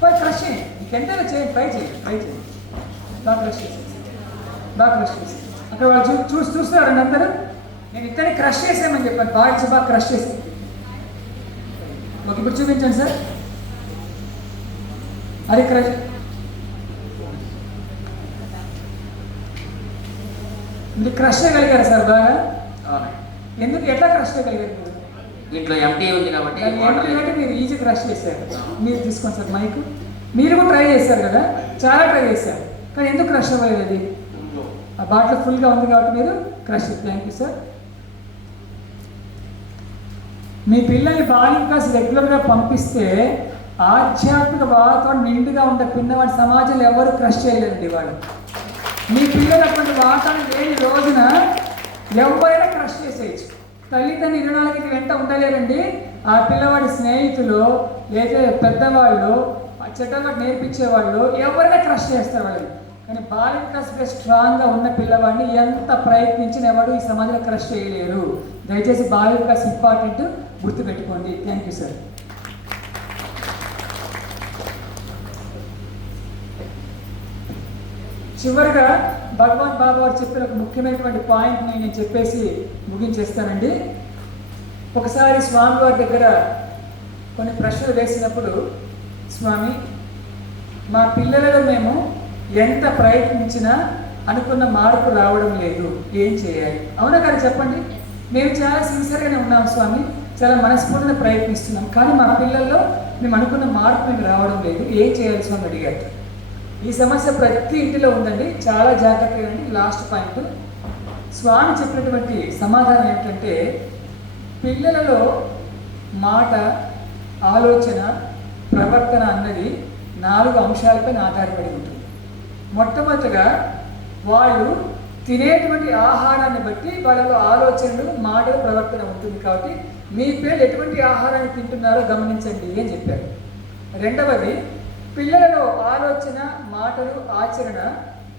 బాగా క్రష్ చేయండి. ఇంకెంతైనా చేయండి, ట్రై చేయండి, బాగా క్రష్ చేసేయండి, బాగా క్రష్ చేసేయండి. అక్కడ వాళ్ళు చూస్తున్నారండి అందరూ. నేను ఇక్కడే క్రష్ చేసామని చెప్పాను, బాగా క్రష్ చేసేయండి. ఓకే, ఇప్పుడు చూపించండి సార్. అది క్రష్, మీరు క్రష్ చేయగలిగారు సార్ బాగా? ఎందుకు, ఎట్లా క్రష్ చేయగలిగారు? దీంట్లో ఎంటీ ఉంది కాబట్టి మీరు ఈజీ క్రష్ చేశారు. మీరు తీసుకోండి సార్ మైక్. మీరు కూడా ట్రై చేశారు కదా, చాలా ట్రై చేశారు, కానీ ఎందుకు క్రష్ అవ్వలేదు? అది ఆ బాటిల్ ఫుల్గా ఉంది కాబట్టి మీరు క్రష్. Thank you sir. మీ పిల్లల్ని బాలింగ్ క్లాస్ రెగ్యులర్గా పంపిస్తే ఆధ్యాత్మిక వాతావరణం నిండుగా ఉండే పిన్నవాడి సమాజంలో ఎవరు క్రష్ చేయలేరండి వాళ్ళు. మీ పిల్లలు అటువంటి వాతావరణం లేని రోజున ఎవరైనా క్రష్ చేసేయచ్చు. తల్లిదండ్రులు 24 వెంట ఉండలేరండి. ఆ పిల్లవాడి స్నేహితులు లేదా పెద్దవాళ్ళు చెడ్డగా నేర్పించేవాళ్ళు ఎవరైనా క్రష్ చేస్తారు వాళ్ళని. కానీ బాలింగ్ క్లాస్ స్ట్రాంగ్గా ఉన్న పిల్లవాడిని ఎంత ప్రయత్నించిన ఎవరు ఈ సమాజంలో క్రష్ చేయలేరు. దయచేసి బాలింగ్ క్లాస్ ఇంపార్టెంట్, గుర్తుపెట్టుకోండి. Thank you sir. చివరిగా భగవాన్ బాబా వారు చెప్పిన ఒక ముఖ్యమైనటువంటి పాయింట్ని నేను చెప్పేసి ముగించేస్తానండి. ఒకసారి స్వామి వారి దగ్గర కొన్ని ప్రశ్నలు వేసినప్పుడు, స్వామి మా పిల్లలలో మేము ఎంత ప్రయత్నించినా అనుకున్న మార్పు రావడం లేదు, ఏం చేయాలి? అవునా కానీ చెప్పండి. మేము చాలా సిన్సియర్గానే ఉన్నాం స్వామి, చాలా మనస్ఫూర్తిగా ప్రయత్నిస్తున్నాం, కానీ మా పిల్లల్లో మేము అనుకున్న మార్పు మీకు రావడం లేదు, ఏం చేయాలి స్వామి అడిగారు. ఈ సమస్య ప్రతి ఇంటిలో ఉందండి, చాలా జాగ్రత్తగా అండి. లాస్ట్ పాయింట్, స్వామి చెప్పినటువంటి సమాధానం ఏమిటంటే, పిల్లలలో మాట, ఆలోచన, ప్రవర్తన అన్నది 4 అంశాలపై ఆధారపడి ఉంటుంది. మొట్టమొదటిగా వాళ్ళు తినేటువంటి ఆహారాన్ని బట్టి వాళ్ళలో ఆలోచనలు, మాటలు, ప్రవర్తన ఉంటుంది. కాబట్టి మీ పిల్లలు ఎటువంటి ఆహారాన్ని తింటున్నారో గమనించండి అని చెప్పారు. రెండవది, పిల్లలలో ఆలోచన, మాటలు, ఆచరణ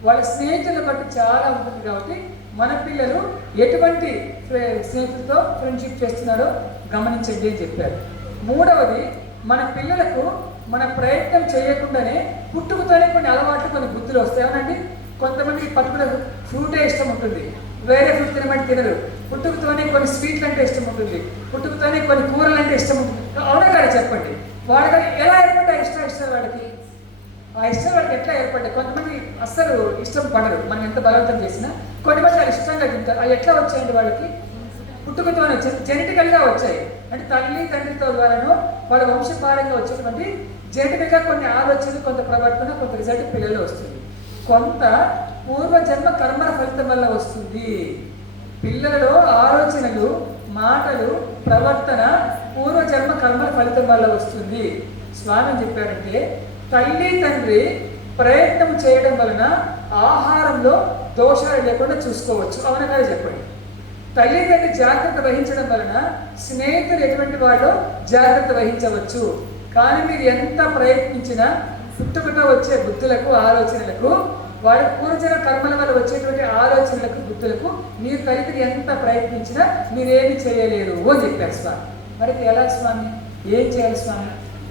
వాళ్ళ స్నేహితులను బట్టి చాలా ఉంటుంది. కాబట్టి మన పిల్లలు ఎటువంటి స్నేహితులతో ఫ్రెండ్షిప్ చేస్తున్నారో గమనించండి అని చెప్పారు. మూడవది, మన పిల్లలకు మన ప్రయత్నం చేయకుండానే పుట్టుకతోనే కొన్ని అలవాట్లు, కొన్ని బుద్ధులు వస్తాయి. అవునండి, కొంతమందికి పర్టికులర్ ఫ్రూటే ఇష్టం ఉంటుంది, వేరే ఫ్రూట్ తినమంటే తినరు. పుట్టుకతోనే కొన్ని స్వీట్లు అంటే ఇష్టం ఉంటుంది, పుట్టుకతోనే కొన్ని కూరలు అంటే ఇష్టం ఉంటుంది. అవునా కదా చెప్పండి. వాళ్ళకి ఎలా ఏర్పడ్డా ఇష్టాలు వాళ్ళకి, ఆ ఇష్టం వాళ్ళకి ఎట్లా ఏర్పడ్డాయి? కొంతమంది అస్సలు ఇష్టం పడరు, మనం ఎంత బలవంతం చేసినా. కొంతమంది వాళ్ళు ఇష్టంగా తింటారు. అవి ఎట్లా వచ్చాయండి వాళ్ళకి? పుట్టుకతోనే వచ్చాయి, జెనెటికల్గా వచ్చాయి. అంటే తల్లి తండ్రితో ద్వారానో వాళ్ళ వంశపారంగా వచ్చేటువంటి జెనెటికల్గా కొన్ని ఆలోచనలు, కొంత ప్రవర్తన, కొంత రిజల్ట్ పిల్లల్లో వస్తుంది. కొంత పూర్వజన్మ కర్మల ఫలితం వల్ల వస్తుంది. పిల్లలలో ఆలోచనలు, మాటలు, ప్రవర్తన పూర్వజన్మ కర్మల ఫలితం వల్ల వస్తుంది. స్వామి చెప్పారంటే, తల్లి తండ్రి ప్రయత్నం చేయడం వలన ఆహారంలో దోషాలు లేకుండా చూసుకోవచ్చు. అవునా కదా చెప్పండి. తల్లిదండ్రి జాగ్రత్త వహించడం వలన స్నేహితులు ఎటువంటి వాళ్ళు జాగ్రత్త వహించవచ్చు. కానీ మీరు ఎంత ప్రయత్నించినా పుట్టుకతో వచ్చే బుద్ధులకు, ఆలోచనలకు, వాళ్ళ పూర్వజన్మ కర్మల వల్ల వచ్చేటువంటి ఆలోచనలకు, బుద్ధులకు మీరు తల్లిదండ్రులు ఎంత ప్రయత్నించినా మీరేమి చేయలేరు అని చెప్పారు స్వామి. మరి ఎలా స్వామి, ఏం చేయాలి స్వామి?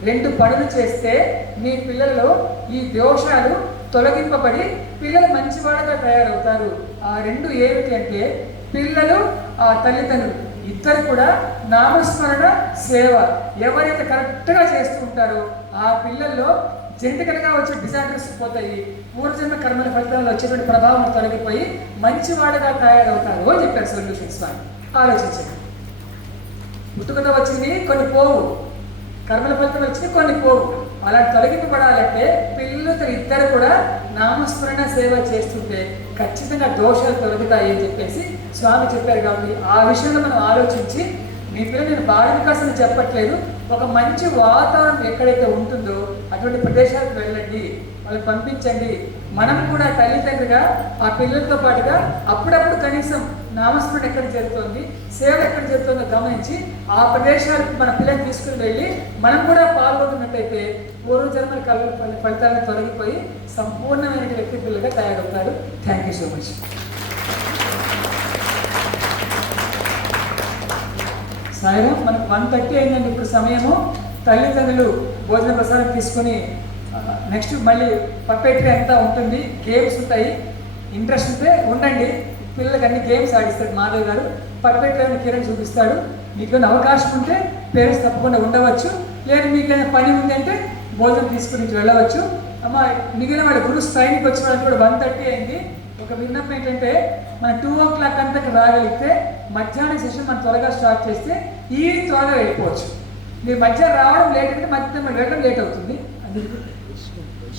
2 పనులు చేస్తే మీ పిల్లలలో ఈ దోషాలు తొలగింపబడి పిల్లలు మంచివాడుగా తయారవుతారు. ఆ 2 ఏమిటి అంటే, పిల్లలు, ఆ తల్లిదండ్రులు ఇద్దరు కూడా నామస్మరణ, సేవ ఎవరైతే కరెక్ట్గా చేస్తూ ఉంటారో ఆ పిల్లల్లో జెనెటికల్గా వచ్చే డిజార్డర్స్ పోతాయి, పూర్వజన్మ కర్మల ఫలితాల్లో వచ్చేటువంటి ప్రభావం తొలగిపోయి మంచివాడుగా తయారవుతారు అని చెప్పారు సొల్యూషన్ స్వామి. ఆలోచించండి. పుట్టుకతో వచ్చింది కొన్ని పోవు, కర్మల ఫలితం వచ్చింది కొన్ని పోవు. అలా తొలగింపబడాలంటే పిల్లలతో ఇద్దరు కూడా నామస్మరణ సేవ చేస్తుంటే ఖచ్చితంగా దోషాలు తొలగుతాయి అని చెప్పేసి స్వామి చెప్పారు. కాబట్టి ఆ విషయంలో మనం ఆలోచించి, మీ పిల్లలు నేను బాల్య వికాసం చెప్పట్లేదు, ఒక మంచి వాతావరణం ఎక్కడైతే ఉంటుందో అటువంటి ప్రదేశాలకు వెళ్ళండి, వాళ్ళని పంపించండి. మనం కూడా తల్లిదండ్రిగా ఆ పిల్లలతో పాటుగా అప్పుడప్పుడు కనీసం నామస్మరణ ఎక్కడ జరుగుతుంది, సేవ ఎక్కడ జరుగుతుందో గమనించి ఆ ప్రదేశాలకు మన పిల్లల్ని తీసుకుని వెళ్ళి మనం కూడా పాల్గొన్నట్టయితే పూర్వజన్మల ఫలితాలను తొలగిపోయి సంపూర్ణమైన వ్యక్తి పిల్లగా తయారవుతారు. Thank you so much. సాయం మనకు 1:30 అయిందండి ఇప్పుడు సమయము. తల్లిదండ్రులు భోజన ప్రసాదం తీసుకొని నెక్స్ట్ మళ్ళీ పర్ఫెక్ట్గా ఎంత ఉంటుంది, గేమ్స్ ఉంటాయి. ఇంట్రెస్ట్ ఉంటే ఉండండి, పిల్లలకి అన్ని గేమ్స్ ఆడిస్తాడు మాధవ్ గారు. పర్ఫెక్ట్గా కిరణ్ చూపిస్తాడు. మీకు అవకాశం ఉంటే పేరెంట్స్ తప్పకుండా ఉండవచ్చు, లేదు మీకు ఏదైనా పని ఉందంటే భోజనం తీసుకుని వెళ్ళవచ్చు. అమ్మ మిగిలిన వాళ్ళ గురు స్థాయికి వచ్చిన వాళ్ళకి కూడా 1:30 అయింది. ఒక విన్నపం ఏంటంటే, మన 2 o'clock అంతకు రాగలిగితే మధ్యాహ్నం సెషన్ మనం త్వరగా స్టార్ట్ చేస్తే ఈవినింగ్ త్వరగా వెళ్ళిపోవచ్చు. మీరు మధ్యాహ్నం రావడం లేట్ అయితే మధ్యాహ్నం వెళ్ళడం లేట్ అవుతుంది. అందుకు